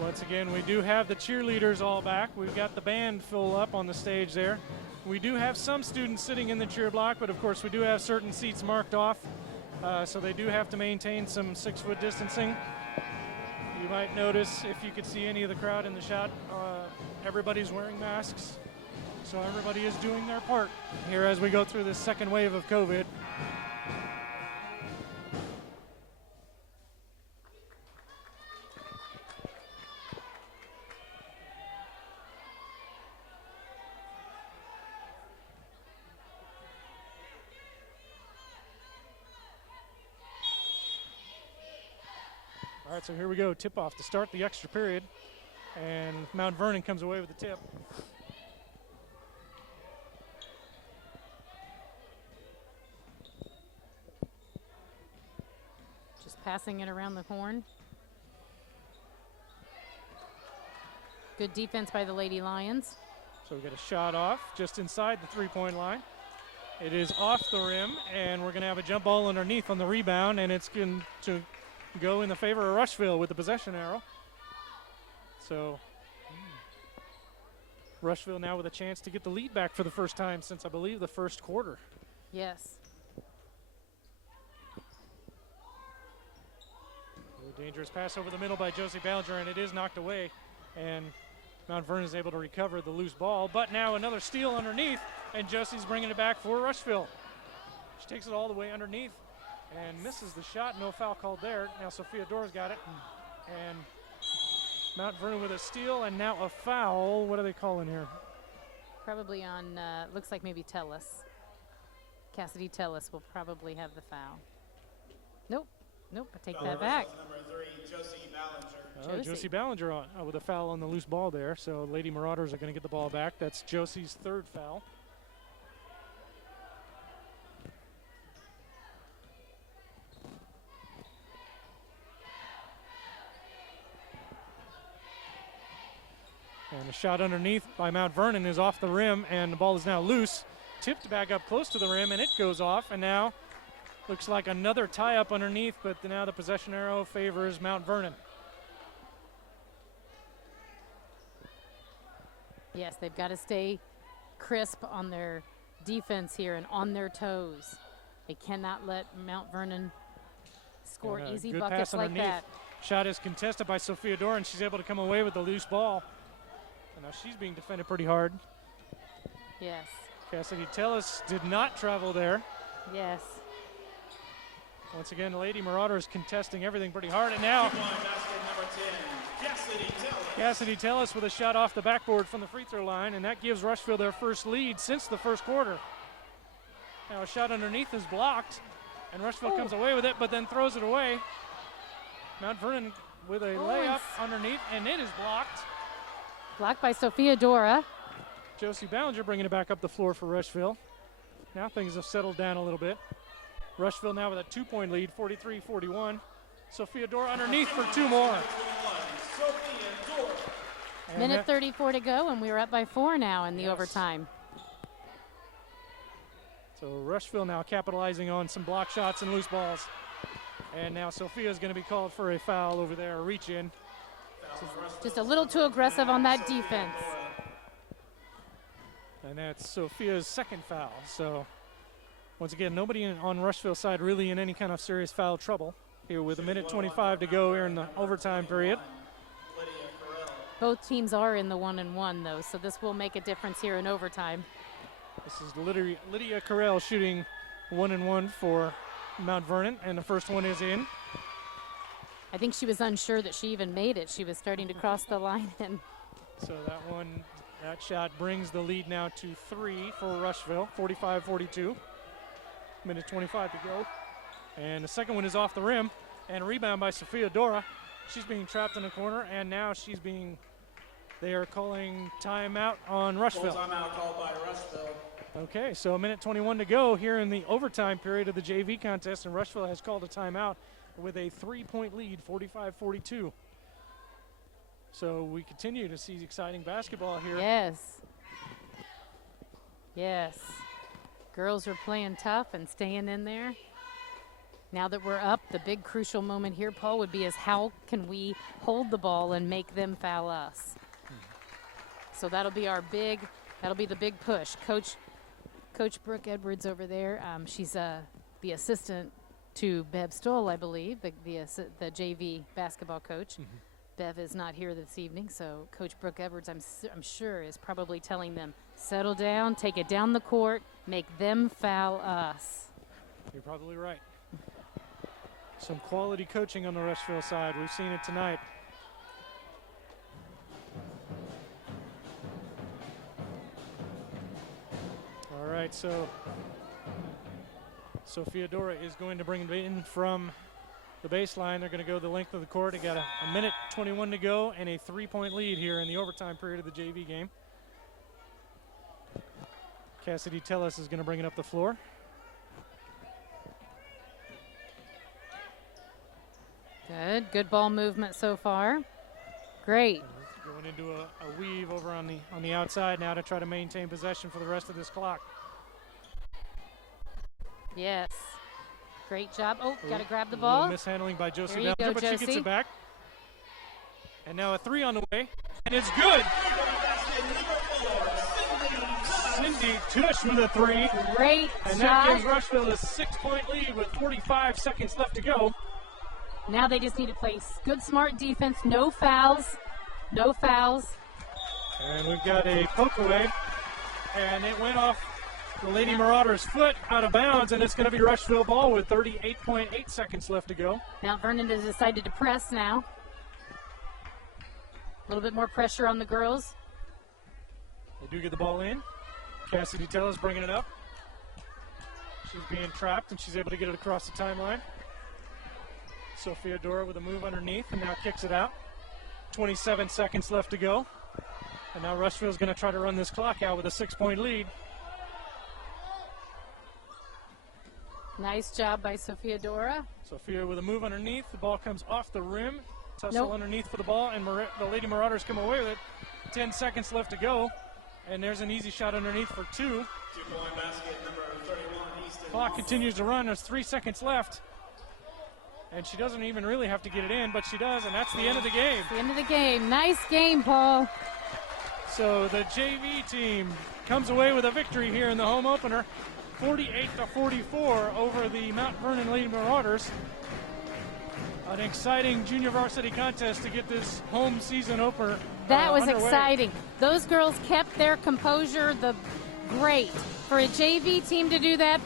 Once again, we do have the cheerleaders all back. We've got the band full up on the stage there. We do have some students sitting in the cheer block, but of course we do have certain seats marked off, so they do have to maintain some 6-foot distancing. You might notice, if you could see any of the crowd in the shot, everybody's wearing masks, so everybody is doing their part here as we go through this second wave of COVID. All right, so here we go. Tip-off to start the extra period. And Mount Vernon comes away with the tip. passing it around the horn. Good defense by the Lady Lions. So we get a shot off just inside the three-point line. It is off the rim, and we're going to have a jump ball underneath on the rebound, and it's going to go in the favor of Rushville with the possession arrow. So Rushville now with a chance to get the lead back for the first time since, I believe, the first quarter. Yes. A dangerous pass over the middle by Josie Ballinger, and it is knocked away. And Mount Vernon is able to recover the loose ball. But now another steal underneath, and Josie's bringing it back for Rushville. She takes it all the way underneath and misses the shot. No foul called there. Now Sophia Dora's got it. And Mount Vernon with a steal, and now a foul. What are they calling here? Probably on, looks like maybe Tellis. Cassidy Tellis will probably have the foul. Nope. Nope, I take that back. Number 3, Josie Ballinger. Josie Ballinger on, with a foul on the loose ball there. So Lady Marauders are going to get the ball back. That's Josie's third foul. And a shot underneath by Mount Vernon is off the rim, and the ball is now loose. Tipped back up close to the rim, and it goes off, and now looks like another tie-up underneath, but now the possession arrow favors Mount Vernon. Yes, they've got to stay crisp on their defense here and on their toes. They cannot let Mount Vernon score easy buckets like that. Shot is contested by Sophia Dora, and she's able to come away with the loose ball. And now she's being defended pretty hard. Yes. Cassidy Tellis did not travel there. Yes. Once again, the Lady Marauders contesting everything pretty hard. And now Cassidy Tellis with a shot off the backboard from the free throw line, and that gives Rushville their first lead since the first quarter. Now a shot underneath is blocked, and Rushville comes away with it, but then throws it away. Mount Vernon with a layup underneath, and it is blocked. Blocked by Sophia Dora. Josie Ballinger bringing it back up the floor for Rushville. Now things have settled down a little bit. Rushville now with a 2-point lead, 43-41. Sophia Dora underneath for 2 more. Minute 34 to go, and we're up by 4 now in the overtime. So Rushville now capitalizing on some block shots and loose balls. And now Sophia's going to be called for a foul over there, a reach in. Just a little too aggressive on that defense. And that's Sophia's second foul. So once again, nobody on Rushville's side really in any kind of serious foul trouble here with a minute 25 to go here in the overtime period. Both teams are in the 1-and-1 though, so this will make a difference here in overtime. This is Lydia Carell shooting 1-and-1 for Mount Vernon, and the first one is in. I think she was unsure that she even made it. She was starting to cross the line. And so that shot brings the lead now to 3 for Rushville, 45-42. Minute 25 to go. And the second one is off the rim, and a rebound by Sophia Dora. She's being trapped in the corner, and now they are calling timeout on Rushville. Timeout called by Rushville. Okay, so a minute 21 to go here in the overtime period of the JV contest, and Rushville has called a timeout with a 3-point lead, 45-42. So we continue to see exciting basketball here. Yes. Yes. Girls are playing tough and staying in there. Now that we're up, the big crucial moment here, Paul, would be is how can we hold the ball and make them foul us? So that'll be the big push. Coach Brooke Edwards over there, she's the assistant to Bev Stoll, I believe, the JV basketball coach. Bev is not here this evening, so Coach Brooke Edwards, I'm sure, is probably telling them, settle down, take it down the court, make them foul us. You're probably right. Some quality coaching on the Rushville side. We've seen it tonight. All right, so Sophia Dora is going to bring it in from the baseline. They're going to go the length of the court. They got a minute 21 to go and a 3-point lead here in the overtime period of the JV game. Cassidy Tellis is going to bring it up the floor. Good ball movement so far. Great. Going into a weave over on the outside now to try to maintain possession for the rest of this clock. Yes. Great job. Oh, got to grab the ball. Mishandling by Josie There you Bellinger, go, but she Josie. gets it back. And now a 3 on the way, and it's good. Cindy Tush with a 3. Great and shot. that gives Rushville a 6-point lead with 45 seconds left to go. Now they just need to play good, smart defense. No fouls. No fouls. And we've got a poke away, and it went off the Lady Marauders' foot out of bounds, and it's going to be Rushville ball with 38.8 seconds left to go. Mount Vernon has decided to press now. A little bit more pressure on the girls. They do get the ball in. Cassidy Taylor's bringing it up. She's being trapped, and she's able to get it across the timeline. Sophia Dora with a move underneath, and now kicks it out. 27 seconds left to go. And now Rushville's going to try to run this clock out with a 6-point lead. Nice job by Sophia Dora. Sophia with a move underneath. The ball comes off the rim. Tussle underneath for the ball, and the Lady Marauders come away with it. 10 seconds left to go. And there's an easy shot underneath for 2. 2-point basket, number 31, Easton. Clock continues to run. There's 3 seconds left. And she doesn't even really have to get it in, but she does, and that's the end of the game. The end of the game. Nice game, Paul. So the JV team comes away with a victory here in the home opener, 48-44 over the Mount Vernon Lady Marauders. An exciting junior varsity contest to get this home season opener That was underway. exciting. Those girls kept their composure. Great. For a JV team to do that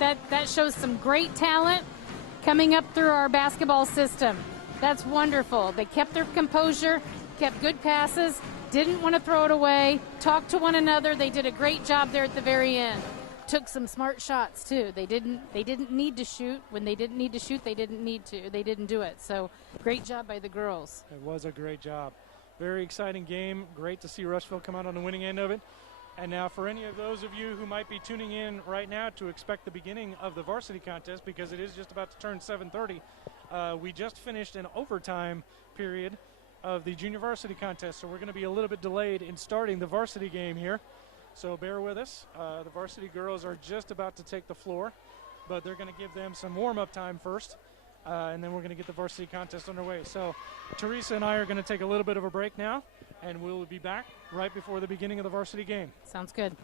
shows some great talent coming up through our basketball system. That's wonderful. They kept their composure, kept good passes, didn't want to throw it away, talked to one another. They did a great job there at the very end. Took some smart shots too. They didn't need to shoot. When they didn't need to shoot, they didn't do it. So great job by the girls. It was a great job. Very exciting game. Great to see Rushville come out on the winning end of it. And now for any of those of you who might be tuning in right now to expect the beginning of the varsity contest, because it is just about to turn 7:30, we just finished an overtime period of the junior varsity contest, so we're going to be a little bit delayed in starting the varsity game here. So bear with us. The varsity girls are just about to take the floor, but they're going to give them some warm-up time first, and then we're going to get the varsity contest underway. So Teresa and I are going to take a little bit of a break now, and we'll be back right before the beginning of the varsity game. Sounds good.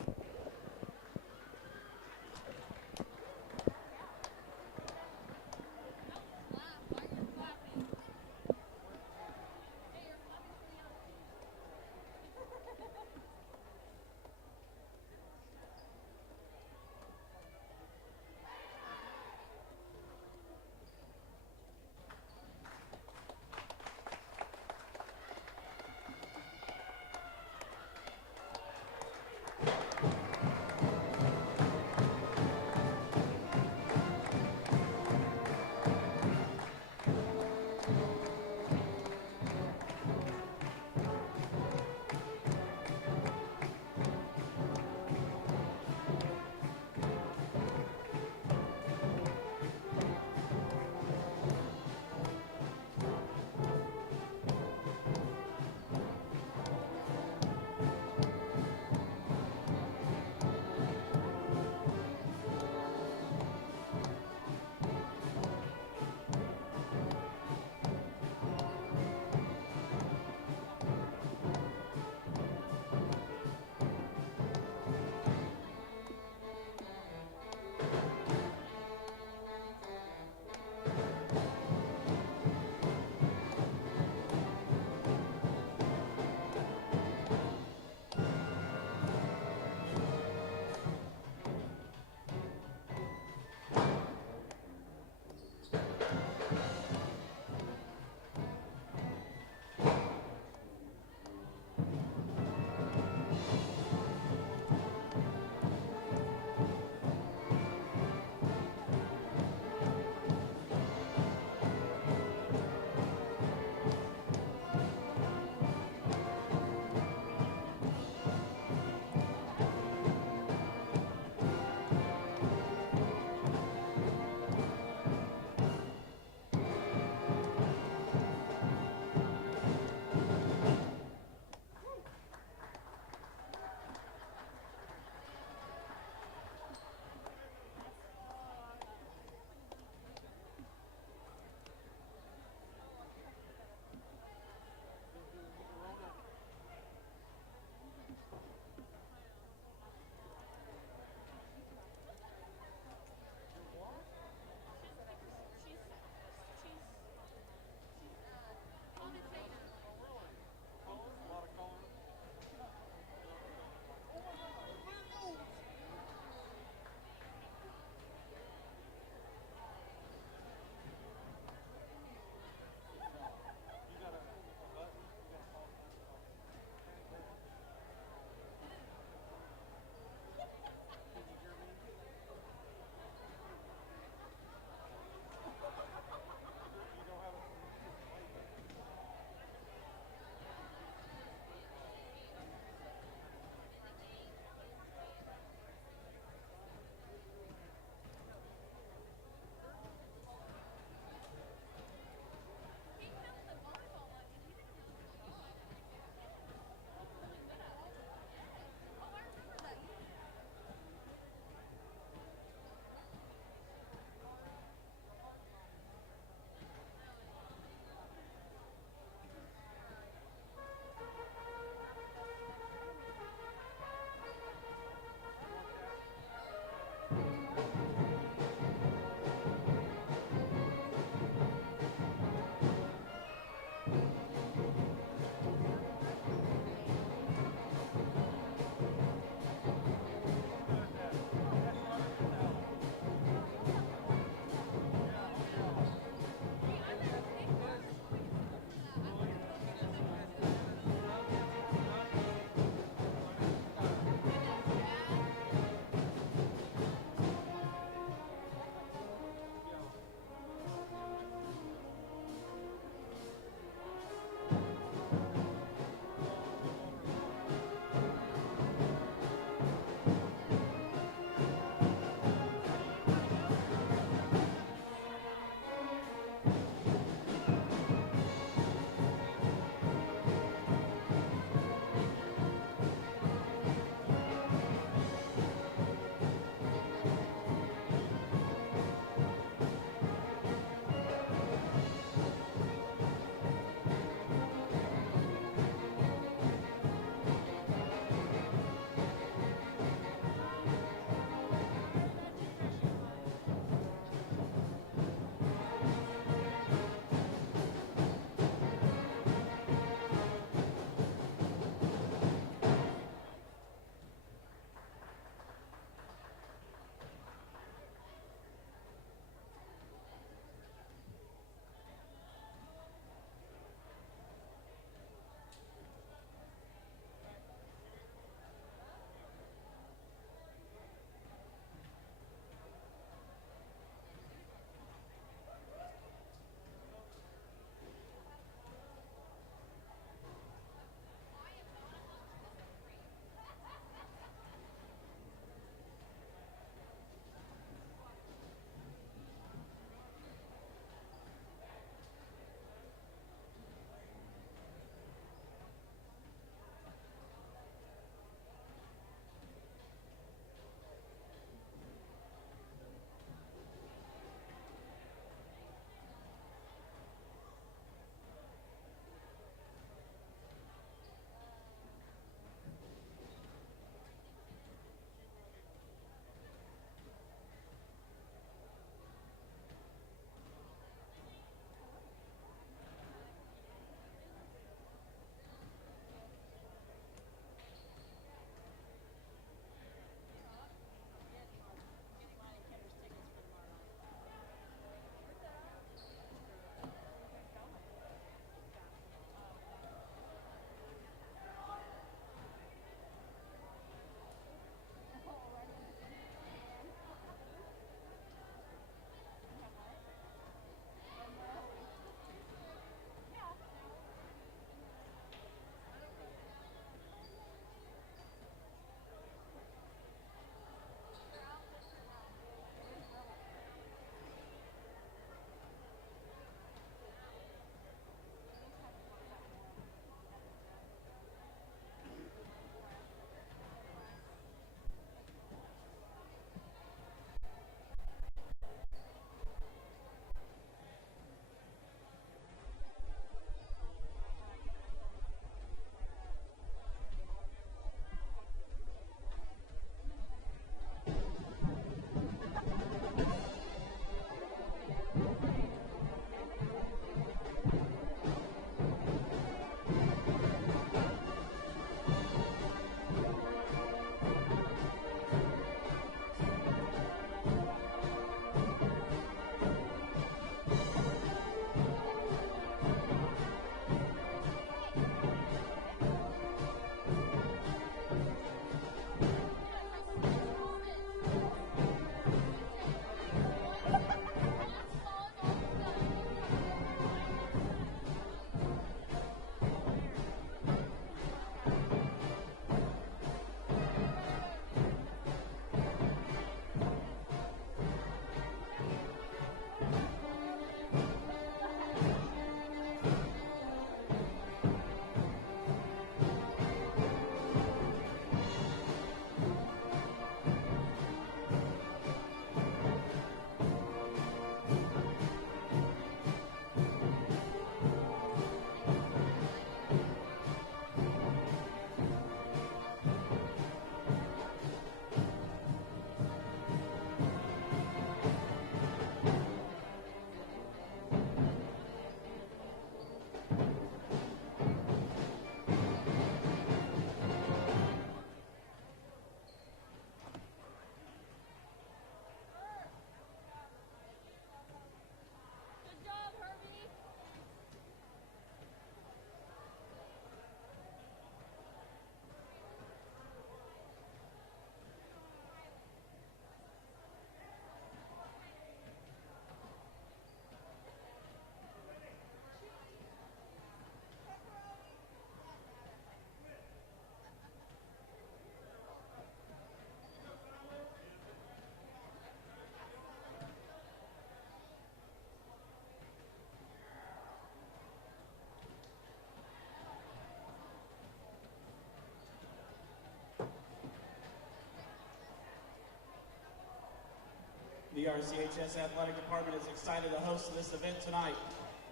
The RCHS Athletic Department is excited to host this event tonight.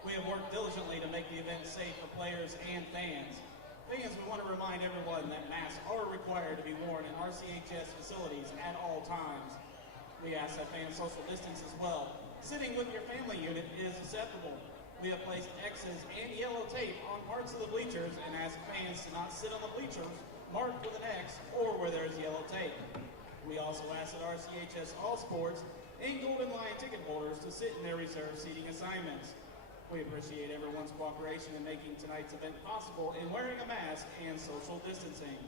We have worked diligently to make the event safe for players and fans. Fans, we want to remind everyone that masks are required to be worn in RCHS facilities at all times. We ask that fans social distance as well. Sitting with your family unit is acceptable. We have placed X's and yellow tape on parts of the bleachers and ask fans to not sit on the bleachers marked with an X or where there is yellow tape. We also ask that RCHS All Sports and Golden Lion ticket holders to sit in their reserved seating assignments. We appreciate everyone's cooperation in making tonight's event possible in wearing a mask and social distancing.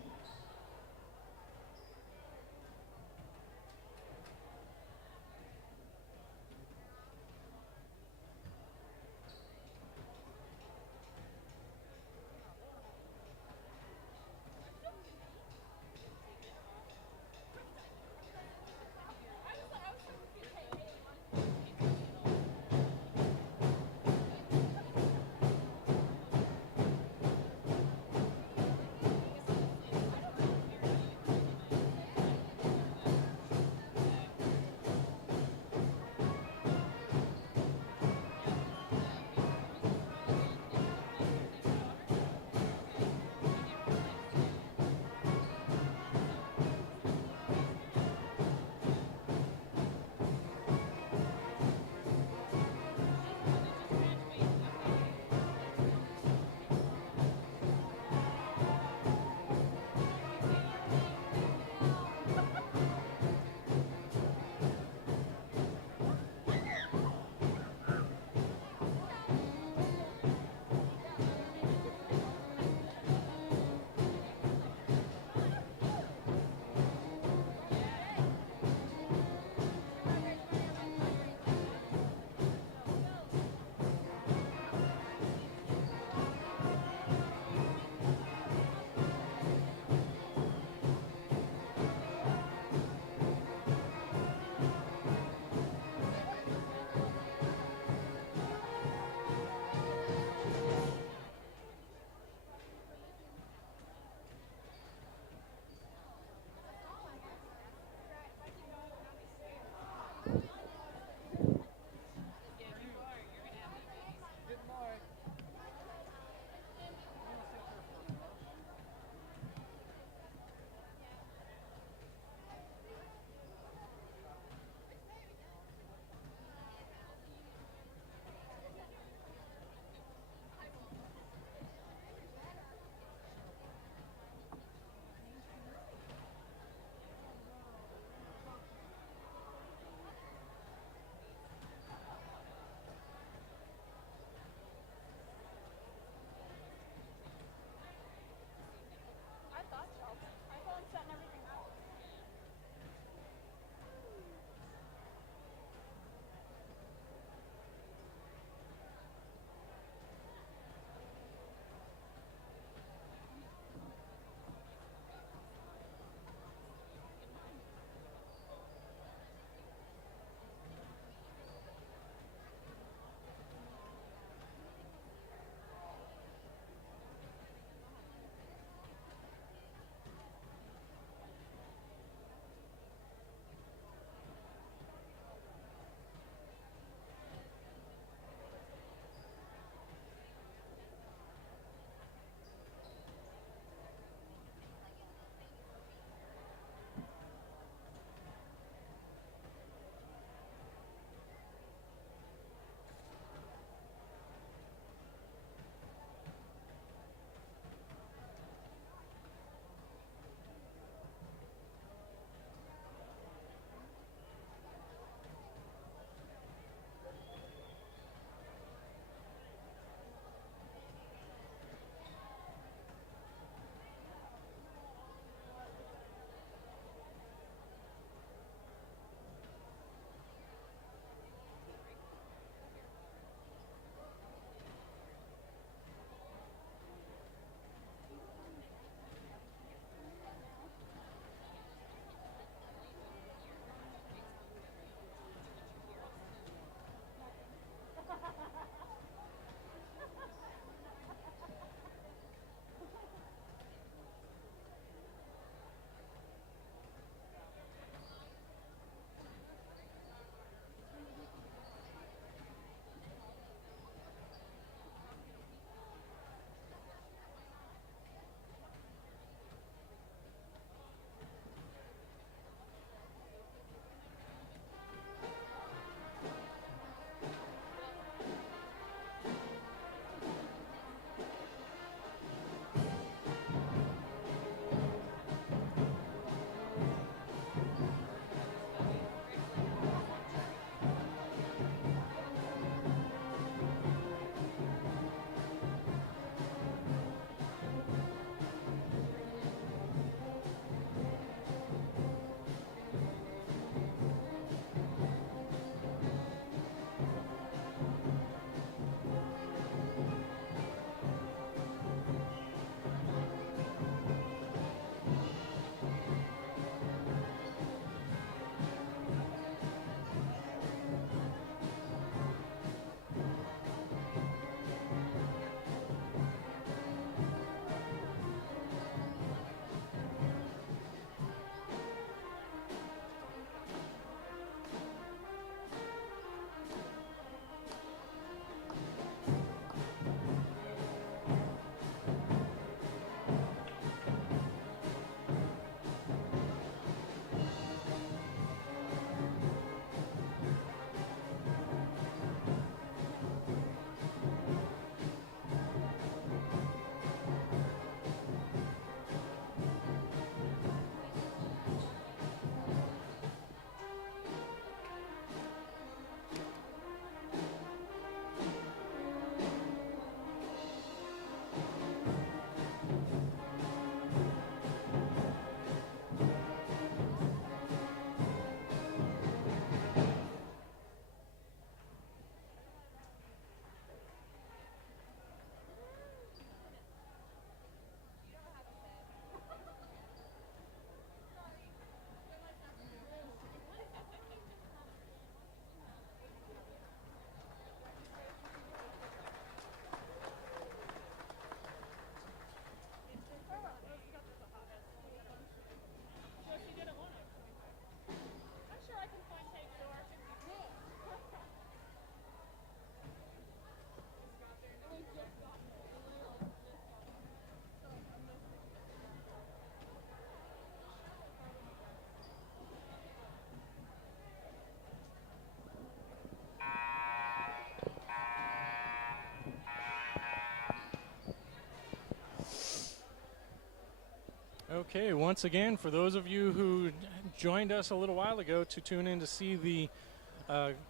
Okay, once again, for those of you who joined us a little while ago to tune in to see the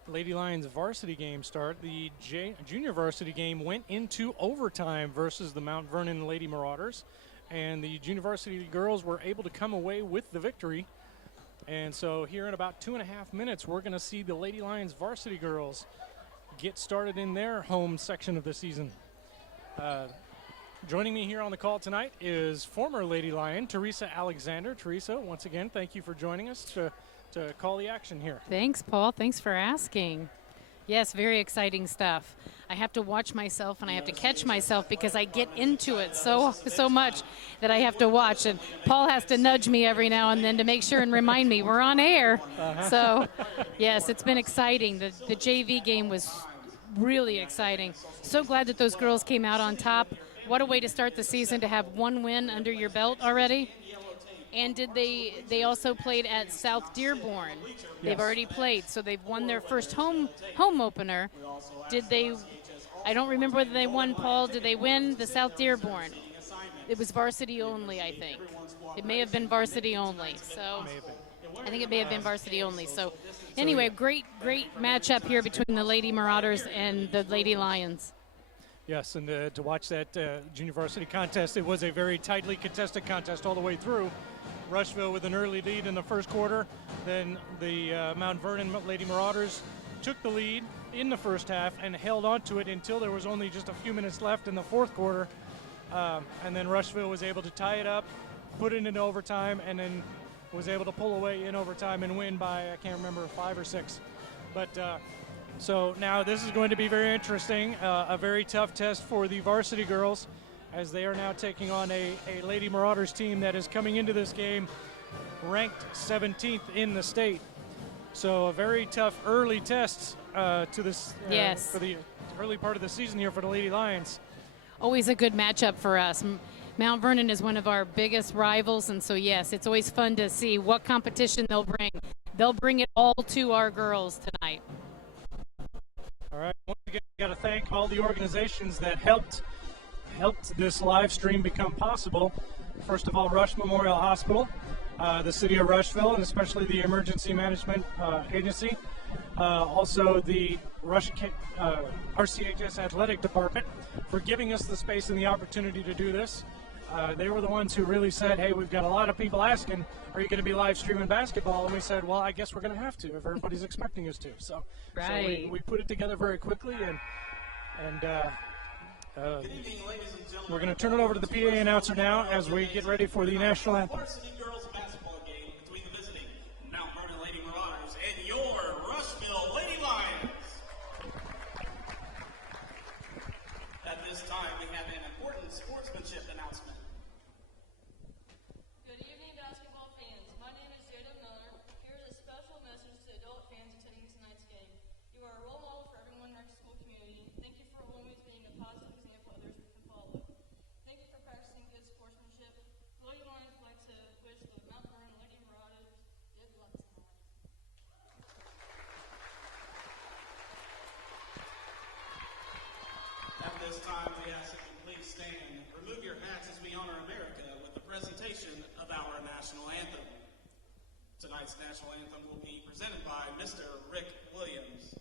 Lady Lions varsity game start, the junior varsity game went into overtime versus the Mount Vernon Lady Marauders, and the junior varsity girls were able to come away with the victory. And so here in about 2.5 minutes, we're going to see the Lady Lions varsity girls get started in their home section of the season. Joining me here on the call tonight is former Lady Lion, Teresa Alexander. Teresa, once again, thank you for joining us to call the action here. Thanks, Paul. Thanks for asking. Yes, very exciting stuff. I have to watch myself and I have to catch myself because I get into it so much that I have to watch. And Paul has to nudge me every now and then to make sure and remind me we're on air. So, yes, it's been exciting. The JV game was really exciting. So glad that those girls came out on top. What a way to start the season to have one win under your belt already. And they also played at South Dearborn. Yes. They've already played, so they've won their first home opener. I don't remember whether they won, Paul. Did they win the South Dearborn? It was varsity only, I think. It may have been varsity only. So I think it may have been varsity only. So anyway, great matchup here between the Lady Marauders and the Lady Lions. Yes, and to watch that junior varsity contest, it was a very tightly contested contest all the way through. Rushville with an early lead in the first quarter. Then the Mount Vernon Lady Marauders took the lead in the first half and held on to it until there was only just a few minutes left in the fourth quarter. And then Rushville was able to tie it up, put it into overtime, and then was able to pull away in overtime and win by, I can't remember, 5 or 6. But so now this is going to be very interesting, a very tough test for the varsity girls as they are now taking on a Lady Marauders team that is coming into this game ranked 17th in the state. So a very tough early test to this for the early part of the season here for the Lady Lions. Always a good matchup for us. Mount Vernon is one of our biggest rivals, and so yes, it's always fun to see what competition they'll bring. They'll bring it all to our girls tonight. All right, once again, we got to thank all the organizations that helped this live stream become possible. First of all, Rush Memorial Hospital, the City of Rushville, and especially the Emergency Management Agency. Also the RCHS Athletic Department for giving us the space and the opportunity to do this. They were the ones who really said, hey, we've got a lot of people asking, are you going to be live streaming basketball? And we said, well, I guess we're going to have to if everybody's expecting us to. So we put it together very quickly, and we're going to turn it over to the PA announcer now as we get ready for the national anthem. Varsity girls basketball game between the visiting Mount Vernon Lady Marauders and your Rushville Lady Lions. At this time, we have an important sportsmanship announcement. Good evening, basketball fans. My name is Jada Miller. Here's a special message to adult fans attending tonight's game. You are a role model for everyone in our school community. Thank you for always being a positive example others can follow. Thank you for practicing good sportsmanship. Lady Lions would like to wish the Mount Vernon Lady Marauders good luck tonight. At this time, we ask that you please stand. Remove your hats as we honor America with the presentation of our national anthem. Tonight's national anthem will be presented by Mr. Rick Williams.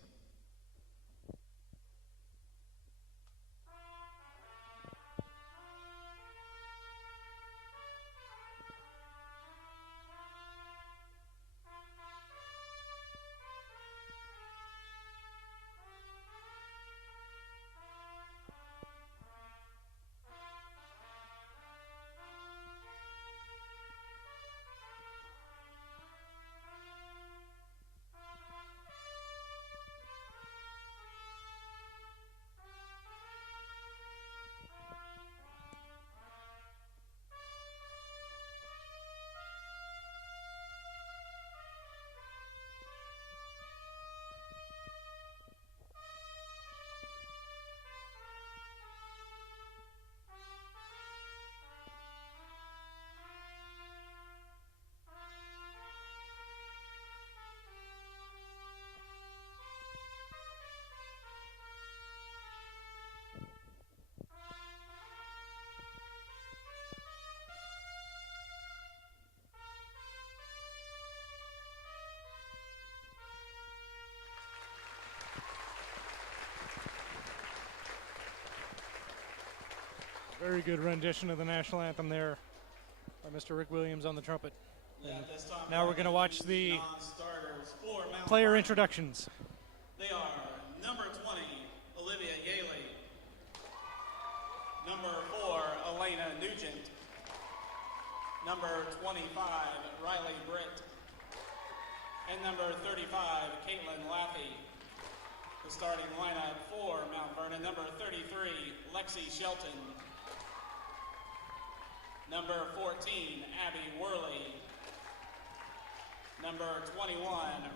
Very good rendition of the national anthem there by Mr. Rick Williams on the trumpet. Now we're going to watch the player introductions. They are number 20, Olivia Yaley. Number 4, Elena Nugent. Number 25, Riley Britt. And number 35, Caitlin Laffey. The starting lineup for Mount Vernon, number 33, Lexi Shelton. Number 14, Abby Worley. Number 21,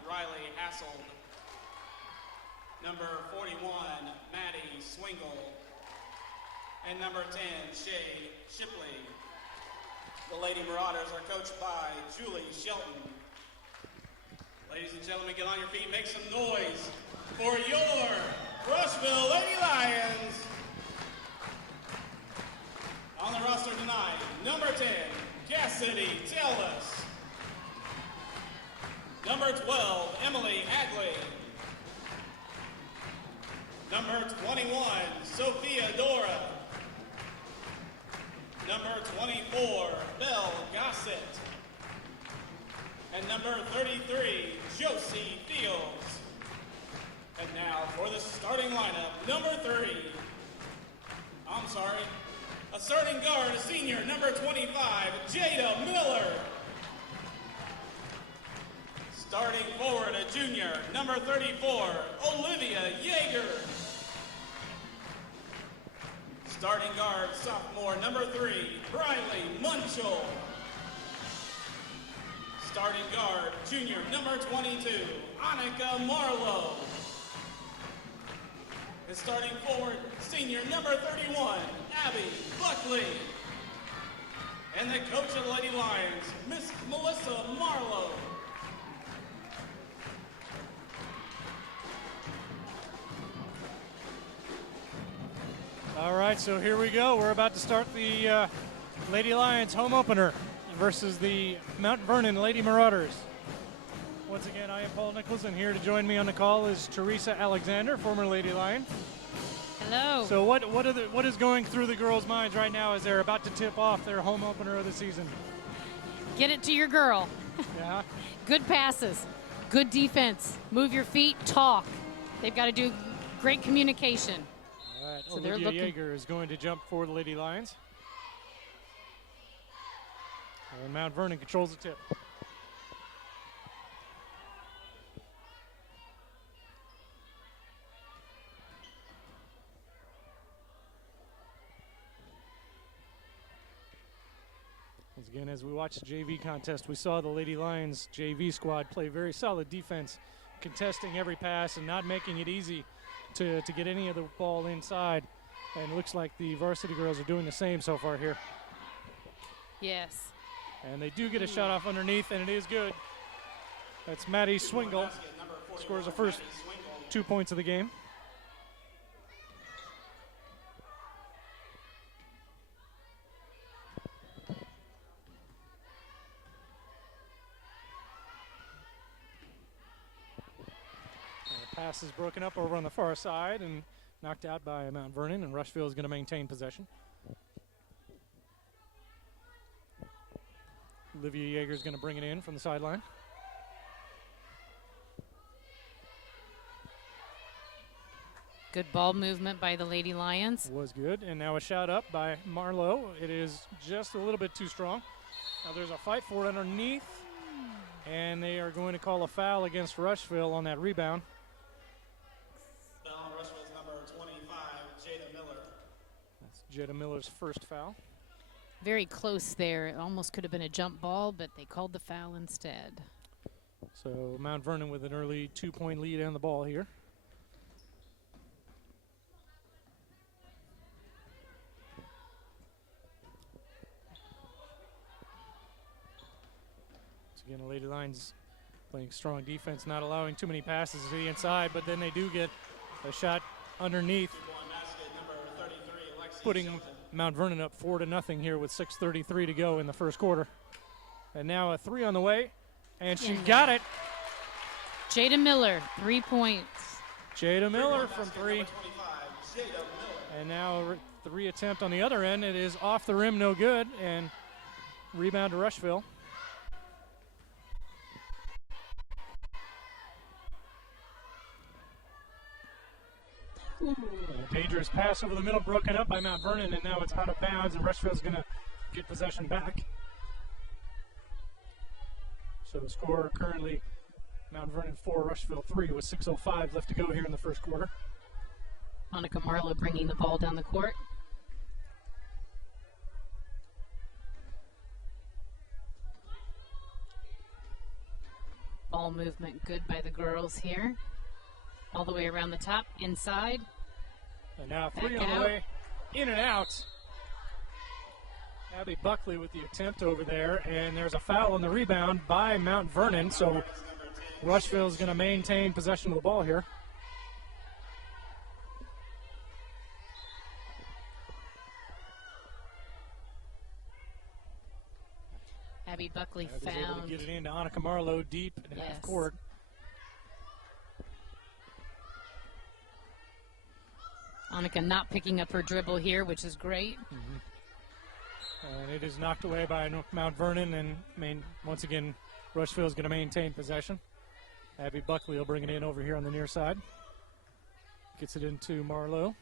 Riley Hasselt. Number 41, Maddie Swingle. And number 10, Shay Shipley. The Lady Marauders are coached by Julie Shelton. Ladies and gentlemen, get on your feet, make some noise for your Rushville Lady Lions. On the roster tonight, number 10, Cassidy Tellis. Number 12, Emily Hadley. Number 21, Sophia Dora. Number 24, Belle Gossett. And number 33, Josie Fields. And now for the starting lineup, number 3. A starting guard, a senior, number 25, Jada Miller. Starting forward, a junior, number 34, Olivia Yeager. Starting guard, sophomore, number 3, Briley Munchell. Starting guard, junior, number 22, Annika Marlowe. And starting forward, senior, number 31, Abby Buckley. And the coach of the Lady Lions, Miss Melissa Marlowe. All right, so here we go. We're about to start the Lady Lions home opener versus the Mount Vernon Lady Marauders. Once again, I am Paul Nichols, and here to join me on the call is Teresa Alexander, former Lady Lion. Hello. So what is going through the girls' minds right now as they're about to tip off their home opener of the season? Get it to your girl. Yeah. Good passes, good defense, move your feet, talk. They've got to do great communication. All right, So Olivia Yeager is going to jump for the Lady Lions. And Mount Vernon controls the tip. Once again, as we watch the JV contest, we saw the Lady Lions JV squad play very solid defense, contesting every pass and not making it easy to get any of the ball inside. And it looks like the varsity girls are doing the same so far here. Yes. And they do get a shot off underneath, and it is good. That's Maddie Swingle. Scores the first 2 points of the game. The pass is broken up over on the far side and knocked out by Mount Vernon, and Rushville is going to maintain possession. Olivia Yeager is going to bring it in from the sideline. Good ball movement by the Lady Lions. Was good, and now a shot up by Marlowe. It is just a little bit too strong. Now there's a fight for it underneath, and they are going to call a foul against Rushville on that rebound. Foul on Rushville's number 25, Jada Miller. That's Jada Miller's first foul. Very close there. It almost could have been a jump ball, but they called the foul instead. So Mount Vernon with an early 2-point lead on the ball here. Once again, the Lady Lions playing strong defense, not allowing too many passes to the inside, but then they do get a shot underneath, putting Mount Vernon up 4-0 here with 6:33 to go in the first quarter. And now a three on the way, and she got it. Jada Miller, 3 points. Jada Miller from three. And now Three attempt on the other end. It is off the rim, no good, and rebound to Rushville. Dangerous pass over the middle, broken up by Mount Vernon, and now it's out of bounds, and Rushville's going to get possession back. So the score currently Mount Vernon 4, Rushville 3, with 6:05 left to go here in the first quarter. Monica Marlowe bringing the ball down the court. Ball movement good by the girls here. All the way around the top, inside. And now three on the way, in and out. Abby Buckley with the attempt over there, and there's a foul on the rebound by Mount Vernon, so Rushville is going to maintain possession of the ball here. Abby Buckley Abby's able found. to get it into Annika Marlowe deep in half court. Annika not picking up her dribble here, which is great. And it is knocked away by Mount Vernon, and once again, Rushville is going to maintain possession. Abby Buckley will bring it in over here on the near side. Gets it into Marlowe.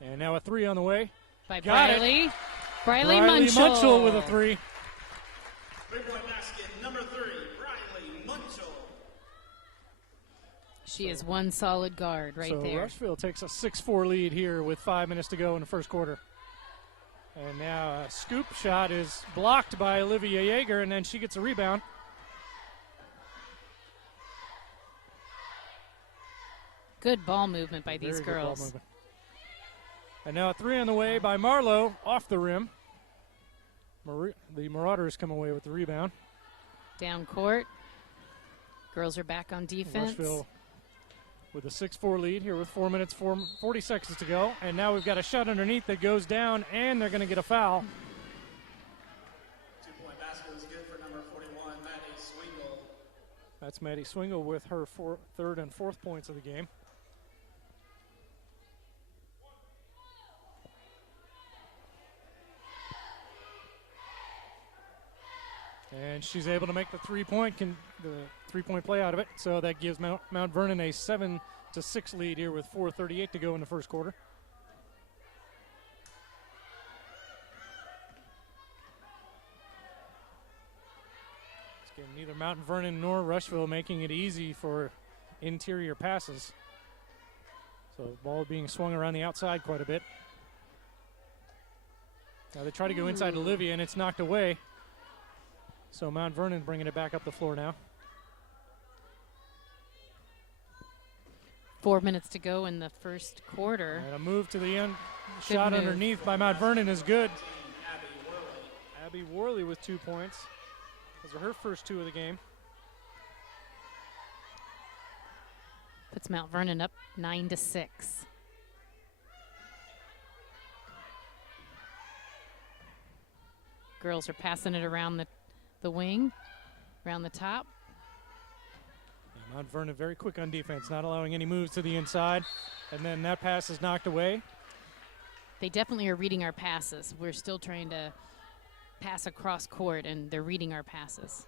And now a three on the way. By Got Briley. it. Briley Riley Munchell. Munchell with a three. Three-point basket, number 3, Riley Munchell. She is one solid guard right so there. Rushville takes a 6-4 lead here with 5 minutes to go in the first quarter. And now a scoop shot is blocked by Olivia Yeager, and then she gets a rebound. Good ball movement by these Very good ball girls. movement. And now a three on the way by Marlowe, off the rim. The Marauders come away with the rebound. Down court. Girls are back on defense. Rushville with a 6-4 lead here with 4 minutes, 40 seconds to go. And now we've got a shot underneath that goes down, and they're going to get a foul. Two-point basket was good for number 41, Maddie Swingle. That's Maddie Swingle with her third and fourth points of the game. And she's able to make the three-point play out of it. So that gives Mount Vernon a 7-6 lead here with 4:38 to go in the first quarter. Again, neither Mount Vernon nor Rushville making it easy for interior passes. So the ball being swung around the outside quite a bit. Now they try to go inside Olivia, and it's knocked away. So Mount Vernon bringing it back up the floor now. 4 minutes to go in the first quarter. And a move to the end. Good Shot move. underneath by Mount Vernon is good. Abby Worley with 2 points. Those are her first 2 of the game. Puts Mount Vernon up 9-6. Girls are passing it around the wing, around the top. And Mount Vernon very quick on defense, not allowing any moves to the inside. And then that pass is knocked away. They definitely are reading our passes. We're still trying to pass across court, and they're reading our passes.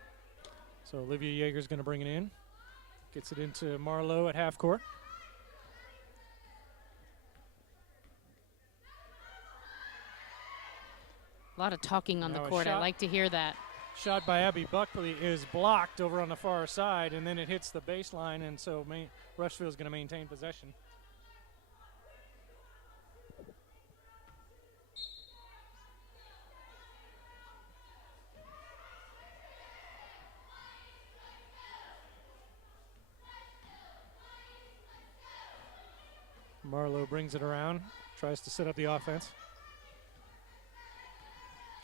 So Olivia Yeager's going to bring it in. Gets it into Marlowe at half court. A lot of talking on Now the a court. I shot. like to hear that. Shot by Abby Buckley is blocked over on the far side, and then it hits the baseline, and so Rushville is going to maintain possession. Marlowe brings it around, tries to set up the offense.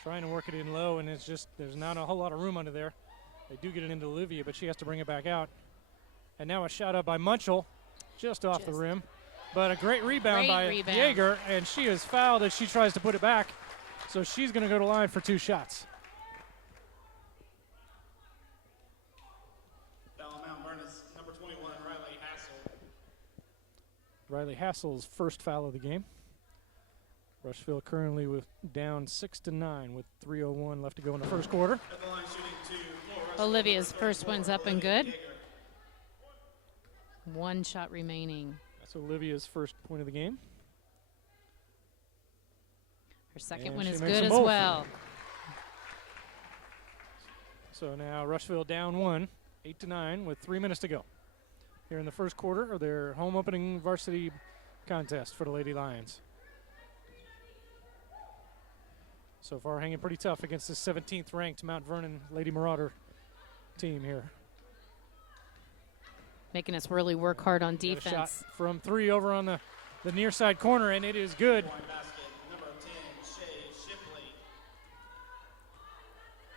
Trying to work it in low, and it's just, there's not a whole lot of room under there. They do get it into Olivia, but she has to bring it back out. And now a shot up by Munchell, just off the rim. But a great rebound by Yeager, and she is fouled as she tries to put it back. So she's going to go to line for 2 shots. Foul Mount Vernon's number 21, Riley Hassel. Riley Hassel's first foul of the game. Rushville currently down 6-9 with 3:01 left to go in the first quarter. Olivia's first one's up and good. 1 shot remaining. That's Olivia's first point of the game. Her second And one she is makes good them as both. well. So now Rushville down 1, 8-9 with 3 minutes to go here in the first quarter of their home opening varsity contest for the Lady Lions. So far hanging pretty tough against the 17th ranked Mount Vernon Lady Marauder team here. Making us really work hard on Got a shot defense. from 3 over on the near side corner, and it is good.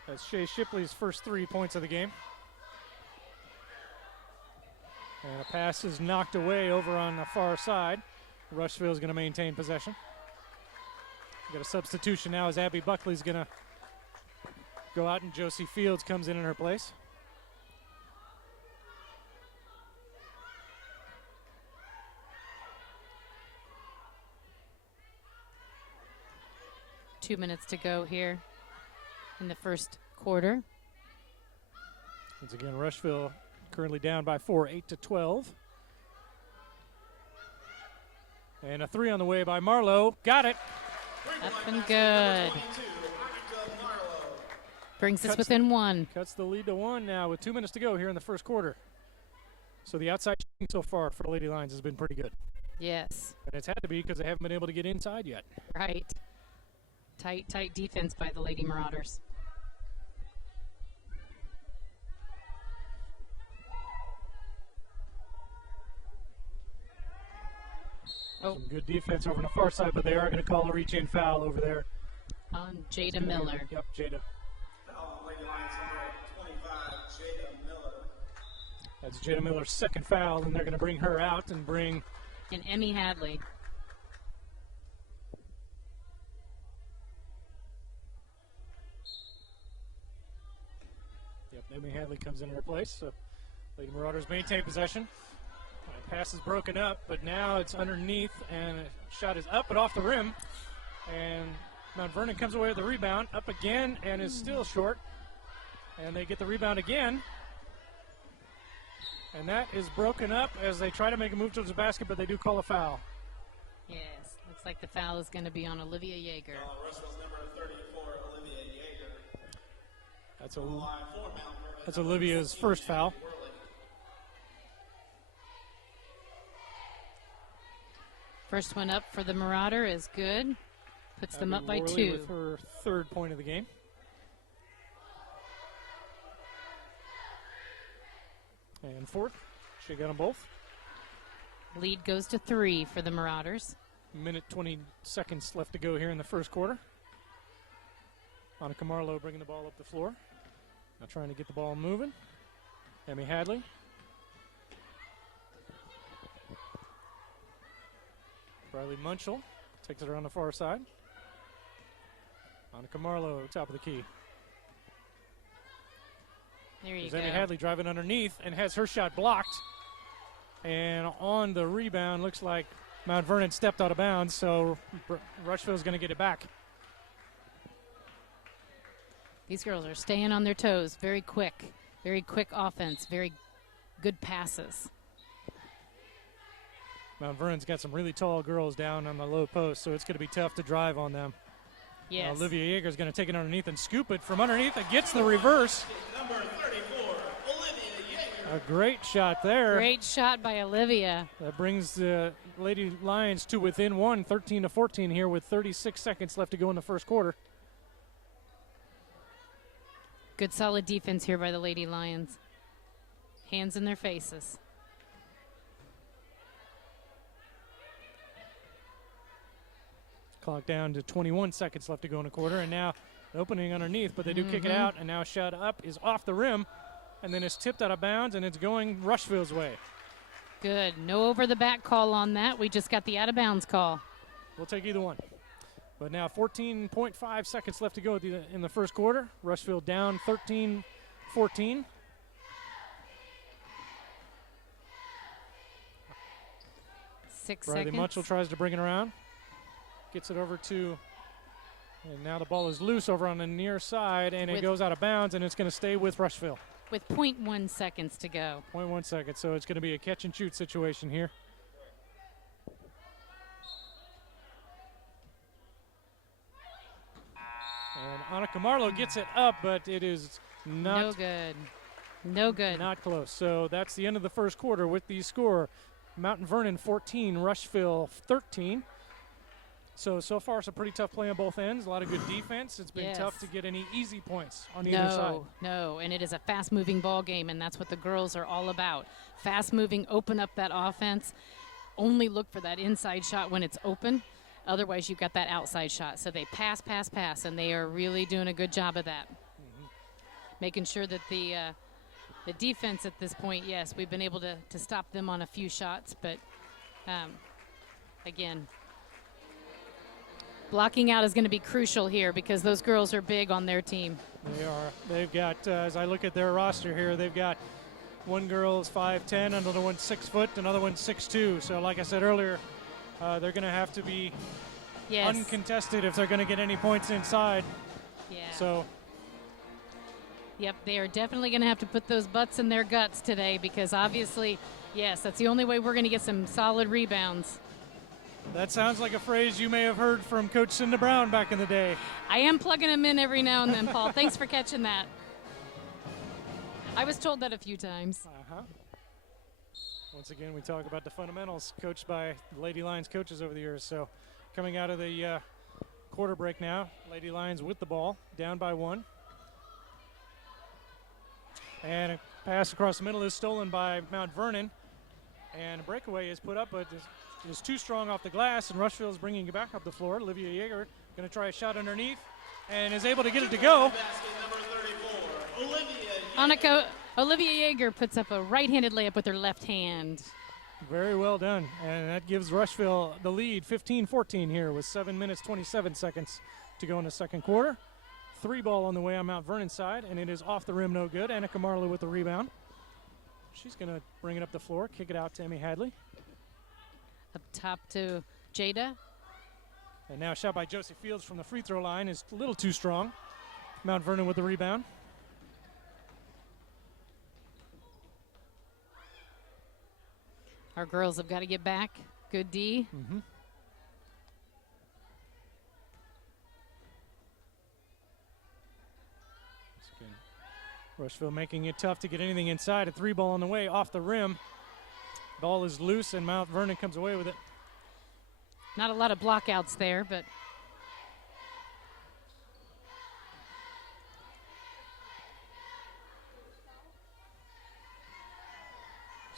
That's Shea Shipley's first 3 points of the game. And a pass is knocked away over on the far side. Rushville is going to maintain possession. Got a substitution now as Abby Buckley's going to go out and Josie Fields comes in her place. Two minutes to go here in the first quarter. Once again, Rushville currently down by 4, 8-12. And a 3 on the way by Marlowe. Got it. Up and good. Brings us within 1. Cuts the lead to 1 now with 2 minutes to go here in the first quarter. So the outside shooting so far for the Lady Lions has been pretty good. Yes. And it's had to be because they haven't been able to get inside yet. Right. Tight defense by the Lady Marauders. Some good defense over on the far side, but they are going to call a reach-in foul over there. On Jada Miller. Yep, Jada. Foul on Lady Lions number 25, Jada Miller. That's Jada Miller's second foul, and they're going to bring her out and bring And Emmy Hadley. Emmy Hadley comes in her place. So Lady Marauders maintain possession. Pass is broken up, but now it's underneath, and a shot is up but off the rim. And Mount Vernon comes away with the rebound, up again, and is still short. And they get the rebound again. And that is broken up as they try to make a move towards the basket, but they do call a foul. Yes. Looks like the foul is going to be on Olivia Yeager. Rushville's number 34, Olivia Yeager. That's Olivia's first foul. First one up for the Marauder is good. Puts them up by Worley 2. with her third point of the game. And fourth. She got them both. Lead goes to 3 for the Marauders. Minute 20 seconds left to go here in the first quarter. Monica Marlowe bringing the ball up the floor. Now trying to get the ball moving. Emmy Hadley. Riley Munchell takes it around the far side. Monica Marlowe, top of the key. There you There's go. Emmy Hadley driving underneath and has her shot blocked. And on the rebound, looks like Mount Vernon stepped out of bounds, so Rushville's going to get it back. These girls are staying on their toes. Very quick offense. Very good passes. Mount Vernon's got some really tall girls down on the low post, so it's going to be tough to drive on them. Yes. Olivia Yeager's going to take it underneath and scoop it from underneath. It gets the reverse. Number 34, Olivia Yeager. A great shot there. Great shot by Olivia. That brings the Lady Lions to within 1, 13-14 here with 36 seconds left to go in the first quarter. Good solid defense here by the Lady Lions. Hands in their faces. Clock down to 21 seconds left to go in the quarter, and now opening underneath, but they do kick it out, and now a shot up is off the rim, and then it's tipped out of bounds, and it's going Rushville's way. Good. No over the back call on that. We just got the out of bounds call. We'll take either one. But now 14.5 seconds left to go in the first quarter. Rushville down 13-14. 6 Riley seconds. Munchell tries to bring it around. Gets it over to, and now the ball is loose over on the near side, and it goes out of bounds, and it's going to stay with Rushville. With 0.1 seconds to go. 0.1 seconds, so it's going to be a catch-and-shoot situation here. And Annika Marlowe gets it up, but it is not. No good. No good. Not close. So that's the end of the first quarter with the score. Mount Vernon 14, Rushville 13. So far, it's a pretty tough play on both ends. A lot of good defense. It's been tough to get any easy points on either side. No, and it is a fast-moving ball game, and that's what the girls are all about. Fast-moving, open up that offense. Only look for that inside shot when it's open. Otherwise, you've got that outside shot. So they pass, and they are really doing a good job of that. Making sure that the defense at this point, yes, we've been able to stop them on a few shots, but again, blocking out is going to be crucial here because those girls are big on their team. They are. They've got, as I look at their roster here, they've got one girl is 5'10", another one's 6 foot, another one's 6'2". So like I said earlier, they're going to have to be uncontested if they're going to get any points inside. Yeah. So. Yep, they are definitely going to have to put those butts in their guts today because obviously, yes, that's the only way we're going to get some solid rebounds. That sounds like a phrase you may have heard from Coach Cinda Brown back in the day. I am plugging them in every now and then, Paul. Thanks for catching that. I was told that a few times. Once again, we talk about the fundamentals coached by Lady Lions coaches over the years. So coming out of the quarter break now, Lady Lions with the ball, down by 1. And a pass across the middle is stolen by Mount Vernon. And a breakaway is put up, but is too strong off the glass, and Rushville is bringing it back up the floor. Olivia Yeager going to try a shot underneath and is able to get it to go. Olivia Yeager puts up a right-handed layup with her left hand. Very well done, and that gives Rushville the lead, 15-14 here with 7 minutes, 27 seconds to go in the second quarter. 3 ball on the way on Mount Vernon's side, and it is off the rim, no good. Annika Marlowe with the rebound. She's going to bring it up the floor, kick it out to Emmy Hadley. Up top to Jada. And now a shot by Josie Fields from the free throw line is a little too strong. Mount Vernon with the rebound. Our girls have got to get back. Good D. Rushville making it tough to get anything inside. A 3 ball on the way off the rim. Ball is loose, and Mount Vernon comes away with it. Not a lot of blockouts there, but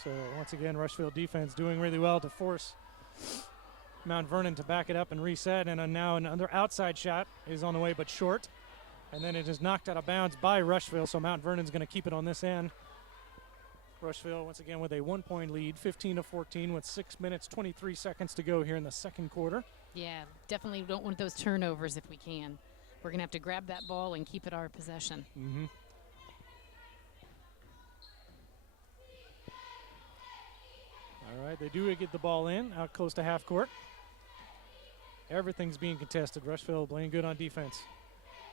so once again, Rushville defense doing really well to force Mount Vernon to back it up and reset. And now another outside shot is on the way, but short. And then it is knocked out of bounds by Rushville, so Mount Vernon's going to keep it on this end. Rushville, once again, with a 1-point lead, 15-14 with 6 minutes, 23 seconds to go here in the second quarter. Yeah, definitely don't want those turnovers if we can. We're going to have to grab that ball and keep it our possession. All right, they do get the ball in, out close to half court. Everything's being contested. Rushville playing good on defense.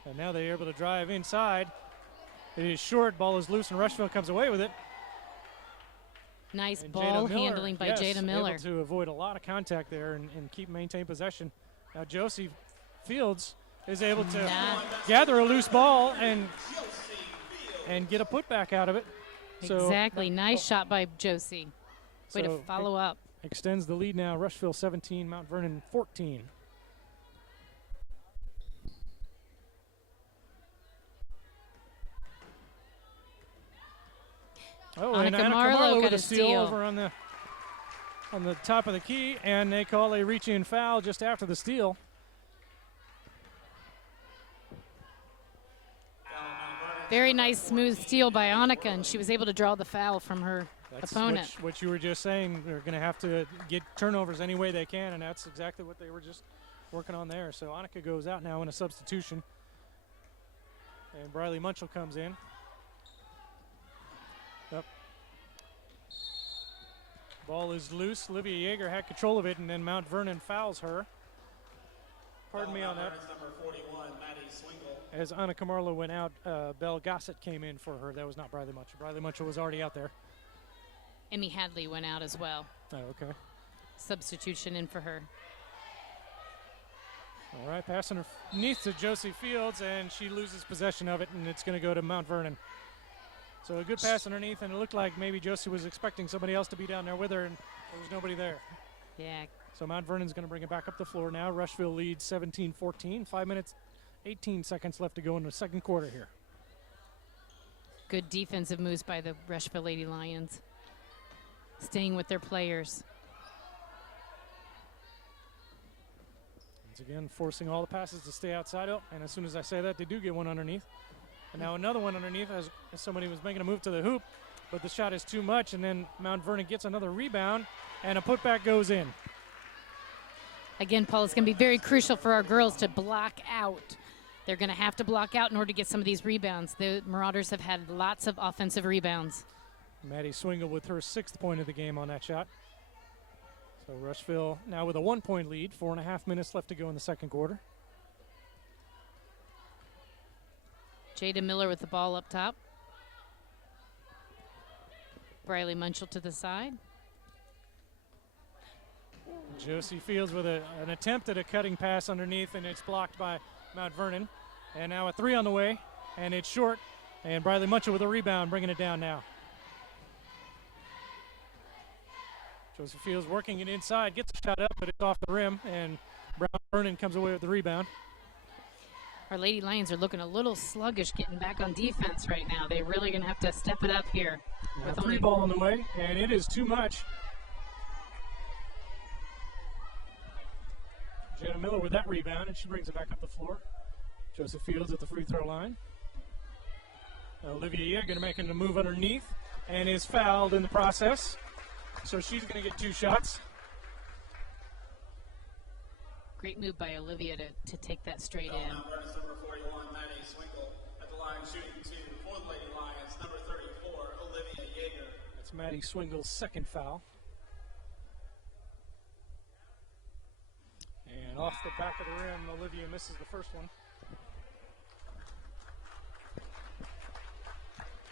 And now they're able to drive inside. It is short, ball is loose, and Rushville comes away with it. Nice ball handling by Jada Miller. Able to avoid a lot of contact there and maintain possession. Now Josie Fields is able to gather a loose ball and get a putback out of it. Exactly. Nice shot by Josie. Way to follow up. Extends the lead now. Rushville 17, Mount Vernon 14. Oh, and Annika Marlowe with a steal over on the top of the key, and they call a reach-in foul just after the steal. Very nice, smooth steal by Annika, and she was able to draw the foul from her opponent. What you were just saying, they're going to have to get turnovers any way they can, and that's exactly what they were just working on there. So Annika goes out now in a substitution, and Briley Munchell comes in. Ball is loose. Olivia Yeager had control of it, and then Mount Vernon fouls her. Pardon me on that. Number 41, Maddie Swingle. As Anna Camarlo went out, Belle Gossett came in for her. That was not Briley Munchell. Briley Munchell was already out there. Emmy Hadley went out as well. Oh, okay. Substitution in for her. All right, passing underneath to Josie Fields, and she loses possession of it, and it's going to go to Mount Vernon. So a good pass underneath, and it looked like maybe Josie was expecting somebody else to be down there with her, and there was nobody there. Yeah. So Mount Vernon's going to bring it back up the floor now. Rushville leads 17-14. 5 minutes, 18 seconds left to go in the second quarter here. Good defensive moves by the Rushville Lady Lions. Staying with their players. Once again, forcing all the passes to stay outside. Oh, and as soon as I say that, they do get one underneath. And now another one underneath as somebody was making a move to the hoop, but the shot is too much, and then Mount Vernon gets another rebound, and a putback goes in. Again, Paul, it's going to be very crucial for our girls to block out. They're going to have to block out in order to get some of these rebounds. The Marauders have had lots of offensive rebounds. Maddie Swingle with her 6th point of the game on that shot. So Rushville now with a 1-point lead, 4.5 minutes left to go in the second quarter. Jada Miller with the ball up top. Briley Munchell to the side. Josie Fields with an attempt at a cutting pass underneath, and it's blocked by Mount Vernon. And now a 3 on the way, and it's short. And Briley Munchell with a rebound, bringing it down now. Josie Fields working it inside, gets a shot up, but it's off the rim, and Vernon comes away with the rebound. Our Lady Lions are looking a little sluggish getting back on defense right now. They're really going to have to step it up here. With 3 ball on the way, and it is too much. Jenna Miller with that rebound, and she brings it back up the floor. Joseph Fields at the free throw line. Olivia Yeager making a move underneath, and is fouled in the process. So she's going to get 2 shots. Great move by Olivia to take that straight in. Mount Vernon's number 41, Maddie Swingle, at the line shooting 2 for the Lady Lions, number 34, Olivia Yeager. That's Maddie Swingle's 2nd foul. And off the back of the rim, Olivia misses the first one.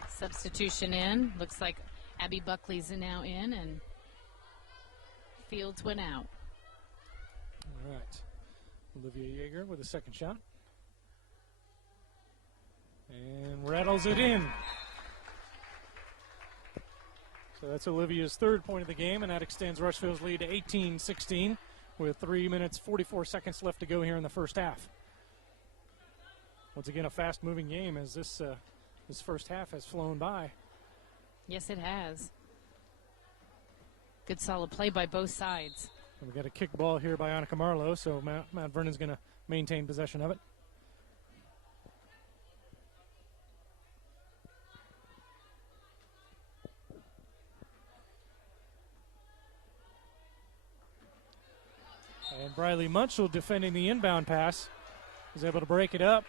Substitution in. Looks like Abby Buckley's now in, and Fields went out. All right. Olivia Yeager with a 2nd shot. And rattles it in. So that's Olivia's 3rd point of the game, and that extends Rushville's lead to 18-16 with 3 minutes, 44 seconds left to go here in the first half. Once again, a fast-moving game as this first half has flown by. Yes, it has. Good solid play by both sides. And we got a kick ball here by Annika Marlowe, so Mount Vernon's going to maintain possession of it. And Briley Munchell defending the inbound pass is able to break it up.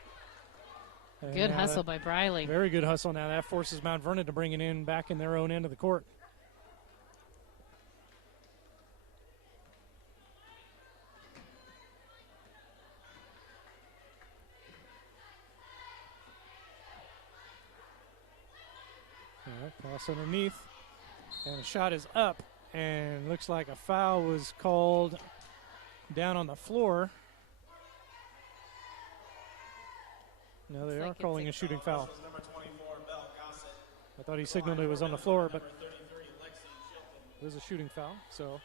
And good hustle by Briley. Very good hustle now. That forces Mount Vernon to bring it in back in their own end of the court. All right, pass underneath. And the shot is up. And looks like a foul was called down on the floor. No, they are calling a shooting foul. I thought he signaled it was on the floor, but it was a shooting foul. So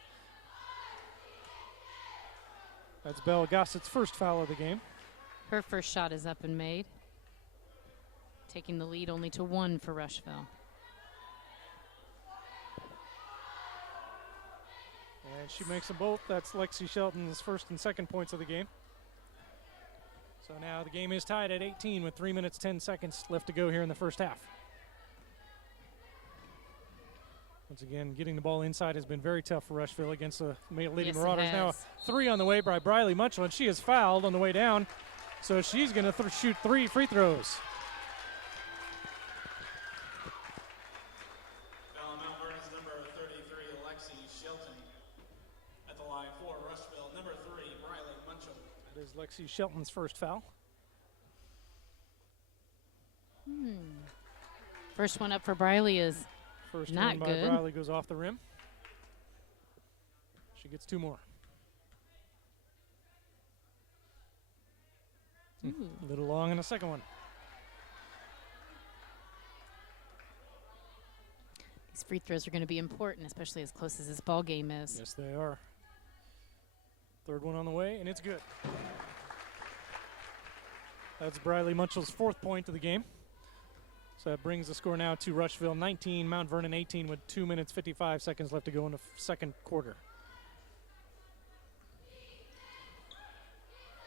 that's Belle Gossett's 1st foul of the game. Her first shot is up and made, taking the lead only to 1 for Rushville. And she makes them both. That's Lexi Shelton's 1st and 2nd points of the game. So now the game is tied at 18 with 3 minutes, 10 seconds left to go here in the first half. Once again, getting the ball inside has been very tough for Rushville against the Lady Marauders. Now 3 on the way by Briley Munchell, and she is fouled on the way down. So she's going to shoot 3 free throws. Mount Vernon's number 33, Lexi It is Lexi Shelton's first foul. First one up for Briley is First not one by good. Briley goes off the rim. She gets 2 more. A little long in the second one. These free throws are going to be important, especially as close as this ball game is. Yes, they are. Third one on the way, and it's good. That's Briley Munchell's 4th point of the game. So that brings the score now to Rushville 19, Mount Vernon 18 with 2 minutes, 55 seconds left to go in the second quarter.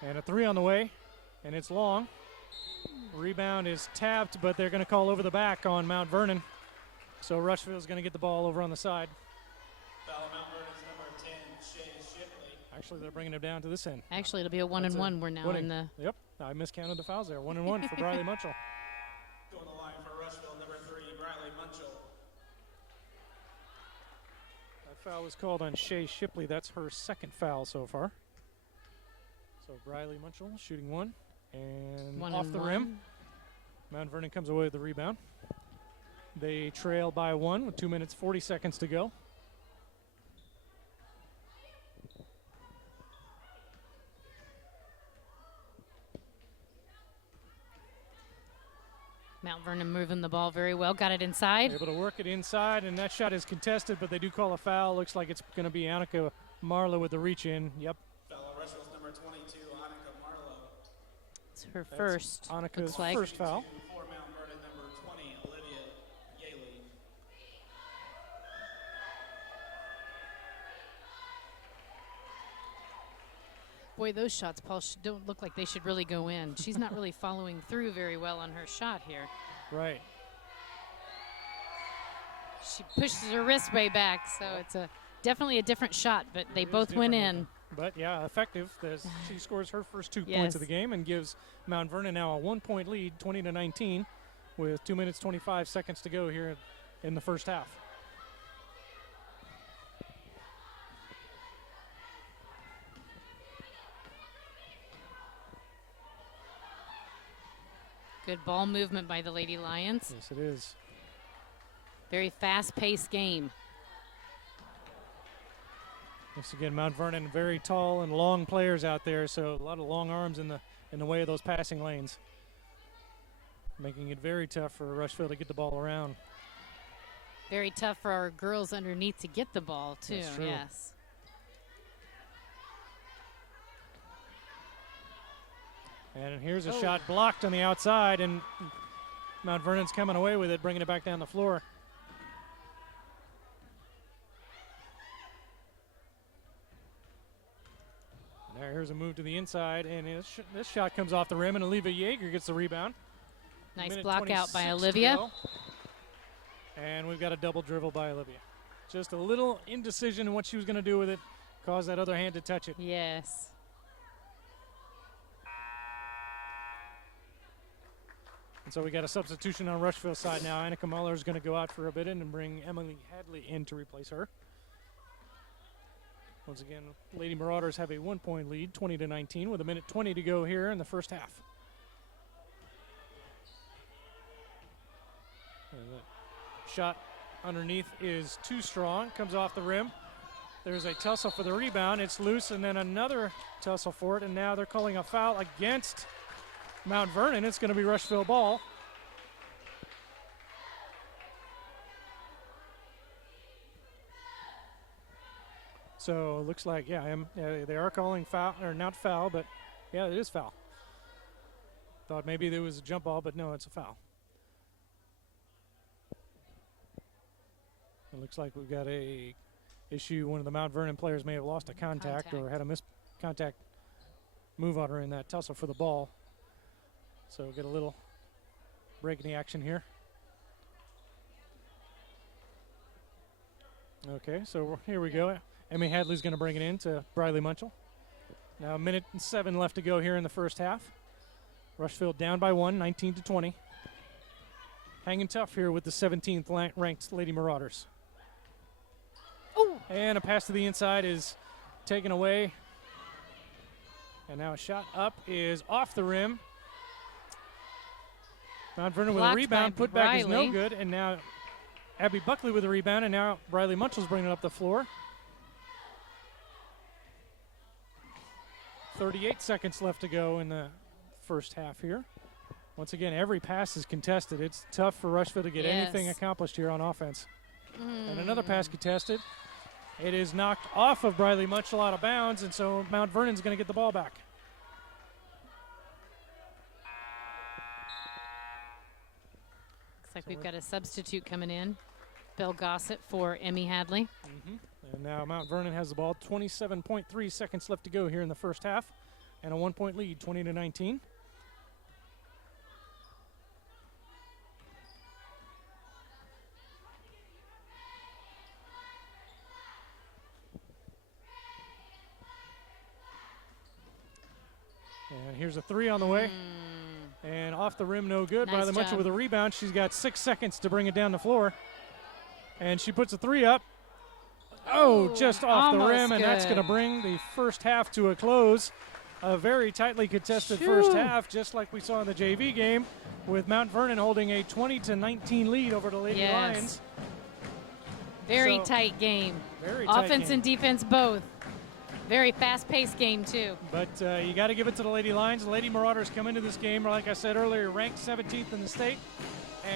And a 3 on the way, and it's long. Rebound is tapped, but they're going to call over the back on Mount Vernon. So Rushville's going to get the ball over on the side. Foul Mount Vernon's number 10, Shay Shipley. Actually, they're bringing it down to this end. Actually, it'll be a 1-and-1. We're now in the. Yep, I miscounted the fouls there. 1-and-1 for Briley Munchell. Going to the line for Rushville, number 3, Briley Munchell. That foul was called on Shay Shipley. That's her 2nd foul so far. So Briley Munchell shooting 1 and off the rim. Mount Vernon comes away with the rebound. They trail by 1 with 2 minutes, 40 seconds to go. Mount Vernon moving the ball very well. Got it inside. Able to work it inside, and that shot is contested, but they do call a foul. Looks like it's going to be Annika Marlowe with the reach in. Yep. Foul on Rushville's number 22, Annika Marlowe. It's her first. Annika's like. first foul. For Mount Vernon, number 20, Olivia Yaley. Boy, those shots, Paul, don't look like they should really go in. She's not really following through very well on her shot here. Right. She pushes her wrist way back, so it's definitely a different shot, but they both went in. But, yeah, effective. She scores her first 2 points of the game and gives Mount Vernon now a 1-point lead, 20-19, with 2 minutes, 25 seconds to go here in the first half. Good ball movement by the Lady Lions. Yes, it is. Very fast-paced game. Once again, Mount Vernon, very tall and long players out there, so a lot of long arms in the way of those passing lanes, making it very tough for Rushville to get the ball around. Very tough for our girls underneath to get the ball, too. That's true. Yes. And here's a shot blocked on the outside, and Mount Vernon's coming away with it, bringing it back down the floor. Here's a move to the inside, and this shot comes off the rim, and Olivia Yeager gets the rebound. Nice block out by Olivia. And we've got a double dribble by Olivia. Just a little indecision in what she was going to do with it, caused that other hand to touch it. Yes. And so we got a substitution on Rushville's side now. Annika Muller is going to go out for a bit and bring Emily Hadley in to replace her. Once again, Lady Marauders have a 1-point lead, 20-19, with 1:20 to go here in the first half. And the shot underneath is too strong, comes off the rim. There's a tussle for the rebound. It's loose, and then another tussle for it, and now they're calling a foul against Mount Vernon. It's going to be Rushville ball. So it looks like, they are calling foul, or not foul, but yeah, it is foul. Thought maybe there was a jump ball, but no, it's a foul. It looks like we've got a issue. One of the Mount Vernon players may have lost a contact. Or had a miscontact move on her in that tussle for the ball. So we'll get a little break in the action here. Okay, so here we go. Emmy Hadley's going to bring it in to Briley Munchell. Now 1:07 left to go here in the first half. Rushville down by 1, 19-20. Hanging tough here with the 17th ranked Lady Marauders. Oh! And a pass to the inside is taken away. And now a shot up is off the rim. Mount Vernon with a rebound. Putback is no good. And now Abby Buckley with a rebound. And now Briley Munchell's bringing it up the floor. 38 seconds left to go in the first half here. Once again, every pass is contested. It's tough for Rushville to get anything accomplished here on offense. And another pass contested. It is knocked off of Briley Munchell out of bounds, and so Mount Vernon's going to get the ball back. Looks like we've got a substitute coming in. Bill Gossett for Emmy Hadley. And now Mount Vernon has the ball. 27.3 seconds left to go here in the first half. And a 1-point lead, 20-19. And here's a three on the way. And off the rim, no good. Briley Munchell with a rebound. She's got 6 seconds to bring it down the floor. And she puts a three up. Oh, just off the rim, and that's going to bring the first half to a close. A very tightly contested first half, just like we saw in the JV game, with Mount Vernon holding a 20-19 lead over the Lady Lions. Very tight game. Very tight Offense game. and defense both. Very fast-paced game, too. But you got to give it to the Lady Lions. The Lady Marauders come into this game, like I said earlier, ranked 17th in the state,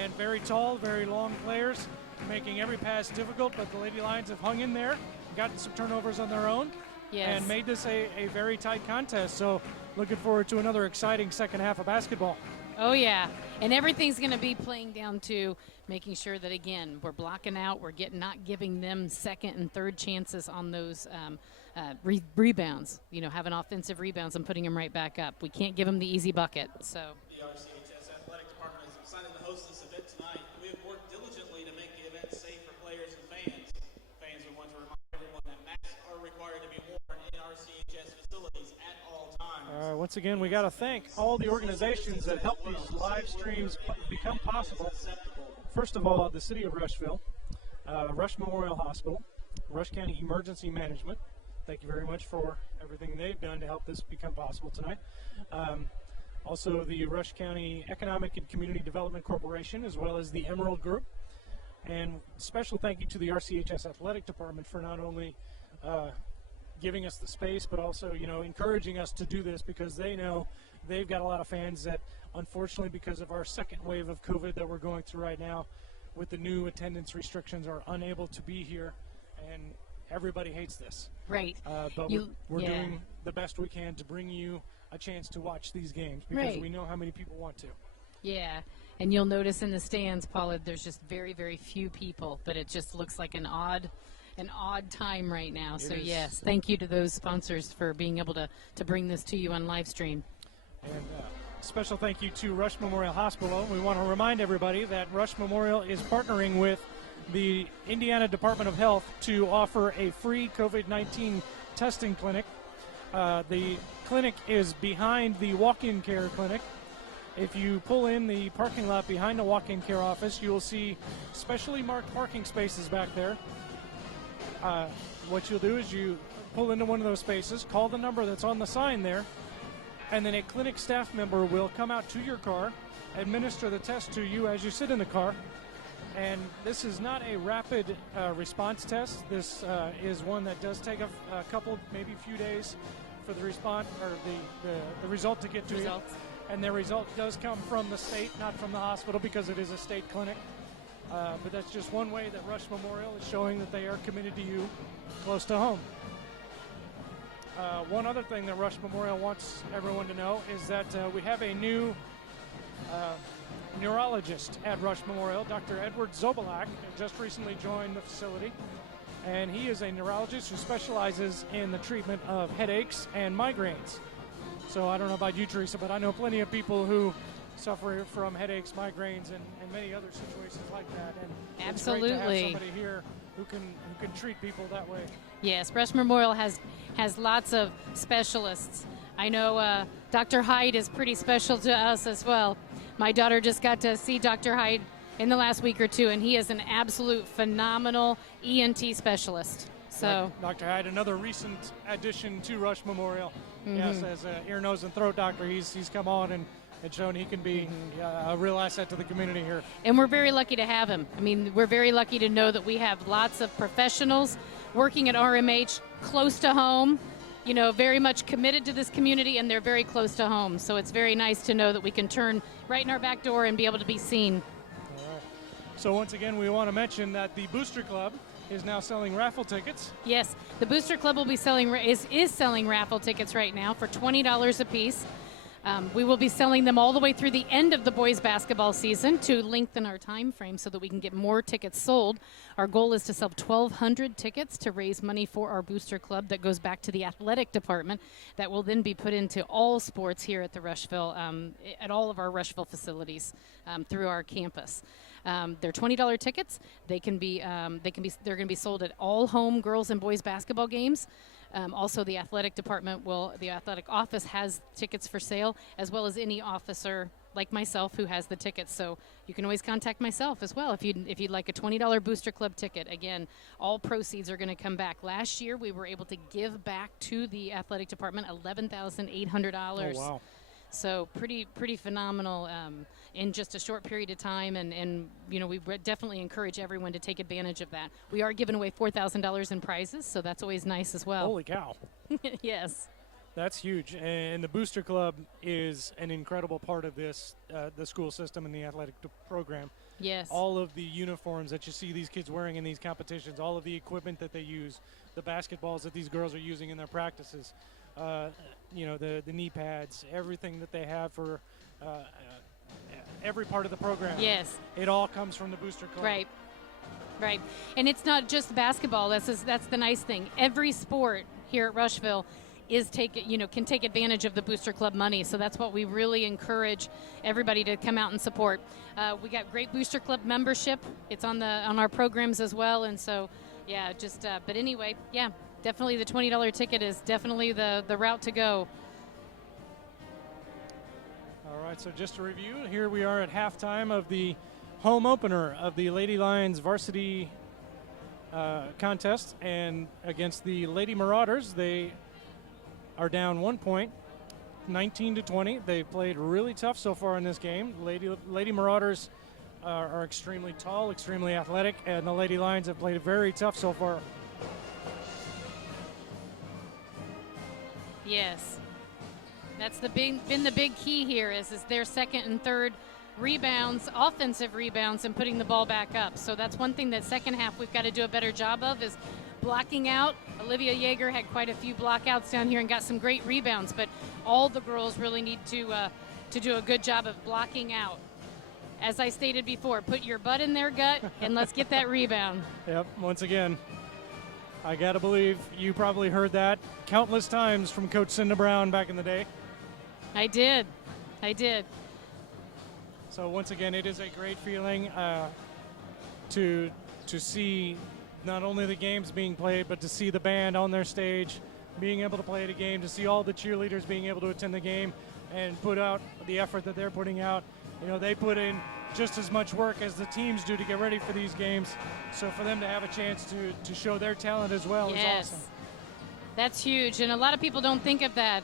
and very tall, very long players, making every pass difficult. But the Lady Lions have hung in there, gotten some turnovers on their own, and made this a very tight contest. So looking forward to another exciting second half of basketball. Oh, yeah. And everything's going to be playing down to making sure that, again, we're blocking out, we're not giving them second and third chances on those rebounds, having offensive rebounds and putting them right back up. We can't give them the easy bucket. So the RCHS Athletic Department is excited to host this event tonight. We have worked diligently to make the event safe for players and fans. Fans, we want to remind everyone that masks are required to be worn in RCHS facilities at all times. Once again, we got to thank all the organizations that help these live streams become possible. First of all, the City of Rushville, Rush Memorial Hospital, Rush County Emergency Management. Thank you very much for everything they've done to help this become possible tonight. Also, the Rush County Economic and Community Development Corporation, as well as the Emerald Group. And special thank you to the RCHS Athletic Department for not only giving us the space, but also, encouraging us to do this, because they know they've got a lot of fans that, unfortunately, because of our second wave of COVID that we're going through right now, with the new attendance restrictions, are unable to be here, and everybody hates this. Right. But we're doing the best we can to bring you a chance to watch these games, because we know how many people want to. Yeah, and you'll notice in the stands, Paula, there's just very, very few people, but it just looks like an odd time right now. So yes, thank you to those sponsors for being able to bring this to you on live stream. And special thank you to Rush Memorial Hospital. We want to remind everybody that Rush Memorial is partnering with the Indiana Department of Health to offer a free COVID-19 testing clinic. The clinic is behind the walk-in care clinic. If you pull in the parking lot behind the walk-in care office, you will see specially marked parking spaces back there. What you'll do is you pull into one of those spaces, call the number that's on the sign there, and then a clinic staff member will come out to your car, administer the test to you as you sit in the car. And this is not a rapid response test. This is one that does take a couple, maybe a few days for the response or the result to get to you. And the result does come from the state, not from the hospital, because it is a state clinic. But that's just one way that Rush Memorial is showing that they are committed to you close to home. One other thing that Rush Memorial wants everyone to know is that we have a new neurologist at Rush Memorial. Dr. Edward Zobalak just recently joined the facility, and he is a neurologist who specializes in the treatment of headaches and migraines. So I don't know about you, Teresa, but I know plenty of people who suffer from headaches, migraines, and many other situations like that. And absolutely, it's great to have somebody here who can treat people that way. Yes, Rush Memorial has lots of specialists. I know Dr. Hyde is pretty special to us as well. My daughter just got to see Dr. Hyde in the last week or two, and he is an absolute phenomenal ENT specialist. So, Dr. Hyde, another recent addition to Rush Memorial. Yes, as an ear, nose, and throat doctor, he's come on and shown he can be a real asset to the community here. And we're very lucky to have him. I mean, we're very lucky to know that we have lots of professionals working at RMH close to home, you know, very much committed to this community, and they're very close to home. So it's very nice to know that we can turn right in our back door and be able to be seen. All right. So once again, we want to mention that the Booster Club is now selling raffle tickets. Yes, the Booster Club will be selling is selling raffle tickets right now for $20 a piece. We will be selling them all the way through the end of the boys basketball season to lengthen our time frame so that we can get more tickets sold. Our goal is to sell 1,200 tickets to raise money for our Booster Club that goes back to the athletic department that will then be put into all sports here at the Rushville, at all of our Rushville facilities through our campus. They're $20 tickets. They're going to be sold at all home girls and boys basketball games. Also, the athletic office has tickets for sale, as well as any officer like myself who has the tickets. So you can always contact myself as well if you'd like a $20 Booster Club ticket. Again, all proceeds are going to come back. Last year, we were able to give back to the athletic department $11,800. Oh, wow. So pretty phenomenal in just a short period of time, and you know, we definitely encourage everyone to take advantage of that. We are giving away $4,000 in prizes, so that's always nice as well. Holy cow. Yes. That's huge, and the Booster Club is an incredible part of this, the school system and the athletic program. Yes. All of the uniforms that you see these kids wearing in these competitions, all of the equipment that they use, the basketballs that these girls are using in their practices, you know, the knee pads, everything that they have for every part of the program. Yes. It all comes from the Booster Club. Right. Right. And it's not just basketball. That's the nice thing. Every sport here at Rushville can take advantage of the Booster Club money. So that's what we really encourage everybody to come out and support. We got great Booster Club membership. It's on our programs as well. And so, yeah, but anyway, yeah, definitely the $20 ticket is definitely the route to go. All right, so just to review, here we are at halftime of the home opener of the Lady Lions varsity contest, and against the Lady Marauders, they are down 1 point, 19-20. They've played really tough so far in this game. Lady Marauders are extremely tall, extremely athletic, and the Lady Lions have played very tough so far. Yes. That's been the big key here is their second and third rebounds, offensive rebounds, and putting the ball back up. So that's one thing that second half we've got to do a better job of is blocking out. Olivia Yeager had quite a few blockouts down here and got some great rebounds, but all the girls really need to do a good job of blocking out. As I stated before, put your butt in their gut and let's get that rebound. Yep, once again, I got to believe you probably heard that countless times from Coach Cinda Brown back in the day. I did. So once again, it is a great feeling to see not only the games being played, but to see the band on their stage, being able to play the game, to see all the cheerleaders being able to attend the game and put out the effort that they're putting out. You know, they put in just as much work as the teams do to get ready for these games. So for them to have a chance to show their talent as well is awesome. That's huge, and a lot of people don't think of that.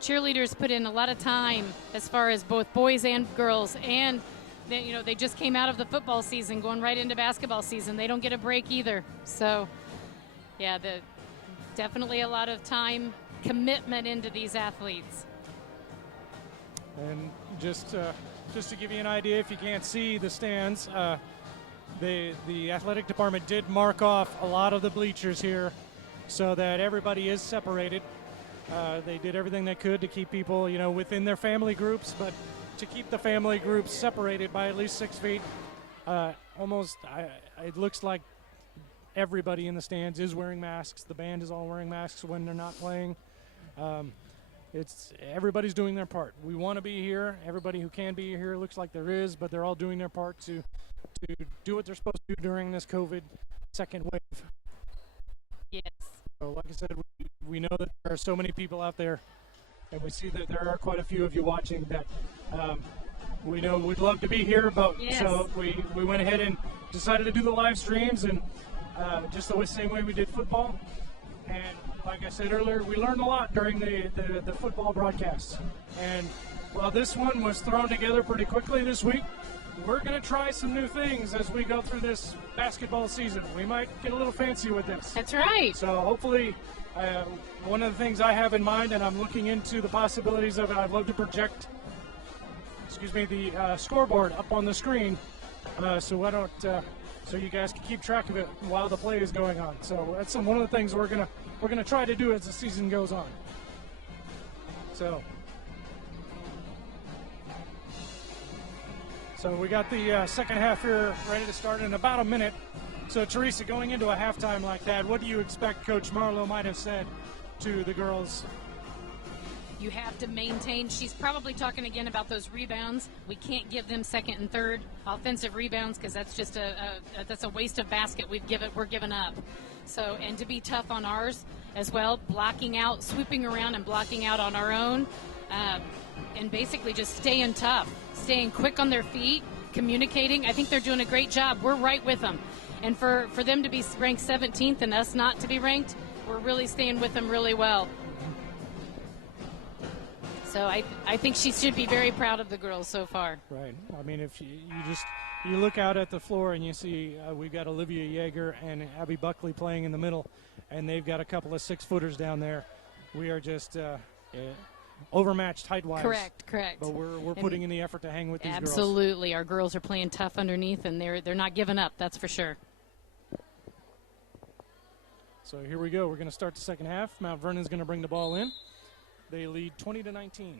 Cheerleaders put in a lot of time as far as both boys and girls, and they just came out of the football season going right into basketball season. They don't get a break either. So yeah, definitely a lot of time commitment into these athletes. And just to give you an idea, if you can't see the stands, the athletic department did mark off a lot of the bleachers here so that everybody is separated. They did everything they could to keep people, within their family groups, but to keep the family groups separated by at least 6 feet. It looks like everybody in the stands is wearing masks. The band is all wearing masks when they're not playing. Everybody's doing their part. We want to be here. Everybody who can be here looks like there is, but they're all doing their part to do what they're supposed to do during this COVID second wave. Yes. So like I said, we know that there are so many people out there, and we see that there are quite a few of you watching that we know would love to be here, but yes. So we went ahead and decided to do the live streams, and just the same way we did football. And like I said earlier, we learned a lot during the football broadcasts. And while this one was thrown together pretty quickly this week, we're going to try some new things as we go through this basketball season. We might get a little fancy with this. That's right. So hopefully, one of the things I have in mind, and I'm looking into the possibilities of it, I'd love to project, the scoreboard up on the screen, so you guys can keep track of it while the play is going on. So that's one of the things we're gonna try to do as the season goes on. So we got the second half here ready to start in about a minute. So Teresa, going into a halftime like that, what do you expect Coach Marlowe might have said to the girls? You have to maintain. She's probably talking again about those rebounds. We can't give them second and third offensive rebounds because that's just that's a waste of basket we're giving up. So, and to be tough on ours as well, blocking out, swooping around and blocking out on our own, and basically just staying tough, staying quick on their feet, communicating. I think they're doing a great job. We're right with them. And for them to be ranked 17th and us not to be ranked, we're really staying with them really well. So I think she should be very proud of the girls so far. Right. I mean, if you look out at the floor and you see we've got Olivia Yeager and Abby Buckley playing in the middle, and they've got a couple of 6-footers down there. We are just overmatched height-wise. Correct. But we're putting in the effort to hang with these girls. Absolutely. Our girls are playing tough underneath, and they're not giving up, that's for sure. So here we go. We're going to start the second half. Mount Vernon's going to bring the ball in. They lead 20-19.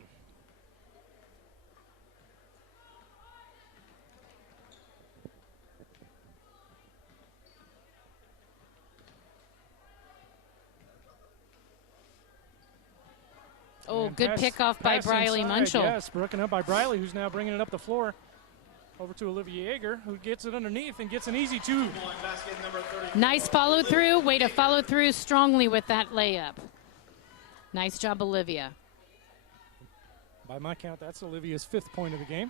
Oh, good pickoff by Briley Munchell. Yes, broken up by Briley, who's now bringing it up the floor over to Olivia Yeager, who gets it underneath and gets an easy two. Nice follow through. Way to follow through strongly with that layup. Nice job, Olivia. By my count, that's Olivia's 5th point of the game.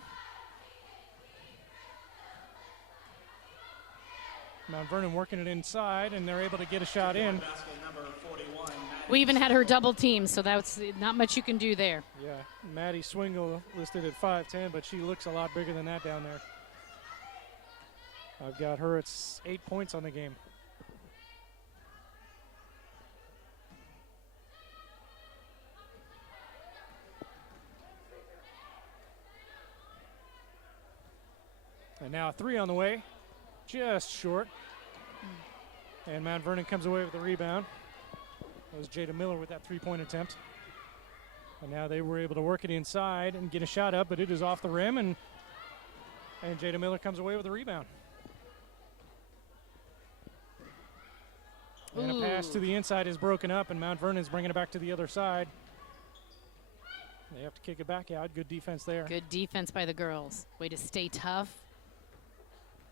Mount Vernon working it inside, and they're able to get a shot in. We even had her double team, so that's not much you can do there. Yeah, Maddie Swingle listed at 5'10", but she looks a lot bigger than that down there. I've got her at 8 points on the game. And now a 3 on the way, just short. And Mount Vernon comes away with the rebound. That was Jada Miller with that 3-point attempt. And now they were able to work it inside and get a shot up, but it is off the rim, and Jada Miller comes away with the rebound. And a pass to the inside is broken up, and Mount Vernon's bringing it back to the other side. They have to kick it back out. Good defense there. Good defense by the girls. Way to stay tough.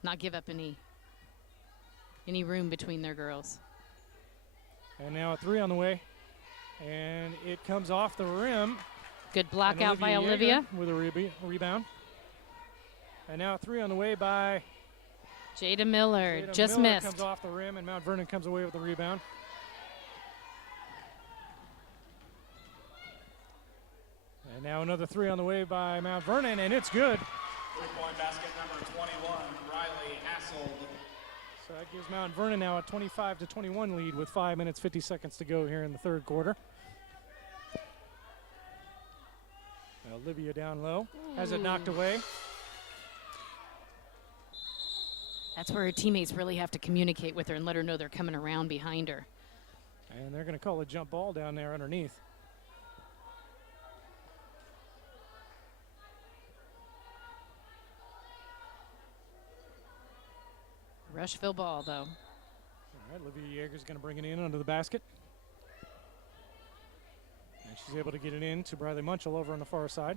Not give up any room between their girls. And now a 3 on the way. And it comes off the rim. Good block out by Olivia. With a rebound. And now a 3 on the way by Jada Miller. Just Miller missed. Comes off the rim, and Mount Vernon comes away with the rebound. And now another 3 on the way by Mount Vernon, and it's good. 3-point basket number 21, Riley Hasselt. So that gives Mount Vernon now a 25-21 lead with 5 minutes, 50 seconds to go here in the third quarter. Olivia down low, has it knocked away. That's where her teammates really have to communicate with her and let her know they're coming around behind her. And they're going to call a jump ball down there underneath. Rushville ball, though. All right, Olivia Yeager's going to bring it in under the basket. And she's able to get it in to Briley Munchell over on the far side.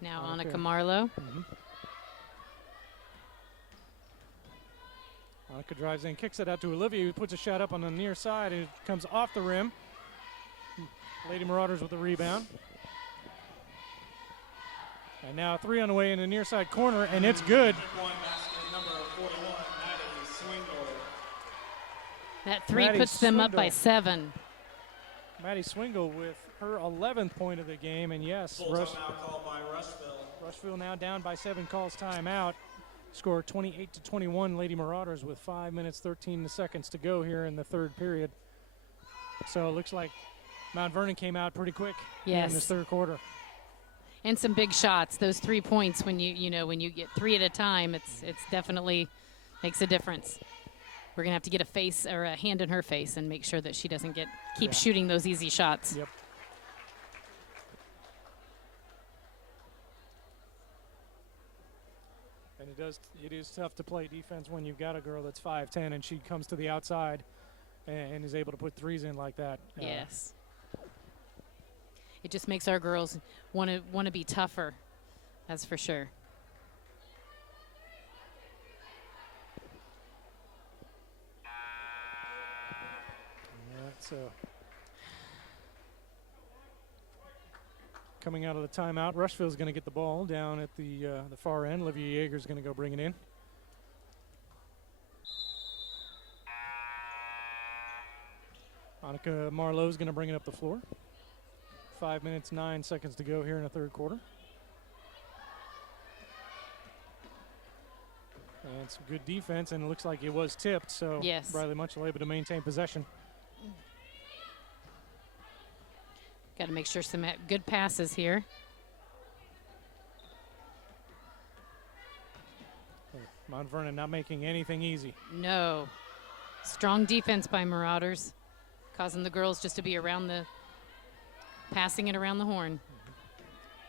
Now Annika Marlowe. Annika drives in, kicks it out to Olivia, who puts a shot up on the near side, and it comes off the rim. Lady Marauders with the rebound. And now 3 on the way in the near side corner, and it's good. Number 41, Maddie Swingle. That 3 Maddie puts them up Swindle. by 7. Maddie Swingle with her 11th point of the game, and yes, Full timeout called by Rushville. Rushville now down by 7, calls timeout. Score 28-21, Lady Marauders with 5 minutes, 13 seconds to go here in the third period. So it looks like Mount Vernon came out pretty quick in this third quarter. And some big shots. Those 3 points, when when you get 3 at a time, it's definitely makes a difference. We're gonna have to get a face or a hand in her face and make sure that she doesn't keep shooting those easy shots. Yep. And it is tough to play defense when you've got a girl that's 5'10" and she comes to the outside and is able to put threes in like that. Yes. It just makes our girls want to be tougher. That's for sure. All right, so coming out of the timeout, Rushville's going to get the ball down at the far end. Olivia Yeager's going to go bring it in. Annika Marlowe's going to bring it up the floor. 5 minutes, 9 seconds to go here in the third quarter. And some good defense, and it looks like it was tipped, so Briley Munchell able to maintain possession. Got to make sure some good passes here. Mount Vernon not making anything easy. No. Strong defense by Marauders, causing the girls just to be passing it around the horn,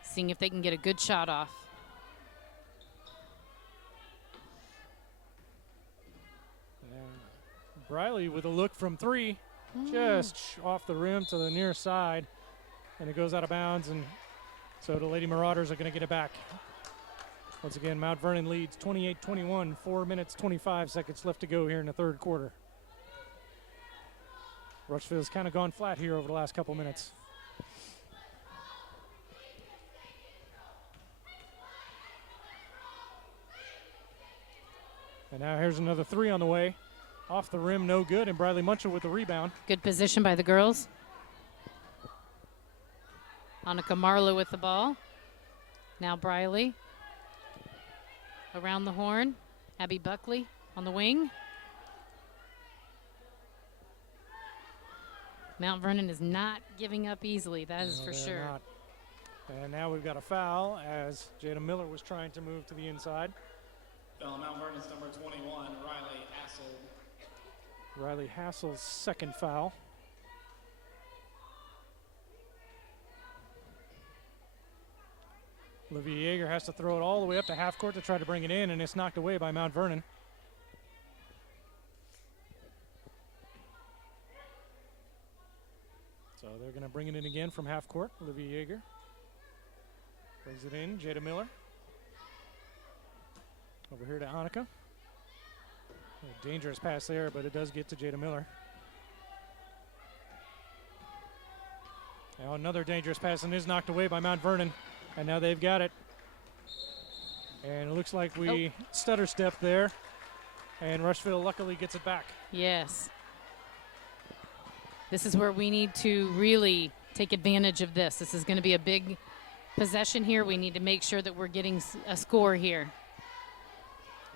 seeing if they can get a good shot off. Briley with a look from 3, just off the rim to the near side, and it goes out of bounds, and so the Lady Marauders are going to get it back. Once again, Mount Vernon leads 28-21, 4 minutes, 25 seconds left to go here in the third quarter. Rushville's kind of gone flat here over the last couple minutes. And now here's another 3 on the way. Off the rim, no good, and Briley Munchell with the rebound. Good position by the girls. Annika Marlowe with the ball. Now Briley. Around the horn. Abby Buckley on the wing. Mount Vernon is not giving up easily, that is for sure. Not. And now we've got a foul as Jada Miller was trying to move to the inside. Foul Mount Vernon's number 21, Riley Hassel. Riley Hassel's second foul. Olivia Yeager has to throw it all the way up to half court to try to bring it in, and it's knocked away by Mount Vernon. So they're going to bring it in again from half court. Olivia Yeager brings it in. Jada Miller over here to Annika. A dangerous pass there, but it does get to Jada Miller. Now another dangerous pass, and is knocked away by Mount Vernon. And now they've got it. And it looks like we stutter stepped there. And Rushville luckily gets it back. Yes. This is where we need to really take advantage of this. This is going to be a big possession here. We need to make sure that we're getting a score here.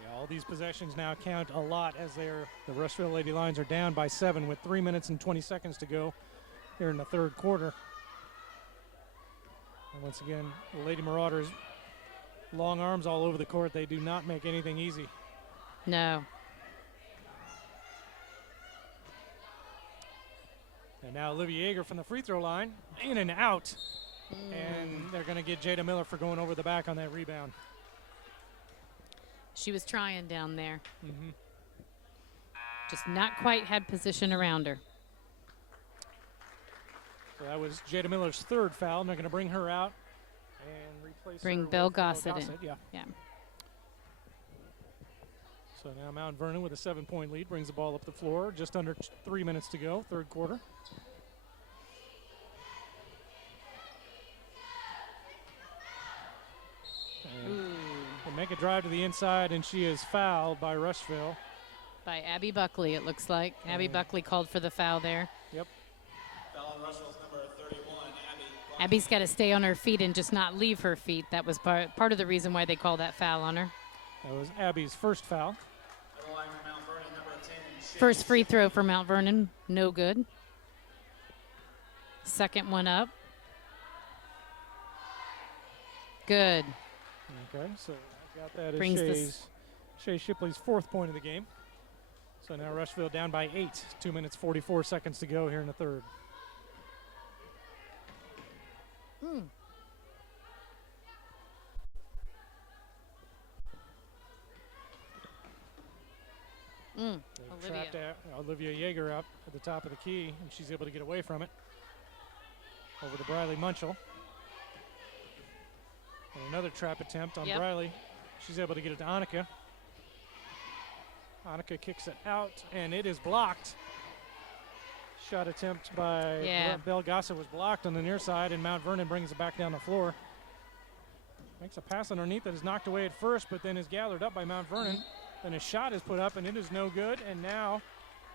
Yeah, all these possessions now count a lot as the Rushville Lady Lions are down by 7 with 3 minutes and 20 seconds to go here in the third quarter. And once again, the Lady Marauders, long arms all over the court. They do not make anything easy. No. And now Olivia Yeager from the free throw line, in and out. And they're going to get Jada Miller for going over the back on that rebound. She was trying down there. Just not quite had position around her. So that was Jada Miller's third foul, and they're going to bring her out and replace Bring her Belle with Gossett in. Yeah. So now Mount Vernon with a 7-point lead brings the ball up the floor. Just under 3 minutes to go, third quarter. make a drive to the inside, and she is fouled by Rushville. By Abby Buckley, it looks like. Abby Buckley called for the foul there. Yep. Foul on Rushville's number 31, Abby. Abby's got to stay on her feet and just not leave her feet. That was part of the reason why they called that foul on her. That was Abby's first foul. Mount Vernon, number 10, First free throw for Mount Vernon, no good. Second one up. Good. Okay, so I got that Brings as Shay Shipley's 4th point of the game. So now Rushville down by 8. 2 minutes, 44 seconds to go here in the third. Olivia Yeager up at the top of the key, and she's able to get away from it. Over to Briley Munchell. And another trap attempt on Briley. She's able to get it to Annika. Annika kicks it out, and it is blocked. Shot attempt by Belgasa was blocked on the near side, and Mount Vernon brings it back down the floor. Makes a pass underneath that is knocked away at first, but then is gathered up by Mount Vernon. Then a shot is put up, and it is no good. And now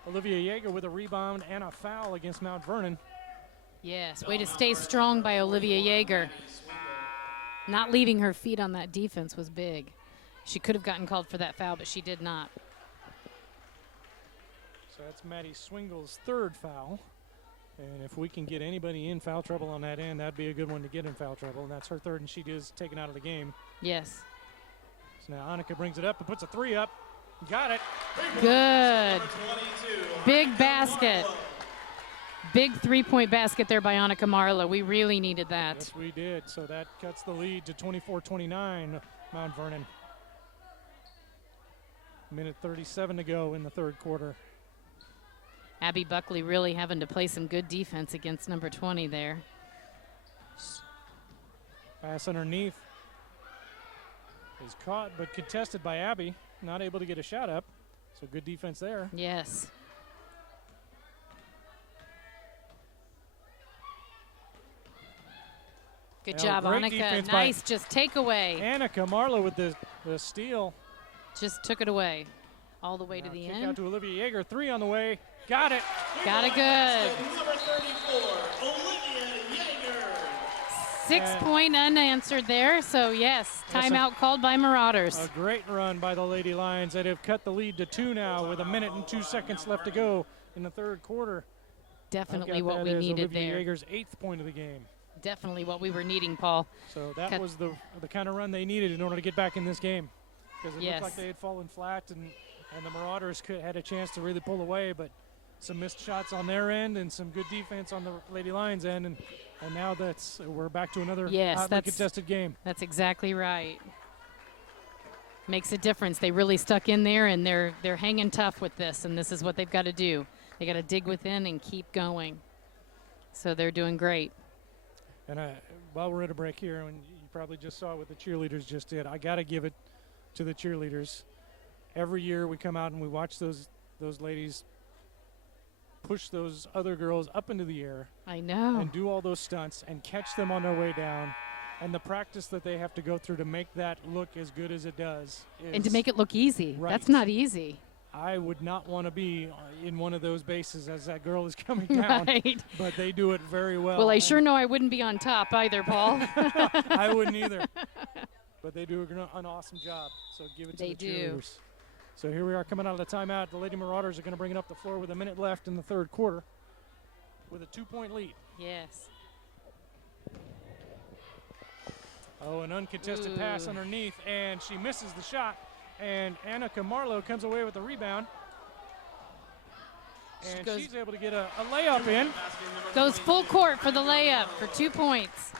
Olivia Yeager with a rebound and a foul against Mount Vernon. Yes, way to stay strong by Olivia Yeager. Not leaving her feet on that defense was big. She could have gotten called for that foul, but she did not. So that's Maddie Swingle's 3rd foul. And if we can get anybody in foul trouble on that end, that'd be a good one to get in foul trouble. And that's her 3rd, and she is taken out of the game. Yes. So now Annika brings it up and puts a 3 up. Got it. Good. Big basket. Big 3-point basket there by Annika Marlowe. We really needed that. Yes, we did. So that cuts the lead to 24-29, Mount Vernon. Minute 37 to go in the third quarter. Abby Buckley really having to play some good defense against number 20 there. Pass underneath is caught but contested by Abby. Not able to get a shot up. So good defense there. Yes. Good job, Annika. Nice, just take away. Annika Marlowe with the steal. Just took it away all the way to the end. Kick out to Olivia Yeager. 3 on the way. Got it. Got it good. Number 34, Olivia Yeager. 6-point unanswered there. So, yes, timeout called by Marauders. A great run by the Lady Lions that have cut the lead to 2 now with 1 minute and 2 seconds left to go in the third quarter. Definitely what we needed there. Olivia Yeager's 8th point of the game. Definitely what we were needing, Paul. So that was the kind of run they needed in order to get back in this game. Because it looked like they had fallen flat, and the Marauders had a chance to really pull away, but some missed shots on their end and some good defense on the Lady Lions end, and now we're back to another hotly contested game. That's exactly right. Makes a difference. They really stuck in there, and they're hanging tough with this, and this is what they've got to do. They got to dig within and keep going. So they're doing great. And while we're at a break here, and you probably just saw what the cheerleaders just did, I got to give it to the cheerleaders. Every year we come out and we watch those ladies push those other girls up into the air. I know. And do all those stunts and catch them on their way down. And the practice that they have to go through to make that look as good as it does. And to make it look easy. Right. That's not easy. I would not want to be in one of those bases as that girl is coming down. Right. But they do it very well. Well, I sure know I wouldn't be on top either, Paul. I wouldn't either. But they do an awesome job. So give it to the cheerleaders. So here we are coming out of the timeout. The Lady Marauders are going to bring it up the floor with 1 minute left in the third quarter with a 2-point lead. Yes. Oh, an uncontested pass underneath, and she misses the shot. And Annika Marlowe comes away with the rebound. And she's able to get a layup in. Goes full court for the layup for 2 points.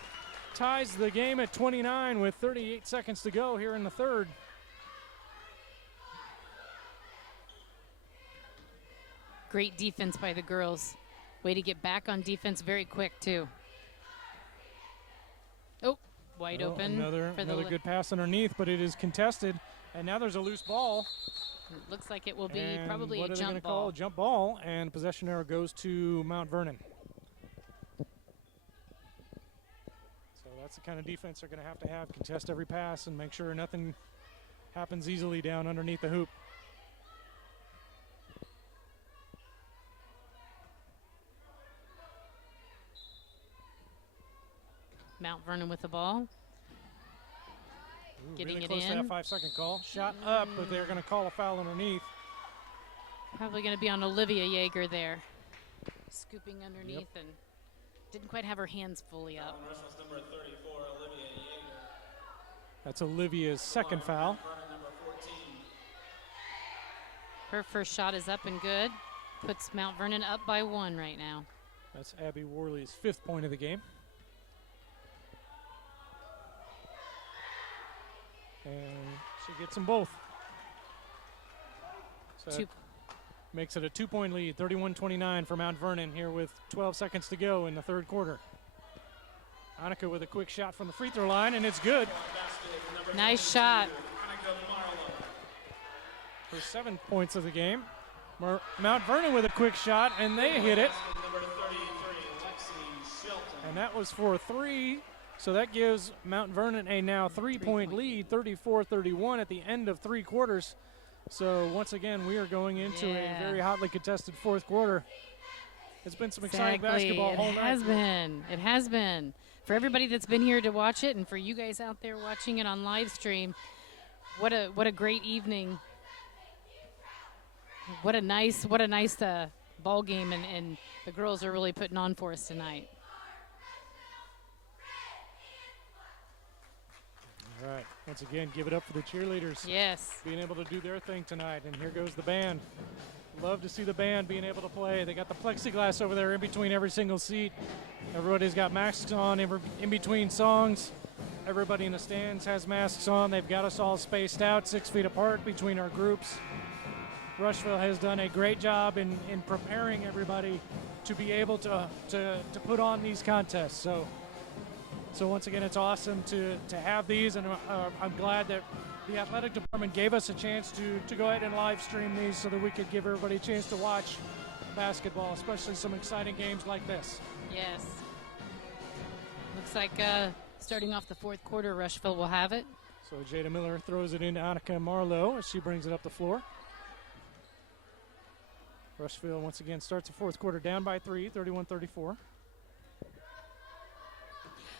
Ties the game at 29 with 38 seconds to go here in the third. Great defense by the girls. Way to get back on defense very quick, too. Oh, wide open. Another good pass underneath, but it is contested. And now there's a loose ball. It looks like it will be probably a jump ball. What are they going to call? Jump ball, and possession arrow goes to Mount Vernon. So that's the kind of defense they're going to have contest every pass and make sure nothing Happens easily down underneath the hoop. Mount Vernon with the ball. Getting really it close in. to that 5-second call. Shot up, but they're going to call a foul underneath. Probably going to be on Olivia Yeager there. Scooping underneath and didn't quite have her hands fully up. Number 34, Olivia Yeager. That's Olivia's second foul. Number 14. Her first shot is up and good. Puts Mount Vernon up by 1 right now. That's Abby Worley's 5th point of the game. And she gets them both. So that makes it a 2-point lead, 31-29 for Mount Vernon here with 12 seconds to go in the third quarter. Annika with a quick shot from the free throw line, and it's good. Nice shot. For 7 points of the game. Mount Vernon with a quick shot, and they hit it. And that was for 3. So that gives Mount Vernon a now 3-point lead, 34-31 at the end of 3 quarters. So once again, we are going into a very hotly contested fourth quarter. It's been some exciting basketball all night. It has been. For everybody that's been here to watch it, and for you guys out there watching it on live stream, what a great evening. What a nice ball game, and the girls are really putting on for us tonight. All right, once again, give it up for the cheerleaders. Yes. Being able to do their thing tonight, and here goes the band. Love to see the band being able to play. They got the plexiglass over there in between every single seat. Everybody's got masks on in between songs. Everybody in the stands has masks on. They've got us all spaced out 6 feet apart between our groups. Rushville has done a great job in preparing everybody to be able to put on these contests. So once again, it's awesome to have these, and I'm glad that the athletic department gave us a chance to go ahead and live stream these so that we could give everybody a chance to watch basketball, especially some exciting games like this. Yes. Looks like starting off the fourth quarter, Rushville will have it. So Jada Miller throws it into Annika Marlowe as she brings it up the floor. Rushville once again starts the fourth quarter down by 3, 31-34.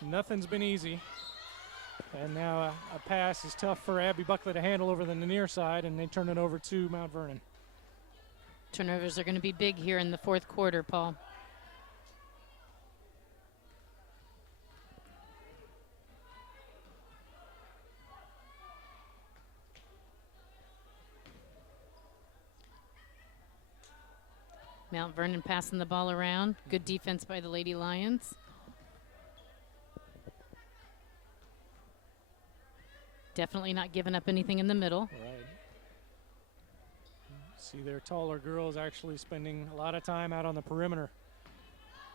Nothing's been easy. And now a pass is tough for Abby Buckley to handle over the near side, and they turn it over to Mount Vernon. Turnovers are going to be big here in the fourth quarter, Paul. Mount Vernon passing the ball around. Good defense by the Lady Lions. Definitely not giving up anything in the middle. Right. See their taller girls actually spending a lot of time out on the perimeter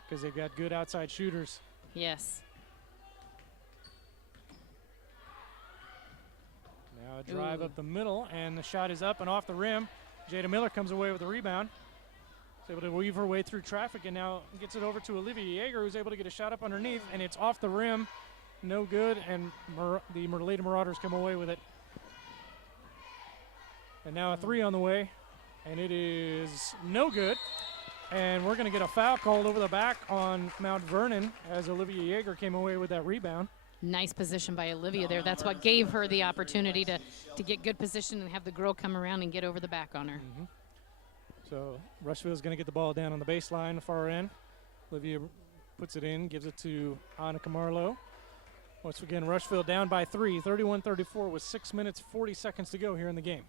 because they've got good outside shooters. Yes. Now a drive up the middle, and the shot is up and off the rim. Jada Miller comes away with the rebound. She's able to weave her way through traffic and now gets it over to Olivia Yeager, who's able to get a shot up underneath, and it's off the rim. No good, and the Lady Marauders come away with it. And now a 3 on the way, and it is no good. And we're going to get a foul called over the back on Mount Vernon as Olivia Yeager came away with that rebound. Nice position by Olivia there. That's what gave her the opportunity to get good position and have the girl come around and get over the back on her. Mm-hmm. So Rushville's going to get the ball down on the baseline, the far end. Olivia puts it in, gives it to Annika Marlowe. Once again, Rushville down by 3, 31-34 with 6 minutes, 40 seconds to go here in the game.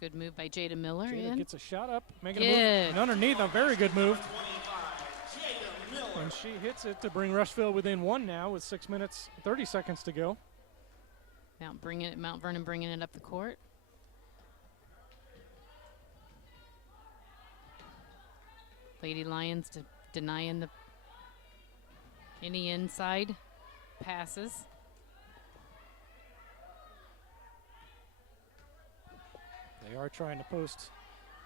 Good move by Jada Miller. Jada gets a shot up, making a move. And underneath, a very good move. And she hits it to bring Rushville within 1 now with 6 minutes, 30 seconds to go. Mount Vernon bringing it up the court. Lady Lions denying any inside passes. They are trying to post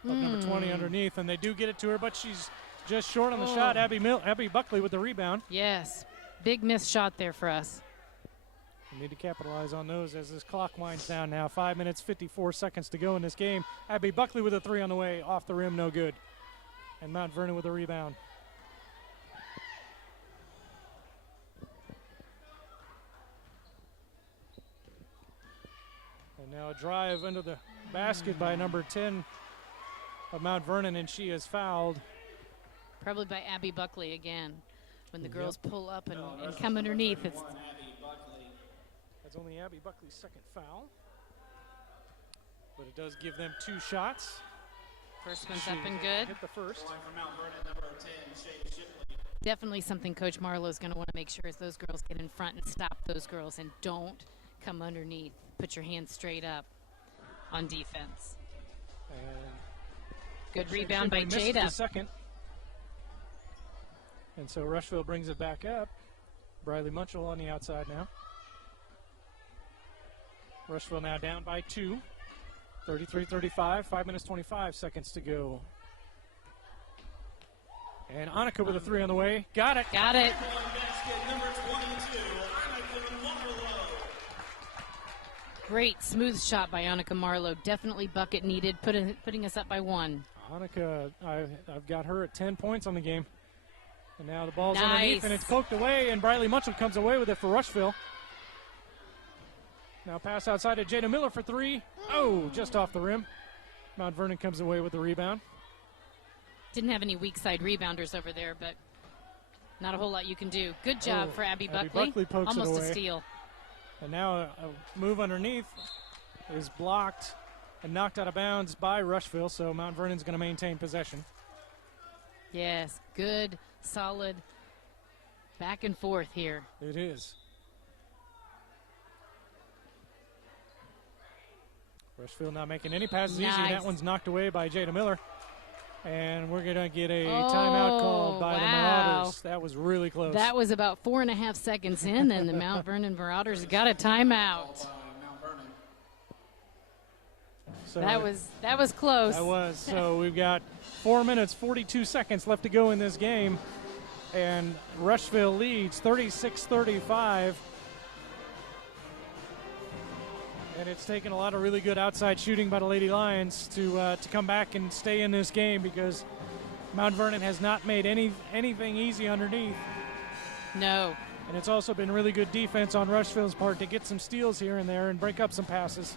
up number 20 underneath, and they do get it to her, but she's just short on the shot. Abby Buckley with the rebound. Yes, big missed shot there for us. We need to capitalize on those as this clock winds down now. 5 minutes, 54 seconds to go in this game. Abby Buckley with a three on the way. Off the rim, no good. And Mount Vernon with a rebound. And now a drive into the basket by number 10 of Mount Vernon, and she is fouled. Probably by Abby Buckley again. When the girls pull up and come underneath, it's that's only Abby Buckley's second foul. But it does give them 2 shots. First one's up and good. Hit the first. Definitely something Coach Marlowe's going to want to make sure is those girls get in front and stop those girls and don't come underneath. Put your hands straight up on defense. And good rebound by missed Jada. the second. And so Rushville brings it back up. Briley Munchell on the outside now. Rushville now down by 2. 33-35, 5 minutes, 25 seconds to go. And Annika with a three on the way. Got it. Got it. Great smooth shot by Annika Marlowe. Definitely bucket needed, putting us up by 1. Annika, I've got her at 10 points on the game. And now the ball's underneath, and it's poked away, and Briley Munchell comes away with it for Rushville. Now pass outside to Jada Miller for 3. Oh, just off the rim. Mount Vernon comes away with the rebound. Didn't have any weak side rebounders over there, but not a whole lot you can do. Good job for Abby Buckley. Buckley pokes almost it away. A steal. And now a move underneath is blocked and knocked out of bounds by Rushville, so Mount Vernon's going to maintain possession. Yes, good, solid, back and forth here. It is. Rushville not making any passes easy. That one's knocked away by Jada Miller. And we're going to get a timeout called by the Marauders. That was really close. That was about 4.5 seconds in, and the Mount Vernon Marauders got a timeout. So that was close. That was. So we've got 4 minutes, 42 seconds left to go in this game. And Rushville leads 36-35. And it's taken a lot of really good outside shooting by the Lady Lions to come back and stay in this game, because Mount Vernon has not made anything easy underneath. No. And it's also been really good defense on Rushville's part to get some steals here and there and break up some passes.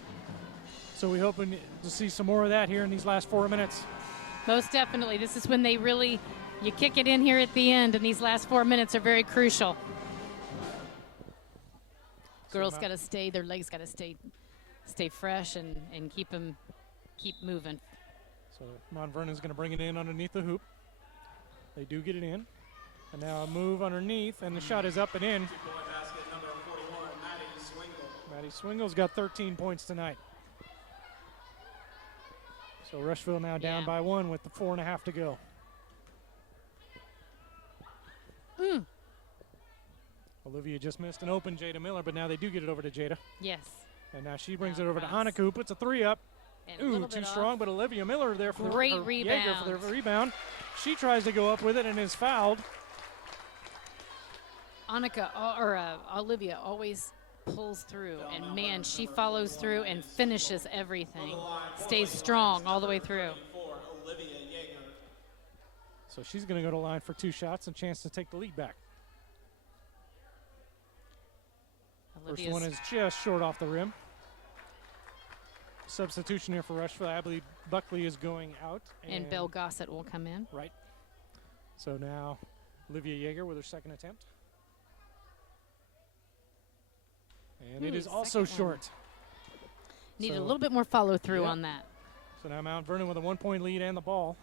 So we're hoping to see some more of that here in these last 4 minutes. Most definitely. This is when you kick it in here at the end, and these last 4 minutes are very crucial. Girls got to stay, their legs got to stay fresh and keep moving. So Mount Vernon's going to bring it in underneath the hoop. They do get it in. And now a move underneath, and the shot is up and in. Basket number 41, Maddie Swingle. Maddie Swingle's got 13 points tonight. So Rushville now down by 1 with the 4.5 to go. Olivia just missed an open Jada Miller, but now they do get it over to Jada. Yes. And now she brings it over to Annika, who puts a 3 up. Ooh, too strong, but Olivia Miller there for great Jaeger rebound. for the rebound. She tries to go up with it and is fouled. Olivia always pulls through, and man, she follows through and finishes everything. Stays strong all the way through. So she's going to go to line for 2 shots and chance to take the lead back. First one is just short off the rim. Substitution here for Rushville. Abby Buckley is going out. And Belle Gossett will come in. Right. So now Olivia Jaeger with her second attempt. And it is also short. Needed a little bit more follow through on that. So now Mount Vernon with a 1-point lead and the ball.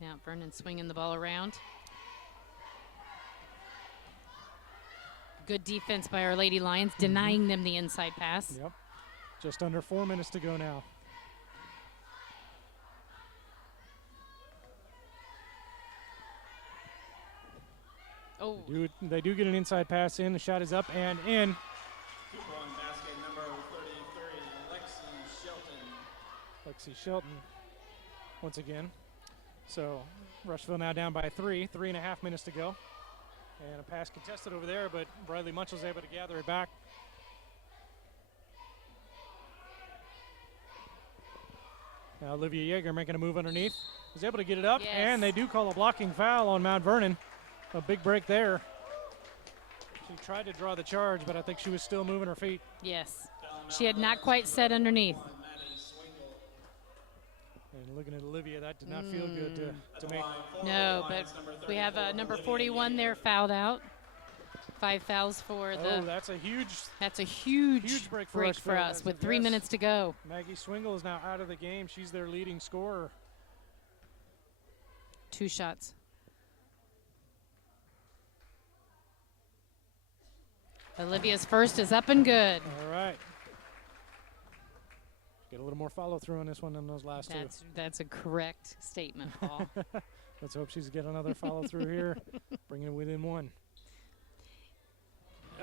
Mount Vernon swinging the ball around. Good defense by our Lady Lions, denying them the inside pass. Yep. Just under 4 minutes to go now. Oh. They do get an inside pass in. The shot is up and in. Two-point basket number 33, Lexi Shelton. Lexi Shelton once again. So Rushville now down by 3, 3.5 minutes to go. And a pass contested over there, but Bradley Munchell's able to gather it back. Now Olivia Yeager making a move underneath. Is able to get it up, yes. And they do call a blocking foul on Mount Vernon. A big break there. She tried to draw the charge, but I think she was still moving her feet. Yes. She had not quite set underneath. And looking at Olivia, that did not feel good to make. No, but we have number 41 there fouled out. 5 fouls for the. Oh, that's a huge break for us with 3 minutes to go. Maggie Swingle is now out of the game. She's their leading scorer. 2 shots. Olivia's first is up and good. All right. Get a little more follow through on this one than those last two. That's a correct statement, Paul. Let's hope she's getting another follow through here, bringing it within 1.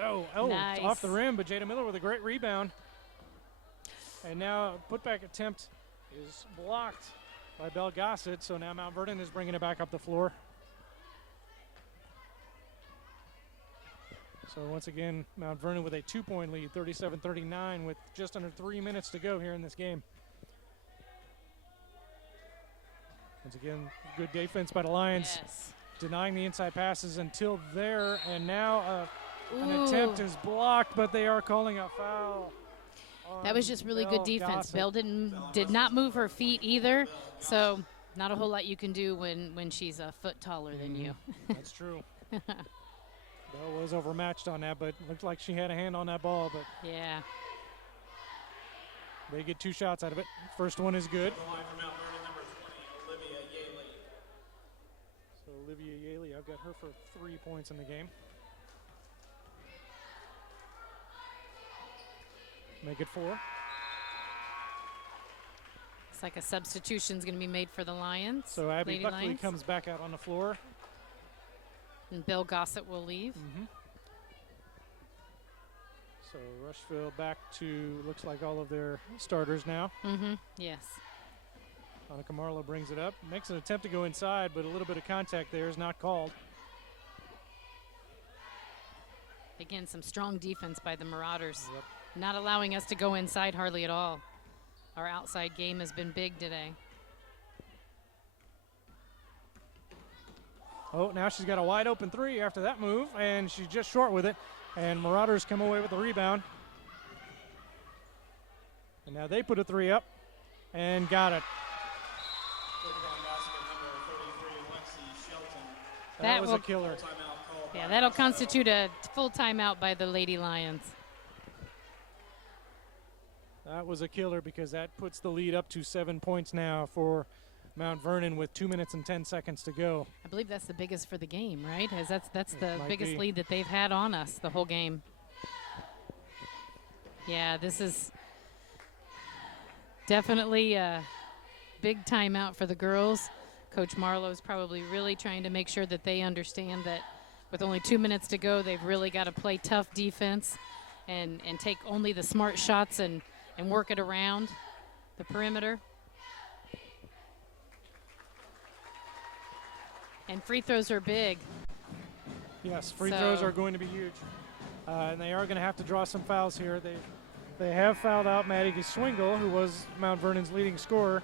Oh, nice. Off the rim, but Jada Miller with a great rebound. And now a putback attempt is blocked by Belle Gossett, so now Mount Vernon is bringing it back up the floor. So once again, Mount Vernon with a 2-point lead, 37-39, with just under 3 minutes to go here in this game. Once again, good defense by the Lions, Yes. denying the inside passes until there, and now an attempt is blocked, but they are calling a foul. That was just really good defense. Gossett. Belle did not move her feet either, so not a whole lot you can do when she's a foot taller than you. That's true. Belle was overmatched on that, but looked like she had a hand on that ball, but Yeah. they get 2 shots out of it. First one is good. The line from Mount Vernon, number 20, Olivia Yaley. So Olivia Yaley, I've got her for 3 points in the game. Make it 4. It's like a substitution's going to be made for the Lions. So Abby Lady Buckley Lions. comes back out on the floor. And Belle Gossett will leave. So Rushville back to, looks like all of their starters now. Yes. Annika Marlowe brings it up. Makes an attempt to go inside, but a little bit of contact there is not called. Again, some strong defense by the Marauders. Yep. Not allowing us to go inside hardly at all. Our outside game has been big today. Oh, now she's got a wide open 3 after that move, and she's just short with it. And Marauders come away with the rebound. And now they put a 3 up and got it. That was a killer. Yeah, that'll constitute a full timeout by the Lady Lions. That was a killer because that puts the lead up to 7 points now for Mount Vernon with 2 minutes and 10 seconds to go. I believe that's the biggest for the game, right? As that's the might biggest be. lead that they've had on us the whole game. Yeah, this is definitely a big timeout for the girls. Coach Marlowe's probably really trying to make sure that they understand that with only 2 minutes to go, they've really got to play tough defense and take only the smart shots and work it around the perimeter. And free throws are big. Yes, free throws are going to be huge. And they are going to have to draw some fouls here. They have fouled out Maddie Swingle, who was Mount Vernon's leading scorer.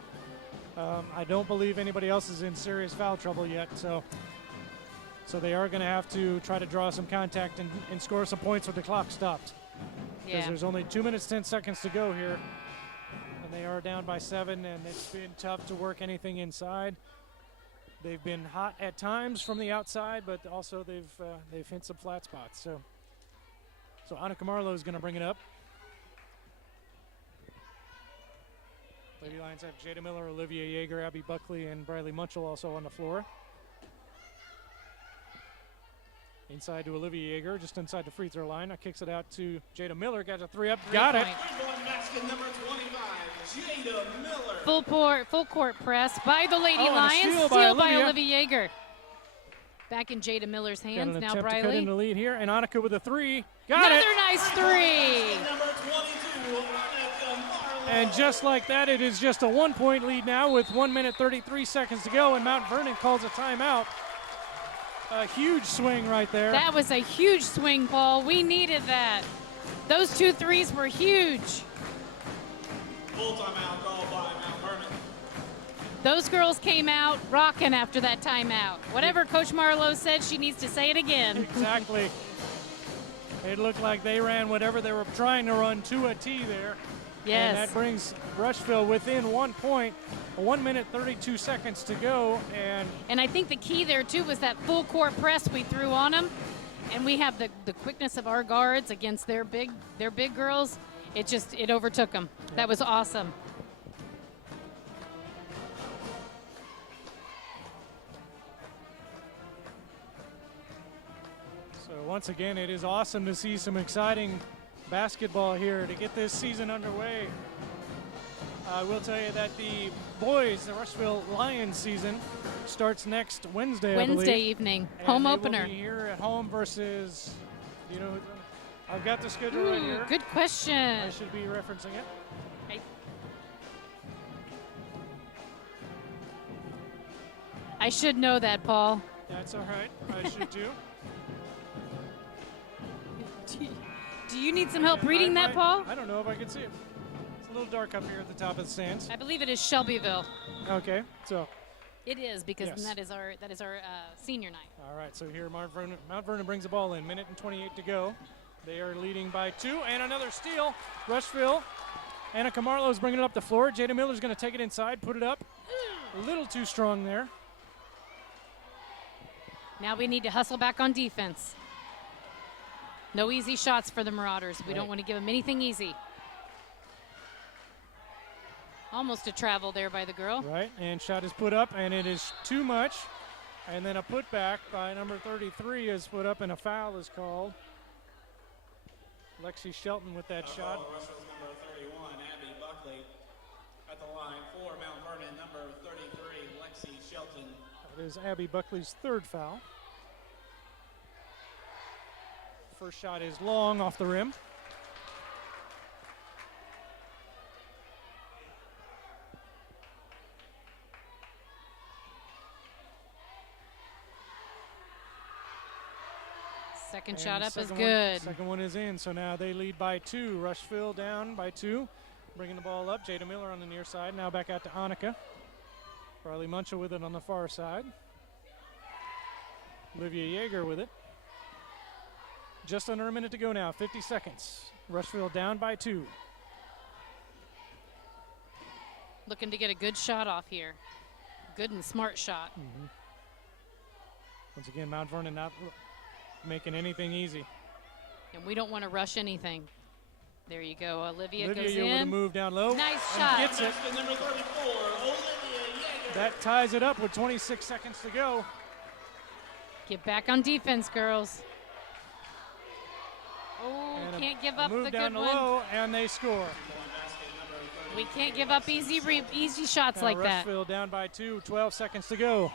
I don't believe anybody else is in serious foul trouble yet, so they are going to have to try to draw some contact and score some points with the clock stopped. Because there's only 2 minutes, 10 seconds to go here. And they are down by 7, and it's been tough to work anything inside. They've been hot at times from the outside, but also they've hit some flat spots. So Annika Marlowe is going to bring it up. Lady Lions have Jada Miller, Olivia Yeager, Abby Buckley, and Bradley Munchell also on the floor. Inside to Olivia Yeager, just inside the free throw line. Kicks it out to Jada Miller. Got a 3 up. Got it. Basket number 25, Jada Miller. Full court press by the Lady and a Lions. steal by Olivia. Olivia Yeager. Back in Jada Miller's hands. Got an Now attempt to cut in Briley. the lead here, and Annika with a 3. Got Another it. nice 3. Number 22, Annika Marlowe. And just like that, it is just a 1-point lead now with 1 minute 33 seconds to go, and Mount Vernon calls a timeout. A huge swing right there. That was a huge swing, Paul. We needed that. Those 2 threes were huge. Full timeout called by Mount Vernon. Those girls came out rocking after that timeout. Whatever Coach Marlowe said, she needs to say it again. Exactly. It looked like they ran whatever they were trying to run to a T there. Yes. And that brings Rushville within 1 point. 1 minute 32 seconds to go. And I think the key there, too, was that full court press we threw on them. And we have the quickness of our guards against their big girls. It overtook them. Yep. That was awesome. So once again, it is awesome to see some exciting basketball here to get this season underway. I will tell you that the boys, the Rushville Lions season, starts next Wednesday. Wednesday evening, home opener. Will be here at home versus, I've got the schedule right here. Good question. I should be referencing it. I should know that, Paul. That's all right. I should too. Do you need some help reading that, Paul? I don't know if I can see it. It's a little dark up here at the top of the stands. I believe it is Shelbyville. Okay, so. It is, because yes. that is our senior night. All right, so here Mount Vernon brings the ball in. Minute and 28 to go. They are leading by 2, and another steal. Rushville. Annika Marlowe is bringing it up the floor. Jada Miller's going to take it inside, put it up. A little too strong there. Now we need to hustle back on defense. No easy shots for the Marauders. We don't want to give them anything easy. Almost a travel there by the girl. Right, and shot is put up, and it is too much. And then a putback by number 33 is put up, and a foul is called. Lexi Shelton with that shot. Rushville's number 31, Abby Buckley, at the line for Mount Vernon, number 33, Lexi Shelton. That is Abby Buckley's 3rd foul. First shot is long off the rim. Second shot up is good. Second one is in, so now they lead by 2. Rushville down by 2. Bringing the ball up. Jada Miller on the near side. Now back out to Annika. Riley Munchel with it on the far side. Olivia Yeager with it. Just under a minute to go now, 50 seconds. Rushville down by 2. Looking to get a good shot off here. Good and smart shot. Mm-hmm. Once again, Mount Vernon not making anything easy. And we don't want to rush anything. There you go. Olivia goes with in. a move down low. Nice shot. Gets it. Number 34, Olivia Yeager. That ties it up with 26 seconds to go. Get back on defense, girls. Oh, And can't give up move the down good to one. low, and they score. We can't give up easy shots Now like that. Rushville down by 2, 12 seconds to go.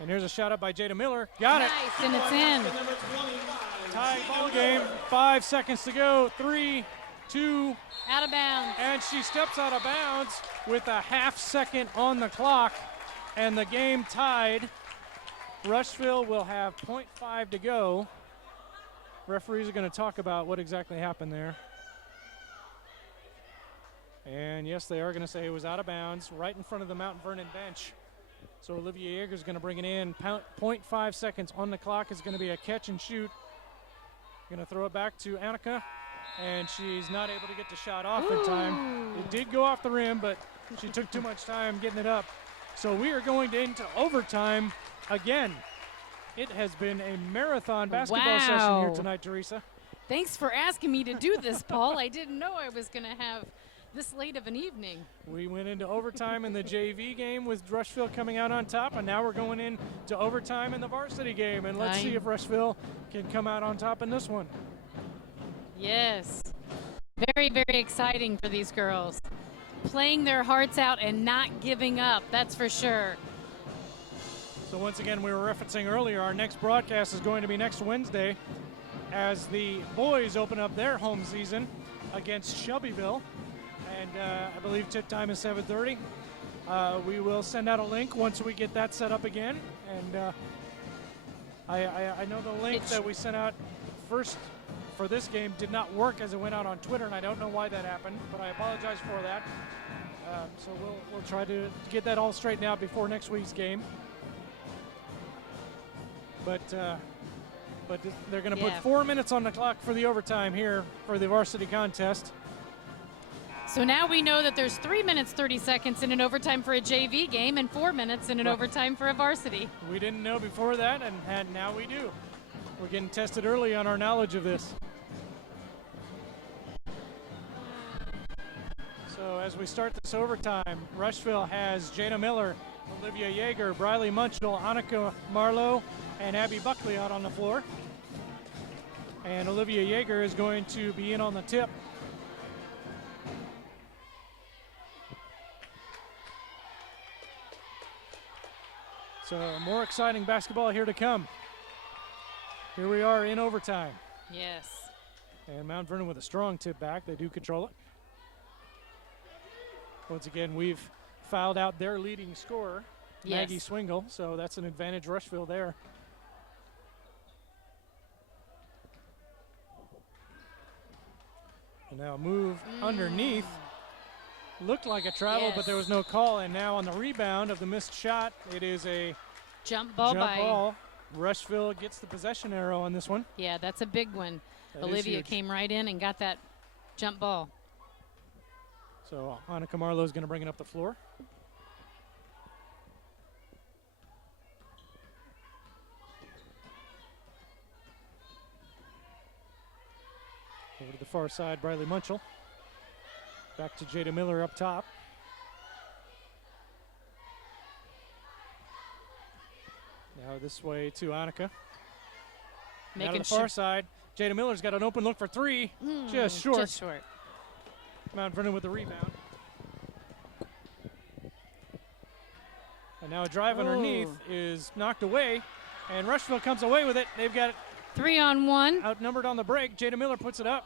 And here's a shot up by Jada Miller. Got it. Nice, and it's in. Tie ball game. 5 seconds to go. 3, 2. Out of bounds. And she steps out of bounds with a half second on the clock. And the game tied. Rushville will have 0.5 to go. Referees are going to talk about what exactly happened there. And yes, they are going to say it was out of bounds right in front of the Mount Vernon bench. So Olivia Yeager is going to bring it in. 0.5 seconds on the clock is going to be a catch and shoot. Going to throw it back to Annika, and she's not able to get the shot off in time. It did go off the rim, but she took too much time getting it up. So we are going into overtime again. It has been a marathon basketball session here tonight, Teresa. Thanks for asking me to do this, Paul. I didn't know I was going to have this late of an evening. We went into overtime in the JV game with Rushville coming out on top, and now we're going into overtime in the varsity game. And let's see if Rushville can come out on top in this one. Yes. Very, very exciting for these girls. Playing their hearts out and not giving up, that's for sure. So once again, we were referencing earlier, our next broadcast is going to be next Wednesday as the boys open up their home season against Shelbyville. And I believe tip time is 7:30. We will send out a link once we get that set up again. And I know the link that we sent out first for this game did not work as it went out on Twitter, and I don't know why that happened, but I apologize for that. So we'll try to get that all straightened out before next week's game. But they're going to put 4 minutes on the clock for the overtime here for the varsity contest. So now we know that there's 3 minutes 30 seconds in an overtime for a JV game and 4 minutes in an overtime for a varsity. We didn't know before that, and now we do. We're getting tested early on our knowledge of this. So as we start this overtime, Rushville has Jada Miller, Olivia Yeager, Briley Munchell, Annika Marlowe, and Abby Buckley out on the floor. And Olivia Yeager is going to be in on the tip. So more exciting basketball here to come. Here we are in overtime. Yes. And Mount Vernon with a strong tip back. They do control it. Once again, we've fouled out their leading scorer, Maggie Swingle, so that's an advantage Rushville there. And now move underneath. Looked like a travel, but there was no call. And now on the rebound of the missed shot, it is a jump ball. Rushville gets the possession arrow on this one. Yeah, that's a big one. That Olivia came right in and got that jump ball. So Annika Marlowe is going to bring it up the floor. Over to the far side, Briley Munchell. Back to Jada Miller up top. Now this way to Annika. Now to the far side, Jada Miller's got an open look for three. Just short. Just short. Mount Vernon with the rebound. And now a drive underneath is knocked away, and Rushville comes away with it. They've got it 3-on-1. outnumbered on the break. Jada Miller puts it up.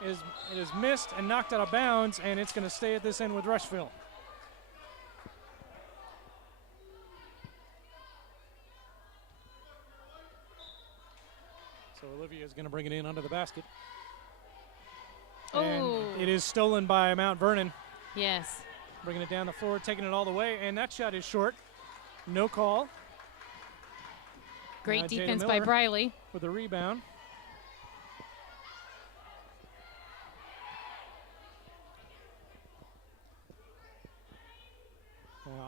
It is missed and knocked out of bounds, and it's going to stay at this end with Rushville. So Olivia is going to bring it in under the basket. And it is stolen by Mount Vernon. Yes. Bringing it down the floor, taking it all the way, and that shot is short. No call. Great defense by Briley. With the rebound.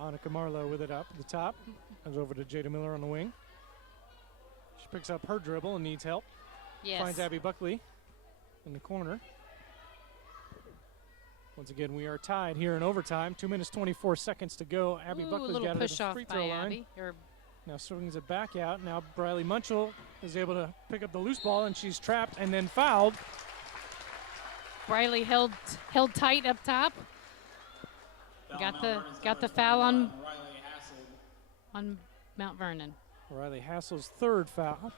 Annika Marlowe with it up at the top. Comes over to Jada Miller on the wing. She picks up her dribble and needs help. Yes. Finds Abby Buckley in the corner. Once again, we are tied here in overtime. 2 minutes, 24 seconds to go. Abby Buckley's got it at the free throw line. Now swings it back out. Now Briley Munchell is able to pick up the loose ball, and she's trapped and then fouled. Briley held tight up top. Got the foul on Mount Vernon. Riley Hassel's third foul.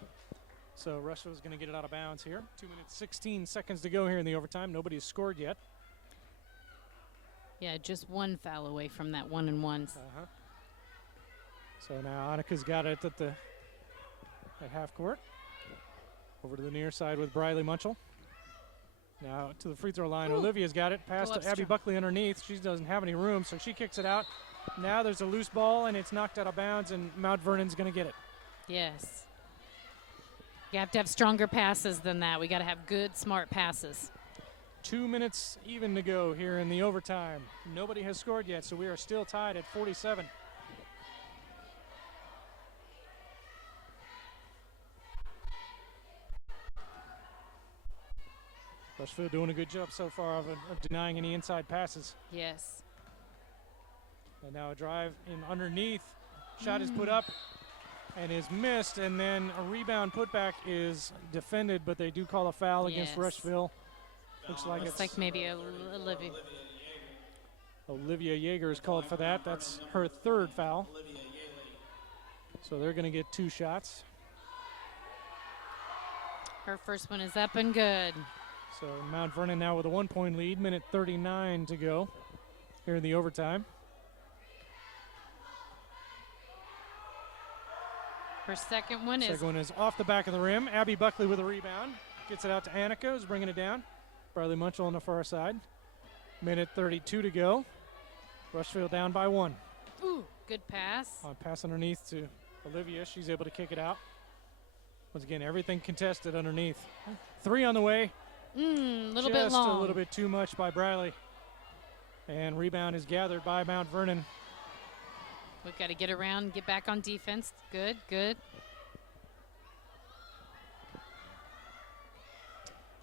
So Rushville's going to get it out of bounds here. 2 minutes, 16 seconds to go here in the overtime. Nobody's scored yet. Yeah, just one foul away from that 1-and-1. So now Annika's got it at half court. Over to the near side with Briley Munchell. Now to the free throw line. Olivia's got it. Pass to Abby Buckley underneath. She doesn't have any room, so she kicks it out. Now there's a loose ball, and it's knocked out of bounds, and Mount Vernon's going to get it. Yes. You have to have stronger passes than that. We got to have good, smart passes. 2 minutes even to go here in the overtime. Nobody has scored yet, so we are still tied at 47. Rushville doing a good job so far of denying any inside passes. Yes. And now a drive in underneath. Shot is put up and is missed, and then a rebound putback is defended, but they do call a foul against Rushville. Looks like maybe Olivia Yeager is called for that. That's her third foul. So they're going to get 2 shots. Her first one is up and good. So Mount Vernon now with a 1-point lead, minute 39 to go here in the overtime. Her second one is off the back of the rim. Abby Buckley with a rebound. Gets it out to Annika, who's bringing it down. Bradley Munchell on the far side. Minute 32 to go. Rushville down by 1. Ooh, good pass. Pass underneath to Olivia. She's able to kick it out. Once again, everything contested underneath. 3 on the way. Little bit long. Just a little bit too much by Bradley. And rebound is gathered by Mount Vernon. We've got to get around, get back on defense. Good, good.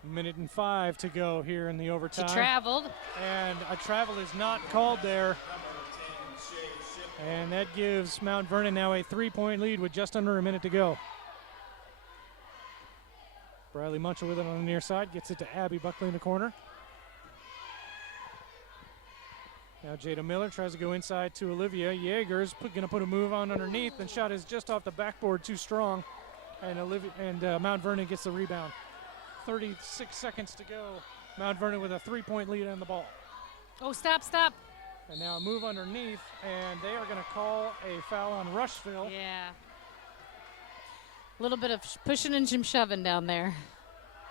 Minute and 5 to go here in the overtime. She traveled. And a travel is not called there. And that gives Mount Vernon now a 3-point lead with just under a minute to go. Bradley Munchell with it on the near side. Gets it to Abby Buckley in the corner. Now Jada Miller tries to go inside to Olivia. Yeager's going to put a move on underneath. And shot is just off the backboard, too strong. And Mount Vernon gets the rebound. 36 seconds to go. Mount Vernon with a 3-point lead on the ball. Oh, stop. And now a move underneath, and they are going to call a foul on Rushville. Yeah. A little bit of pushing and some shoving down there.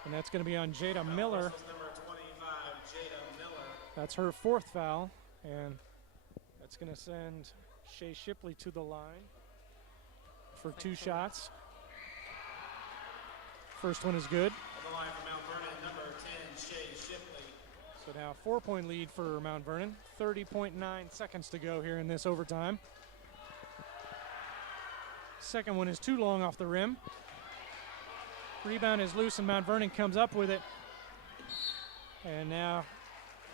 And that's going to be on Jada Miller. Number 25, Jada Miller. That's her 4th foul, and that's going to send Shea Shipley to the line for 2 shots. First one is good. On the line for Mount Vernon, number 10, Shea Shipley. So now a 4-point lead for Mount Vernon. 30.9 seconds to go here in this overtime. Second one is too long off the rim. Rebound is loose and Mount Vernon comes up with it. And now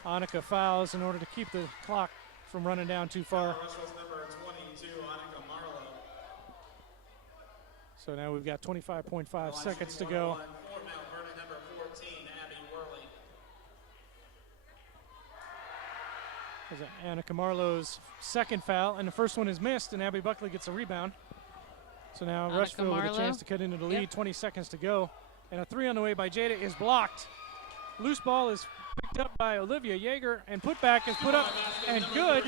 Annika fouls in order to keep the clock from running down too far. Number 22, Annika Marlowe. So now we've got 25.5 seconds to go. For Mount Vernon, number 14, Abby Worley. There's Annika Marlowe's second foul, and the first one is missed, and Abby Buckley gets a rebound. So now Rushville with a chance to cut into the lead. 20 seconds to go. And a 3 on the way by Jada is blocked. Loose ball is picked up by Olivia Yeager, and putback is put up and good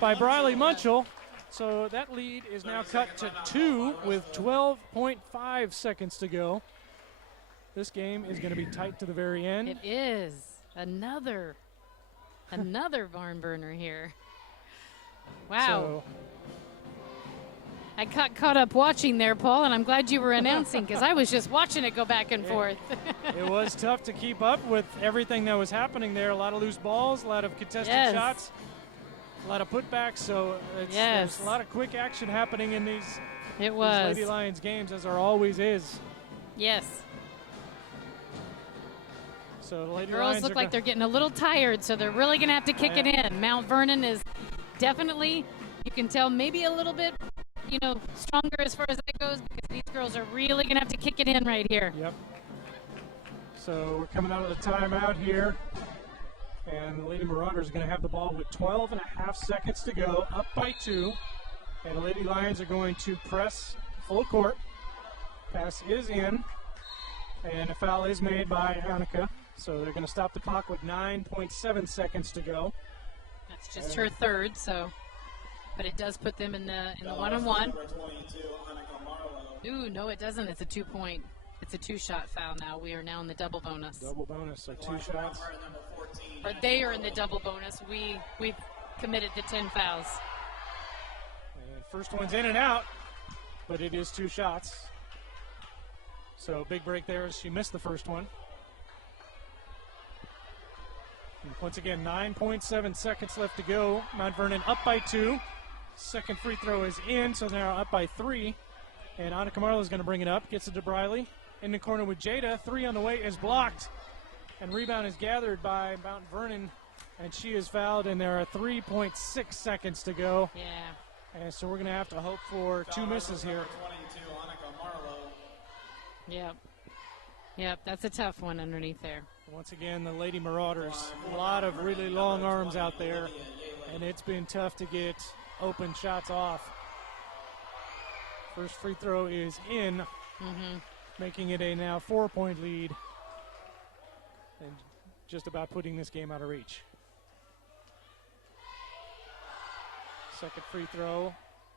by Briley Munchell. So that lead is now cut to 2 with 12.5 seconds to go. This game is going to be tight to the very end. It is. Another barn burner here. Wow. So I got caught up watching there, Paul, and I'm glad you were announcing because I was just watching it go back and forth. It was tough to keep up with everything that was happening there. A lot of loose balls, a lot of contested shots, a lot of putbacks. So there's a lot of quick action happening in these Lady Lions games, as there always is. Yes. So the Lady girls Lions look like they're getting a little tired, so they're really going to have to kick it in. Mount Vernon is definitely, you can tell, maybe a little bit, stronger as far as that goes, because these girls are really going to have to kick it in right here. Yep. So we're coming out of the timeout here, and the Lady Marauders are going to have the ball with 12.5 seconds to go, up by 2, and the Lady Lions are going to press full court. Pass is in, and a foul is made by Annika. So they're going to stop the clock with 9.7 seconds to go. That's just her third, but it does put them in the one-on-one. Ooh, no, it doesn't. It's a 2-point. It's a 2-shot foul now. We are now in the double bonus. Double bonus, so 2 shots. Or they are in the double bonus. We've committed the 10 fouls. And first one's in and out, but it is 2 shots. So big break there as she missed the first one. And once again, 9.7 seconds left to go. Mount Vernon up by 2. Second free throw is in, so they're up by 3. And Annika Marlowe is going to bring it up. Gets it to Briley. In the corner with Jada. 3 on the way is blocked. And rebound is gathered by Mount Vernon. And she is fouled, and there are 3.6 seconds to go. Yeah. And so we're going to have to hope for 2 misses here. 22, Annika Marlowe. Yep, that's a tough one underneath there. Once again, the Lady Marauders. A lot of really long arms out there, and it's been tough to get open shots off. First free throw is in, making it a now 4-point lead. and just about putting this game out of reach. Second free throw,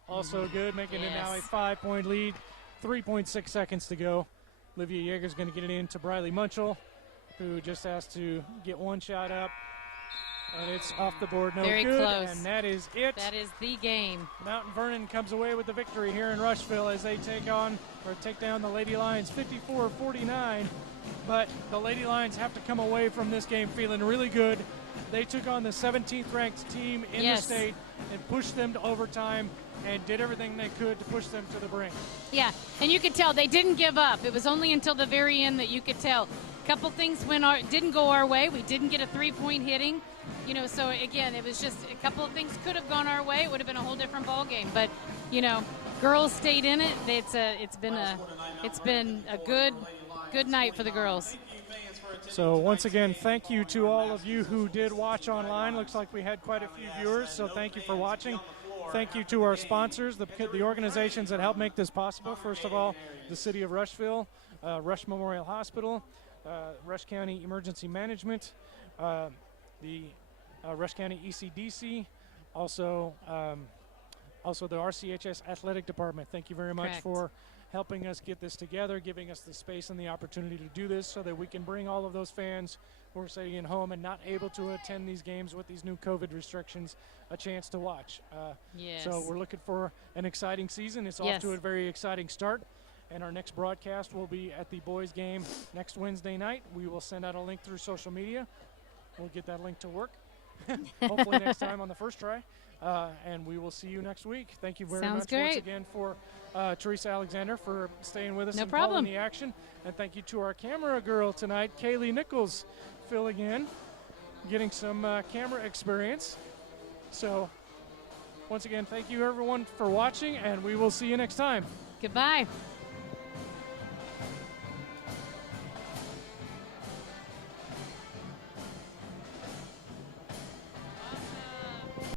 also good, making it now a 5-point lead. 3.6 seconds to go. Olivia Yeager's going to get it in to Briley Munchell, who just has to get one shot up. And it's off the board, no Very good. close. And that is it. That is the game. Mount Vernon comes away with the victory here in Rushville as they take down the Lady Lions 54-49. But the Lady Lions have to come away from this game feeling really good. They took on the 17th ranked team in the state and pushed them to overtime and did everything they could to push them to the brink. Yeah, and you could tell they didn't give up. It was only until the very end that you could tell. A couple things didn't go our way. We didn't get a 3-point hitting. You know, so again, it was just a couple of things could have gone our way. It would have been a whole different ball game. But, you know, girls stayed in it. It's been a good night for the girls. So once again, thank you to all of you who did watch online. Looks like we had quite a few viewers, so thank you for watching. Thank you to our sponsors, the organizations that help make this possible. First of all, the City of Rushville, Rush Memorial Hospital, Rush County Emergency Management, the Rush County ECDC, also the RCHS Athletic Department. Thank you very much for helping us get this together, giving us the space and the opportunity to do this so that we can bring all of those fans who are sitting at home and not able to attend these games with these new COVID restrictions a chance to watch. So we're looking for an exciting season. It's off to a very exciting start. And our next broadcast will be at the boys game next Wednesday night. We will send out a link through social media. We'll get that link to work. Hopefully next time on the first try. And we will see you next week. Thank you very much once again for Teresa Alexander for staying with us and following the action. And thank you to our camera girl tonight, Kaylee Nichols, filling in, getting some camera experience. So once again, thank you everyone for watching, and we will see you next time. Goodbye.